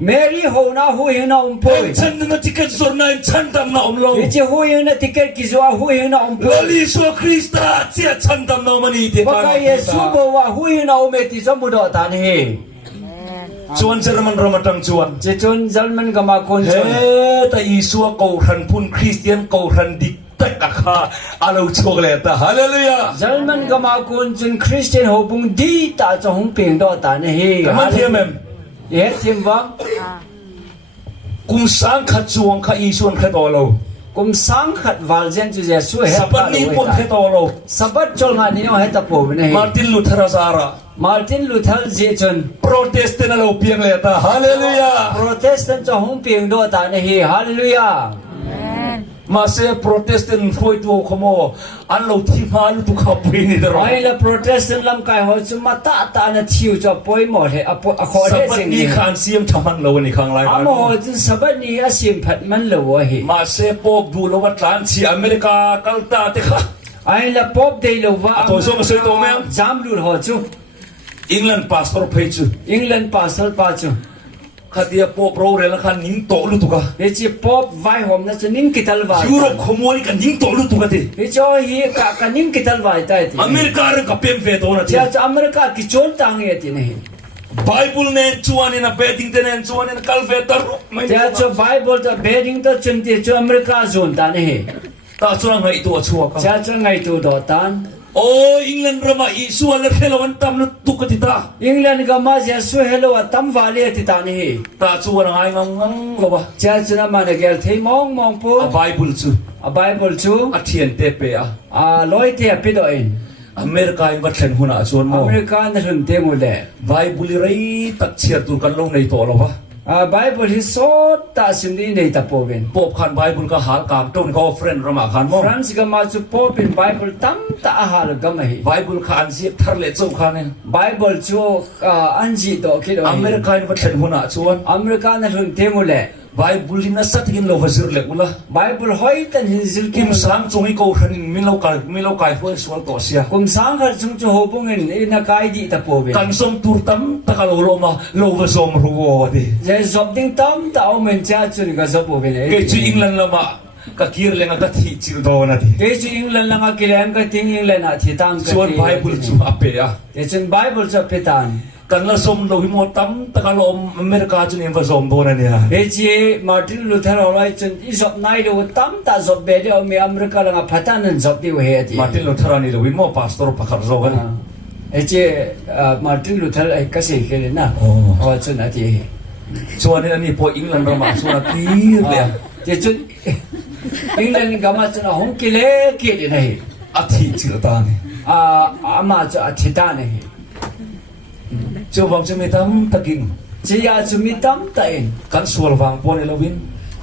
เมรี่หัวนะหุยนะอมป่วย 찬드나 티켓 소르나 찬담나 om로 ดิจิหุยนะติเกตกิจว่าหุยนะอมป่วย 랄리소 크리스타 지야 찬담나 어머니 ปากเยซูบอกว่าหุยนะโอเมติสมุดอตานเฮ 주원 저러면 로마땅 주원 เจจุนจัลมันก็มาคนจุน 에다 이수와 거우한 분 크리스티안 거우한 딕딱아카 아라우 초글레다 할렐루야 จัลมันก็มาคนจุนคริสเตียนหัวบุงดีตาจะหงเปียงดอตานเฮ 그만 티엠엠 เฮ็ดทิมวัง 꿈상 카주원 카 이수원 카도로 กุมสังขัดวาลเจนจุเจสุเฮ็ดตา 사바니 เลย 본 카도로 สบัดจลงานนี้เอาให้ตะโปไปเฮ 마틴 루테라사라 มาร์ตินลูเทอร์เจจุน 프로테스테나로 비행레다 할렐루야 โปรเตสแตนต์จะหงเปียงดอตานเฮฮาเลลูยา 마세 프로테스텐 후이도 코모 안로 티마루 두카 부인이더라 ไอ้ละโปรเตสแตนต์ลำกายหัวจุมาตาตานะทิวจะป่วยหมดเฮออขอได้สิ่ง 사바니 นี้ 칸 시엠 차만 러우니 강라이 อามอจุสบัดนี้อาศิมผัดมันเลวเฮ 마세 뽀 두로와 란치 아메리카 깔타 테카 ไอ้ละป๊อบเดลวะ ตัวส่งมาซื้อตัวแม่ง จามดูหัวจุ 잉글랜드 파스토르 페이츠 อังกฤษภาษาปาจู 카디아 뽀 프로레라 칸 닝도 루두가 เฮจิป๊อบไว้หอมนะจะนิ่งกิทัลวา 유럽 코모니까 닝도 루두가 돼 เฮจอฮีกะนิ่งกิทัลวาได้ที 아메리카를 갑뱀 페도나 จะจะอเมริกากิจนตังเฮตินี่ 바이블 낸 주안이나 베딩 때낸 주안이나 깔베다루 จะจะไบเบิลจะเบดิ้งจะจุนที่จะอเมริกาโซนตันเฮ 따주랑 하이도 추워가 จะจะไงตัวดอตัน โอ้อิงแลนด์รามาอีส่วนเล็กเฮลวันตั้มนุตุกติตา England ga ma ja su hello tam vale ti ta ni ตาส่วนไงงังงังลบะ cha chuna ma na gel thei mong pu ไบเบิลซู a bible chu อาเทียนเตเปะ a loi te pi do in อเมริกาอินวัดเชนหุนาส่วนโม America na hun te mu le ไบเบิลไรตัดเชียร์ตุกันลงในตัวลบะ a bible hi so ta sim ni nei ta po ben ปอบขันไบเบิลก็หากามต้นเขาเฟรนด์รามาขันโม France ga ma chu po bin bible tam ta a hal ga ma hi ไบเบิลขันเสียทะเลเจ้าขันเนี่ย bible chu an ji do ki do อเมริกาอินวัดเชนหุนาส่วน America na hun te mu le ไบเบิลลินนัสติกินโลภะซิร์เล็กอุละ bible hoi tan hin zil กิ ki มสังจงอีโกขันมิโลกายหัวส่วนตัวเสีย kum sang khar chung chu ho pung in ina kai di ta po ben กันสมตูร์ตั้มตะกะโลโลมาโลภะสมรัวดิ je zop ding tam ta o men cha chun ga zop po ben เกจิอิงแลนด์ละมาก็กีร์เลงก็ที่จิลโดนะดิ ke chu England la nga kilen ka ting England a thi tang ka ส่วนไบเบิลจูอาเปีย ke chun bible chu petan กันละสมโลหิมตั้มตะกะโลอเมริกาจุนิมผสมโดนะเนี่ย he chi Martin Luther olai chun i zop nai do tam ta zop be de me America la nga phatan an zop di he ti มาร์ตินลูเทอร์นี่เราวิมโมพาสตอร์พักรอกัน he chi Martin Luther ai ka se ke le na o chun a ti ส่วนนี้อันนี้พออิงแลนด์เรามาส่วนกีร์เลย ke chun England ga ma chun hong ki le ki de nei อาทิตย์จิลตานี่ ama chu a thi ta nei เจ้าวังจะมีตั้มตะกิน chi ya chu mi tam ta in กันส่วนวังปอนเราวิน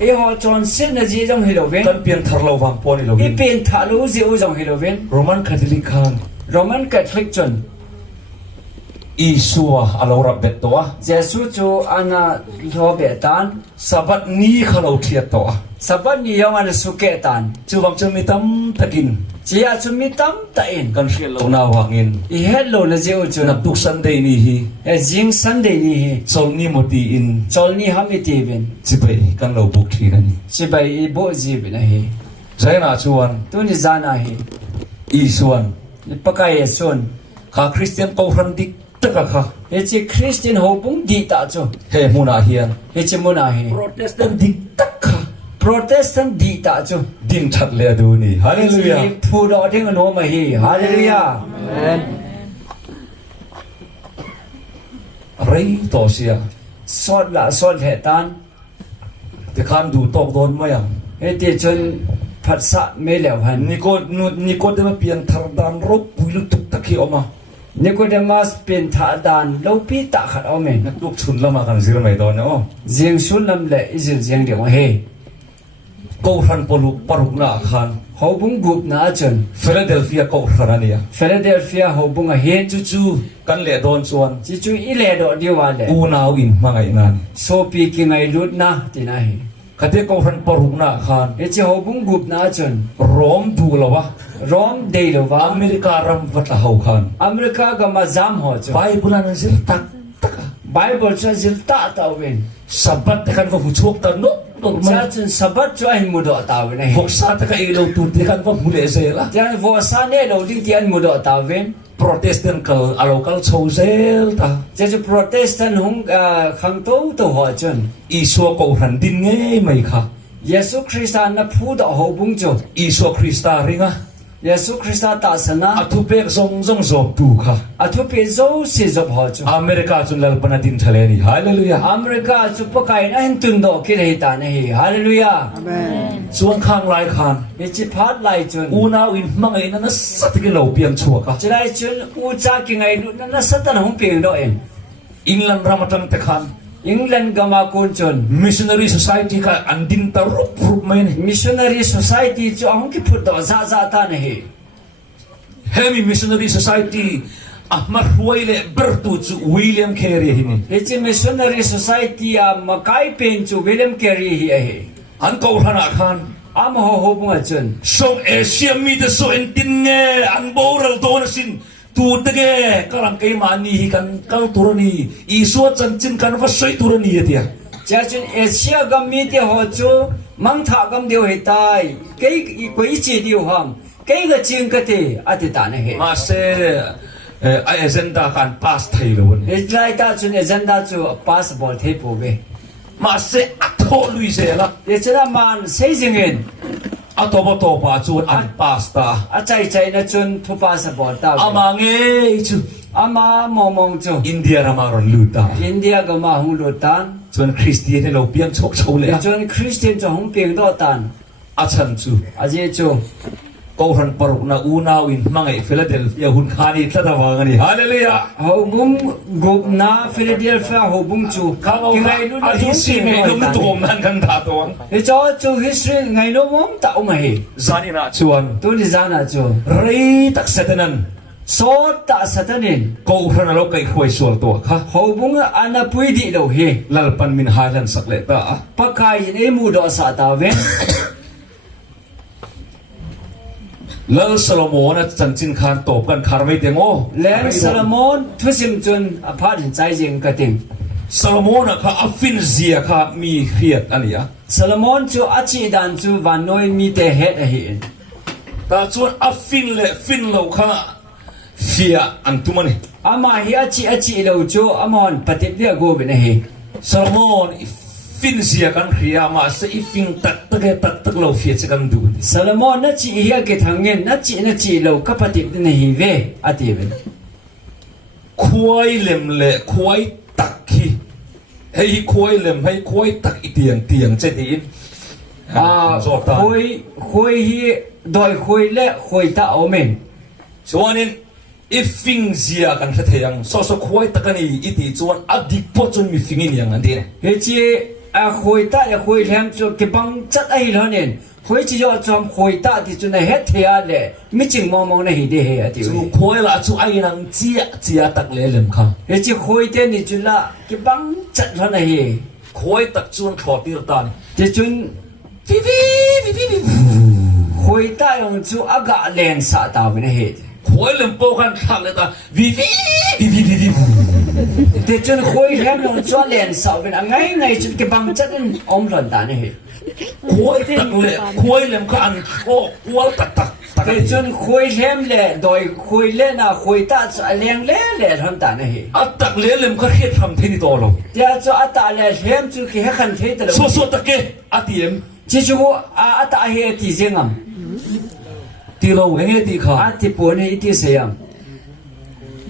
e ho chon sin na ji jong hi lo ven กันเปลี่ยนทาร์เราวังปอนเราวิ i น pen tha lo ji o jong hi lo ven โรมันคาทอลิกขัน Roman Catholic chun อีสัวอาเรารับเบ็ดตัว Jesu chu ana lo be tan สับัดนี้เขาเราเทียตัว sabat ni yong ana su ke tan เจ้าวังจะมีตั้มตะกิน chi ya chu mi tam ta in กันเชียร์เราหน้าวังอิน i hello na je o chu นับทุกสันเดย์นี่ฮี e jing Sunday ni hi โซลนี่มตีอิน chol ni ha mi ti ben จิไปกันเราบุกทีนั่นนี่ chi bai i bo ji be na hi ใจน่าชวน tu ni zana hi อีส่วน ni pakai ye son ข้าคริสเตียนเขารันดิกตะกะค่ะ he chi Christian ho pung di ta chu เฮมุนาเฮียน he chi mo na hi โปรเตสแตนต์ดิกตะค่ะ Protestant di ta chu ดิ้งชัดเลยดูนี่ฮาเลลูยา chi phu do thing no ma hi hallelujah อะไรต่อเสีย sot la sot he tan แต่ข้ามดูตอกโดนมาอย่าง he ti chun phat sa me le han นี่ก็ได้มาเปลี่ยนทางด้านรบปุยลุกตุกตะเคียวมา Nicodemus pen tha dan lo pi ta khat o men นักลูกชุนละมากันซิรไม่โดนเนาะ jing sun lam le izil jing de wa he กูรันปลุกปรุกนาคัน ho bung gup na chun ฟิลาเดลเฟียกูรันเนี่ย Philadelphia ho bung a he จู่ๆกันเละโดนส่วน chi chu i le do di wa le อูนาวอินมาไงนั่น so pi ki ngai lut na ti na he คดีกูรันปรุกนาคัน he chi ho bung gup na chun โรมดูละวะ rom de lo อ wa เมริการัมวัตละเฮาคัน America ga ma jam ho chu ไปบุลันซิลตักตัก Bible chu jil ta ta wen สับบัดกันว่าผู้ชกตันโนตกมา cha chun sabat chu ai mu do ta wen he พวกซาตะกันเอโลตูนที่กันว่าผู้เลเซละ tian vo sa ne lo ding tian mu do ta wen โปรเตสแตนต์กัลอาโลกัลโชเซลตา cha chu Protestant hung khang to to ho chun อีสัวกูรันดินเงยไม่ค่ะ Yesu Christa na phu do ho bung chu อีสัวคริสตาริงะ Yesu Christa ta sana อัตุเปกซงซงซบดูค่ะ athu pe zo si zob ho chu อเมริกาจุนลลปนาดินทะเลนี่ฮาเลลูยา America chu pakai na hin tun do ki rei ta na hi hallelujah ส่วนข้างลายคาน ni chi phat lai chun อูนาวอินมังไงนั่นสัตว์กิโลเปียงชัวค่ะ chilai chun u cha ki ngai lu na satan hung ping do en อิงแลนด์รามาตังเตคาน England gama kun chun Missionary Society ka andin ta rup mai ni missionary society chu hung ki phut do za za ta na hi Hemi Missionary Society Ahmad Huwaile Bertu chu William Carey hini he chi missionary society a makai pen chu William Carey hi a hi an ko hana khan am ho ho bunga chun song Asia mi de so entin nge an boral don sin tu tege kalang kai mani hi kan kal turani iso chanchin kan va soi turani yetia cha chun Asia gam mi te ho chu mang tha gam deu he tai kei koi chi diu ham kei ga ching ka te ati ta na he ma se ai agenda kan pass thai lo ni he lai ta chun agenda chu passport the pu be ma se atho lui se la ye chana man sei jing en อาตัวโตป่าชวนอันพาสต้า อาใจใจนะจนทุปาสปอร์ตตา อามาเงยจู อามามองจู อินเดียรามารอนลูตา อินเดียก็มาหงลุตัน ชวนคริสเตียนเราเปียงชกโชว์เลย จนคริสเตียนจะหงเปียงดอตัน อาชันจู อาเจจู ก็รันปรุกนาอูนาวินมังไอฟิลาเดลเฟียหุนคานีทัดวางนี่ฮาเลลูยา ฮาบุมกุบนาฟิลาเดลเฟียฮาบุมจู ข้าเอา ไง ข้า นู่น อาทิตย์สี่เมลุมตัวมันกันตาตัว เฮ้ยจ้าจู history ไงโน้มมตาอุมาเฮ จานินาชวน ตัวนี้จานาจู เรตักเซตนัน โซตาสัตนิน ก็รันเราไก่ขวยสวลตัวค่ะ ฮาบุงอันนับปุยดีโลเฮ ลลปันมินไฮแลนด์สักเลตา ปักไก่ในมูดอสาตาเวน ลลซาโลโมนจันจินคานตบกันคาร์ไม่เตงโอ แลนซาลามอนทุสิมจุนอพาร์ตใจจริงกติง ซาโลโมนค่ะอัฟฟินเซียค่ะมีเขียดอันนี้ ซาลามอนจูอาชีดันจูวันน้อยมีแต่เฮ็ดเห็น แต่ชวนอัฟฟินเลฟินเราค่ะเฟียอันตุมันนี่ อามาเฮียอาชีเราจูอามอนปฏิบัติโกบินเฮ ซาโลโมนฟินเซียกันเขียมาเสียฟินตักเราเฟียจะกันดู ซาลามอนนัดจีเฮียเกทังเงินนัดจีเราก็ปฏิบัติเฮเวอาทิเวน ควายเล็มเละควายตักขี้ให้ควายเล็มให้ควายตักอีเตียงเจดีน คุยฮีโดยคุยและคุยตาโอเมน ส่วนนี้อีฟิงเซียกันเทียงโซควายตักนี่อีตีส่วนอดีตพอจนมีฟิงนี่อย่างนั้นดีเนี่ย เฮจีคุยตาคุยแถมจูกิบังจัดไอ้เหล่านี้คุยจีจอมคุยตาที่จุนเฮ็ดเทียเลยมิจิงมองในหิเดเฮอติ จู่ควายละจู่ไอ้นังเจียตักเล่มค่ะ เฮจีคุยเตนี่จุละกิบังจัดเหล่านี้ ควายตักจวนขอตีรตาน ที่จุน วิวิ คุยตาอย่างจูอากาเลนสาตาวินเฮ ควายเล็มโปกันทักเลยตาวิวิ ที่จุนคุยแถมอย่างจูเลนสาวินไงจุนกิบังจัดอมหลันตานี่ ควายตักเล่ควายเล็มก็อันโอ้ควายตัก ที่จุนคุยแถมเลยโดยคุยเล่นะคุยตาจะเลี้ยงเล่หลันตานี่ อัตตักเล่มก็เฮ็ดทำที่นี่ตัวเรา เดี๋ยวจะอัตตาเลยแถมจูกิให้ขันเทตเลย โซตะเกอตีเอ็ม ที่จูอัตตาเฮติเซงัม ตีเราเงี้ยตีขา อัตติปนเฮติเซียม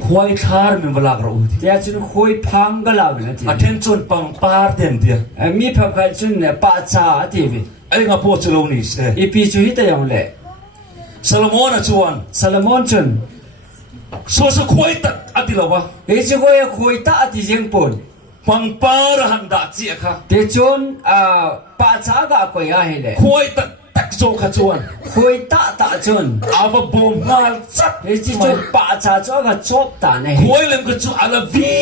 ควายคาร์มันเวลากเราที เดี๋ยวจุนคุยพังกลาวินที อาเทนจวนปังปาร์เต็มเดีย มีพักจุนเนี่ยป้าชาทีวี ไอ้งาโพชโลนิส อีพีจูฮิตยังเล่ ซาโลโมนจวน ซาลมอนจุน โซควายตักอติเราวะ เฮ้ยจูคุยตาติเซงปน ปังปาร์หันดาจีค่ะ เดี๋ยวจุนป้าชากะคุยอะไรเล่ ควายตักโซขจวน คุยตาจุน อาบะบอมมาจับ เฮ้ยจูป้าชาจ้ากะชอบตาเนี่ย ควายเล่มก็จูอาลาวี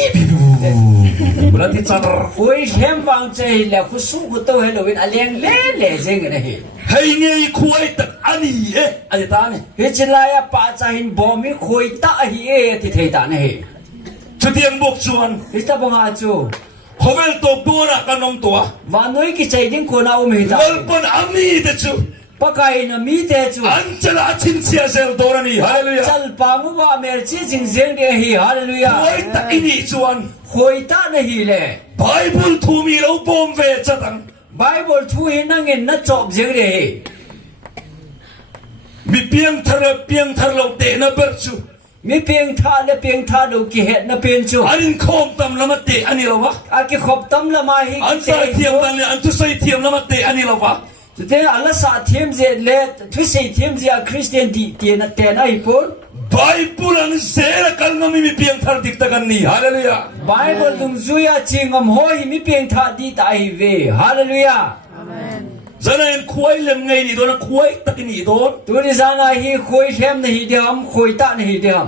เวลาที่จัด คุยเฮมฟังใจแล้วคุสู้คุโตเฮโลวินอะไรเล่เซงเนี่ย ให้เงยควายตักอันนี้อะไรตาเนี่ย เฮ้ยจิลายป้าชาหินบอมีคุยตาเฮียที่เทตาเนี่ย ชุดเตียงบกชวน เฮ้ยตาบังอาจู เขาเป็นตัวตัวนะกันนมตัว วันนี้กิจยิ่งคนเอาไม่ได้ เวลปันอามีเดจู ปากไอ้น่ะมีแต่จู อันจะละชินเสียเซลตัวนี้ฮาเลลูยา จัลปามุว่าเมร์ชีจิงเสียงเดียฮีฮาเลลูยา ควายตักอินี่ชวน คุยตาเนี่ยฮีเล่ ไบเบิลทูมีเราบอมเวจัดัง ไบเบิลทูหินนั่งเงินนัดจบเสียงเดียฮี มีเพียงทาเราเตนะเบิร์ชู มีเพียงท่าและเพียงท่าดูกิเหตุนะเพียงจู อันนี้คมตำละมาเตอันนี้เราวะ อากิขบตั้มละมาฮี อันใส่เทียมตันเลยอันทุใส่เทียมละมาเตอันนี้เราวะ จุดเดียอัลลอฮ์สาธิมเจเลทุกสิ่งทีมเจียคริสเตียนดีเตียนเตนะฮิปุน ไบเบิลอันเซระกันนมีเพียงทาดิกตะกันนี่ฮาเลลูยา ไบเบิลดุงซุยาจิงอมโฮยมีเพียงท่าดีตาฮิเวฮาเลลูยา จะนั่นควายเล่มไงนี่โดนควายตักนี่โดน ตัวนี้จานาฮีคุยเทมนะฮีเดียมคุยตานะฮีเดียม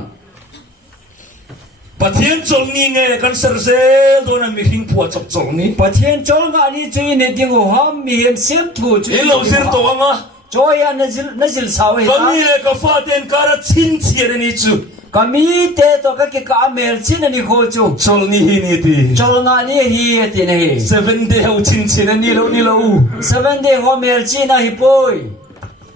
ปะเทียนจงนี่ไงกันเซอร์เซลโดนมีหิงผัวจับจงนี่ ประเทศจอลงานนี้จุยเนี่ยดิ้งหัวมีเห็นเสียมถูจุย เอเราเสียตัวงะ จอยอันนั่นสาวเห็น ก็มีเลยก็ฟาเตนการะชินเชียร์นี่จู ก็มีเตะตัวก็กาเมลชินนี่โคจู จงนี่ฮีนี่ตี จอลงานนี้ฮีตีนะฮี 7 day เอาชินเชียร์นี่เรา 7 day หัวเมลชินนะฮีปุย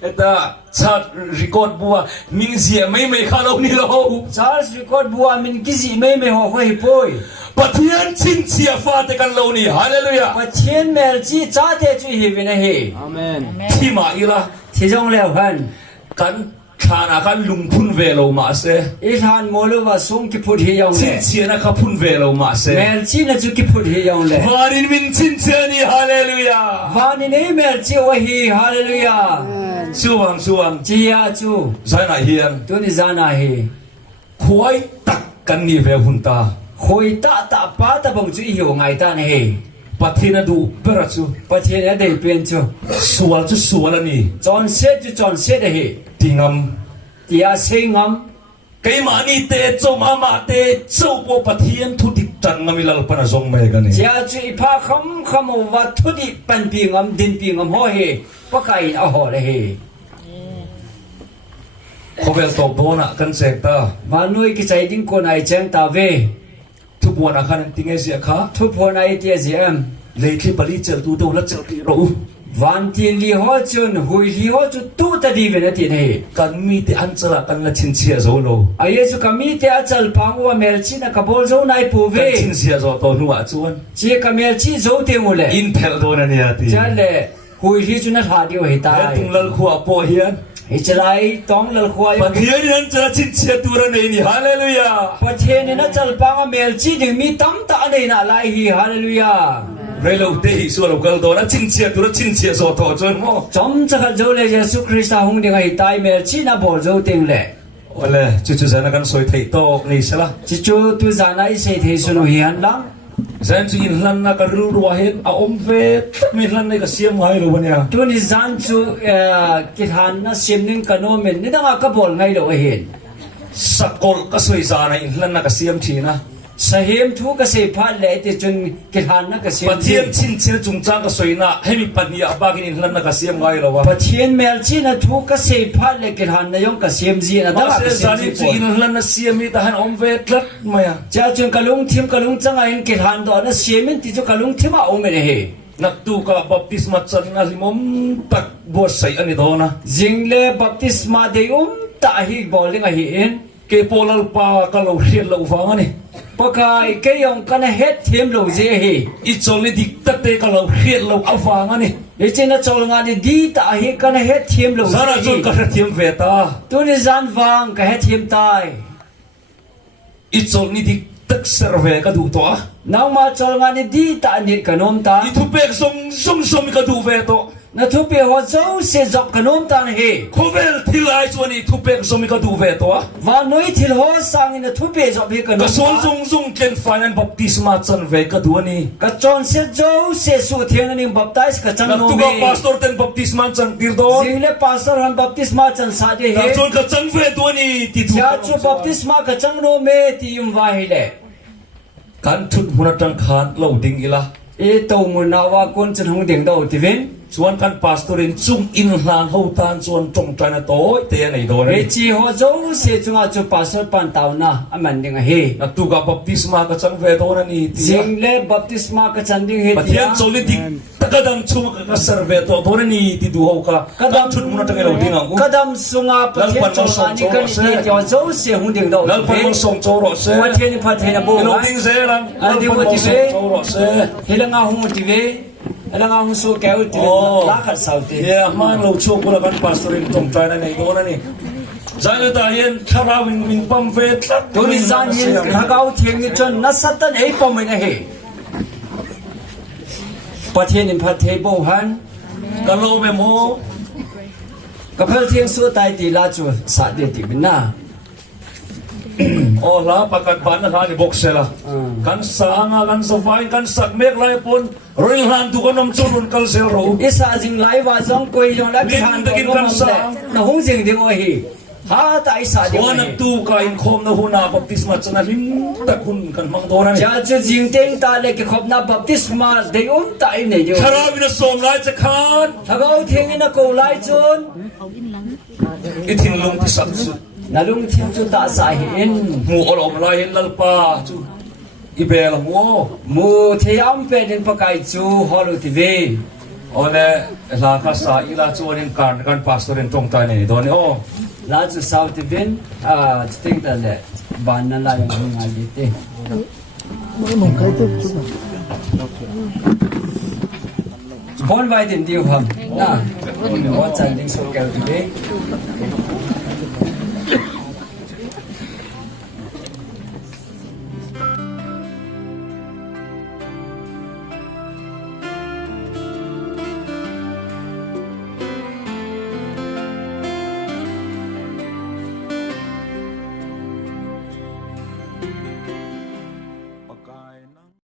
เอ็ดาชัดรีคอร์ดบัวมิงเสียไม่ข้าเรานี่เรา ชาร์ลส์รีคอร์ดบัวมินกิซิไม่หัวฮีปุย ปะเทียนชินเชียร์ฟาเตกันเรานี่ฮาเลลูยา ประเทศเมลชิจ้าเตจุยฮีวินะฮี ที่มาอีละ ที่ ที่จงแล้วฮัน กันชานากันลุงพุนเวโลมาเซ อีทานโมลูว่าสงกิพุทธิยอง ชิ เล นเชียนะขับพุนเวโลมาเซ เมลชีนะจุกิพุทธิยองเล วารินมินชินเชียนี่ฮาเลลูยาว านินีเมลชีวะฮีฮาเลลูยา ช่วง จียาจู ใช่ไหมเฮียน ตุนิจานาฮี ควายตักกันนี่เวหุนตา คอยตาปาตาบังจูอีโยไงตาเฮ ปัทนะดูเปรจู ประเทศนี้ได้เปลี่ยนจู สวลนี่ จอนเซ็ตจอนเซ็ตเฮ ติงม ที่อาเซงม ไกมานี่เตจอมาเตโจโปปะเทียนทุติจังงมิลลปนะจงเมกันนี่ จีอาจูอีพาคำว่าทุดิปันปีงมดินปีงมโฮเฮปะไก่อาหอเลยเฮ เขาเป็นตบโดนะกันเสกตาว านุยกิใจดิ้งคนไอเจงตาเว ทุกวันอาคารติงเอเสียขา ทุพนไอเทียซีเอ็ม เลยที่ปริเจลดูดูแล้วเจลที่รู้ วันที่ลีฮอจุนหุยลีฮอจุตูตะดีเวนัติเฮ กันมีที่อันตรายกันละชินเชียโซโล อาเยซูกามีเตอาจัลพังว่าเมลชีนะกบอลโซนายปูเว กันชินเชียโซตัวนัวจวน จีกาเมลชีโซเตมูเล อินเทลโดนันยาตี จันเลหุยลีจุนัทหาเดียวเฮตา และ ย ตุงลลขัวโปเฮียน เฮจไลต้องลลควาย ปะเทียนนั้นจะชินเชียตัวนั้นนี่ฮาเลลูยา ประเทศนี้นะจัลปังว่าเมลชีดึงมีตั้มตาเนน่ะไลฮีฮาเลลูยา เรโลเตหิส่วนเราเกลโดนะชินเชียตัวชินเชียโซโตจนโม จอมจะขัดโจเลเยซูคริสต์หงดึงให้ตายเมลชีนะบอลโจเต็งเล โอ้เลยจุดๆนั้นกันสวยไทยโตนี่ใช่ละ จิจูตุจานาอิเซเทสุนุฮิอันลัง เซนจีนลันนักรูรัวเห็นอาอมเวทมีลันในกเสียมไงรู้ปะเนี่ย ตุนิจานจูกิทานนะเสียมนึงกันโนเมนนี่ต้องอากบอลไงโลเห็น สกอลก็สวยจานะอินลันนักเสียมทีนะ สเหมทุกเสพพัดเลยที่จนกิทานนะกเสีย ป ม ะเทียนชินเชียจุงจ้างก็สวยนะให้มีปัญญาบ้างอินลันนักเสียมไงรู้วะ ประเทศเมลชีนะทุกเสพพัดเลยกิทานนะยองกเสียมจีนะต้อง มา อาก เสีย เสีย จาม นิ จี จูอินลันนักเสียมีแต่หันอมเวทลัดมาอ่ะ จะจนกะลุงทิมกะลุงจังไงกิทานตัวนะเสียมินที่จะกะลุงทิมเอาไม่ได้เฮ นักตูกับบัพติสมาจันนะลิมมตักบัวใส่อันนี้โดนะ จิงเลบัพติสมาเดยุมตาฮิบอลลิงอะฮิเอ็น เกปอลลปากะเราเรียนเราฟังอันนี้ ปะกายเกยองกันเฮ็ดทีมโลเจเฮ อีจอลดิกตัดเตกะเราเรียนเราเอาฟังอันนี้ เลเจนะจอลงานดีตาฮิกันเฮ็ดทีมโลเจ สาระจ เฮ นกระเทียมเวตา ตัวนี้จันฟังก็เฮ็ดทีมตาย อีจอลนี่ดิกตักเซอร์เวกะดูตัว น้องมาจอลงานดีตานิดกันนมตา อีทุเปกสมกะดูเวโต นะทุเปหัวเจ้าเสจบกันนมตาเฮ โคเวลที่ไลส่วนอีทุเปกสมกะดูเวโต วานนุยทิลโฮสังนะทุเปจบเฮกันน กะ ม สวนซงเกนไฟนันบัพติสมาจันเวกะดูนี่ กะจอนเสจโจเสสุเทียนนิบัพไตส์กะจัง นัก โน ตู เม กับพาสตอร์เต็นบัพติสมาจันติรโด จิงเลปาสเตอร์ฮันบัพติสมาจันซาเดเฮ นักจนกะจังเวตัวนี่ติดู ยาจูบัพติสมากะจังโนเมติยุมวาฮิเล กันทุนมุนตังคานเราดิงอีละ เอโตมุนาวากุนจันหงเดียงดาวติวิน ส่วนกันพาสตอรินซุ่มอินลานเฮาตานส่วนจงใจนะโตเตยในโด เอ นี่ จีฮอโจเสจุงอาจูปาสเตอร์ปันตาวนาอมันดิงเฮ นักตูกับบัพติสมากะจังเวโตนั่นนี่ จิงเลบัพติสมากะจันดิงเฮ ปะ ติ เทีย ยาน โซลิดิกตะกะดังชุมกะเซอร์เวโตโตนั่นนี่ติดูเฮากะกันทุนมุนตังเราดิงอ่ะ กะดัมสุงาปะเทียนจงอานิกันนี่ติยอโจเสหงเดียงดาว แล้ว ติ พัน วิน มันส่งโจรอเซ วัเทียนพัทเทนบู เราดิงเซรังแล้วพันมันส่งโจรอเซ เฮลังอาหงติเวเฮลังอาหงสุแกวติเวลาขัดสาวติ เนี่ยมันเราช่วงกุลกันพาสตอรินจงใจในโดนั่นนี่ใจเราตาเห็นคาราวิงปั๊มเวทลัก ตัวนี้จานยินรักเอาเทียงจนนัสตันเอปอมไม่เฮประเทศนิพัทเทโบฮัน กะโลเมโม กับเพื่อเทียงสู้ตายตีลาจูสาเดติบินนา โอ้ลาปะกันบันนะนี่บกเซละกันสางกันสฟายกันสักเมกไลปนริลฮันตุกันนมจุนกันเซลโร อิสาจิงไลวาจงกุยยองลักขันตัวก็มันเลยนะหงจิงดิงโอฮีฮาตาอิสาดิงโอ วันนั ฮี กตูกายคมนะหุนาบัพติสมาชนะลิมตะคุณกันมังโดนั่น จะจะจิงเต็งตาเล็กขบนาบัพติสมาเดียมตาอินเดีย คาราวินส่งไลจะคาน ถ้าเขาเทียงนะกูไลจูน อิทิงลุงที่สักสุด นาลุงทิมจูตาสาหิน หมู่อลอมไลเห็นลัลปาจูอีเบลมัว มูเทียมเป็นปะไกจูฮอลุติเว โอ้เล่ลาคาซาอิลาจวนินกันพาสตอรินจงใจในโดนี่โอ ลาจูซาวติเวนสติงตะเลบานนั่นลายงาลิเต ก คนไว้ถึงดีความนะว่าใจลิงโซเกลดี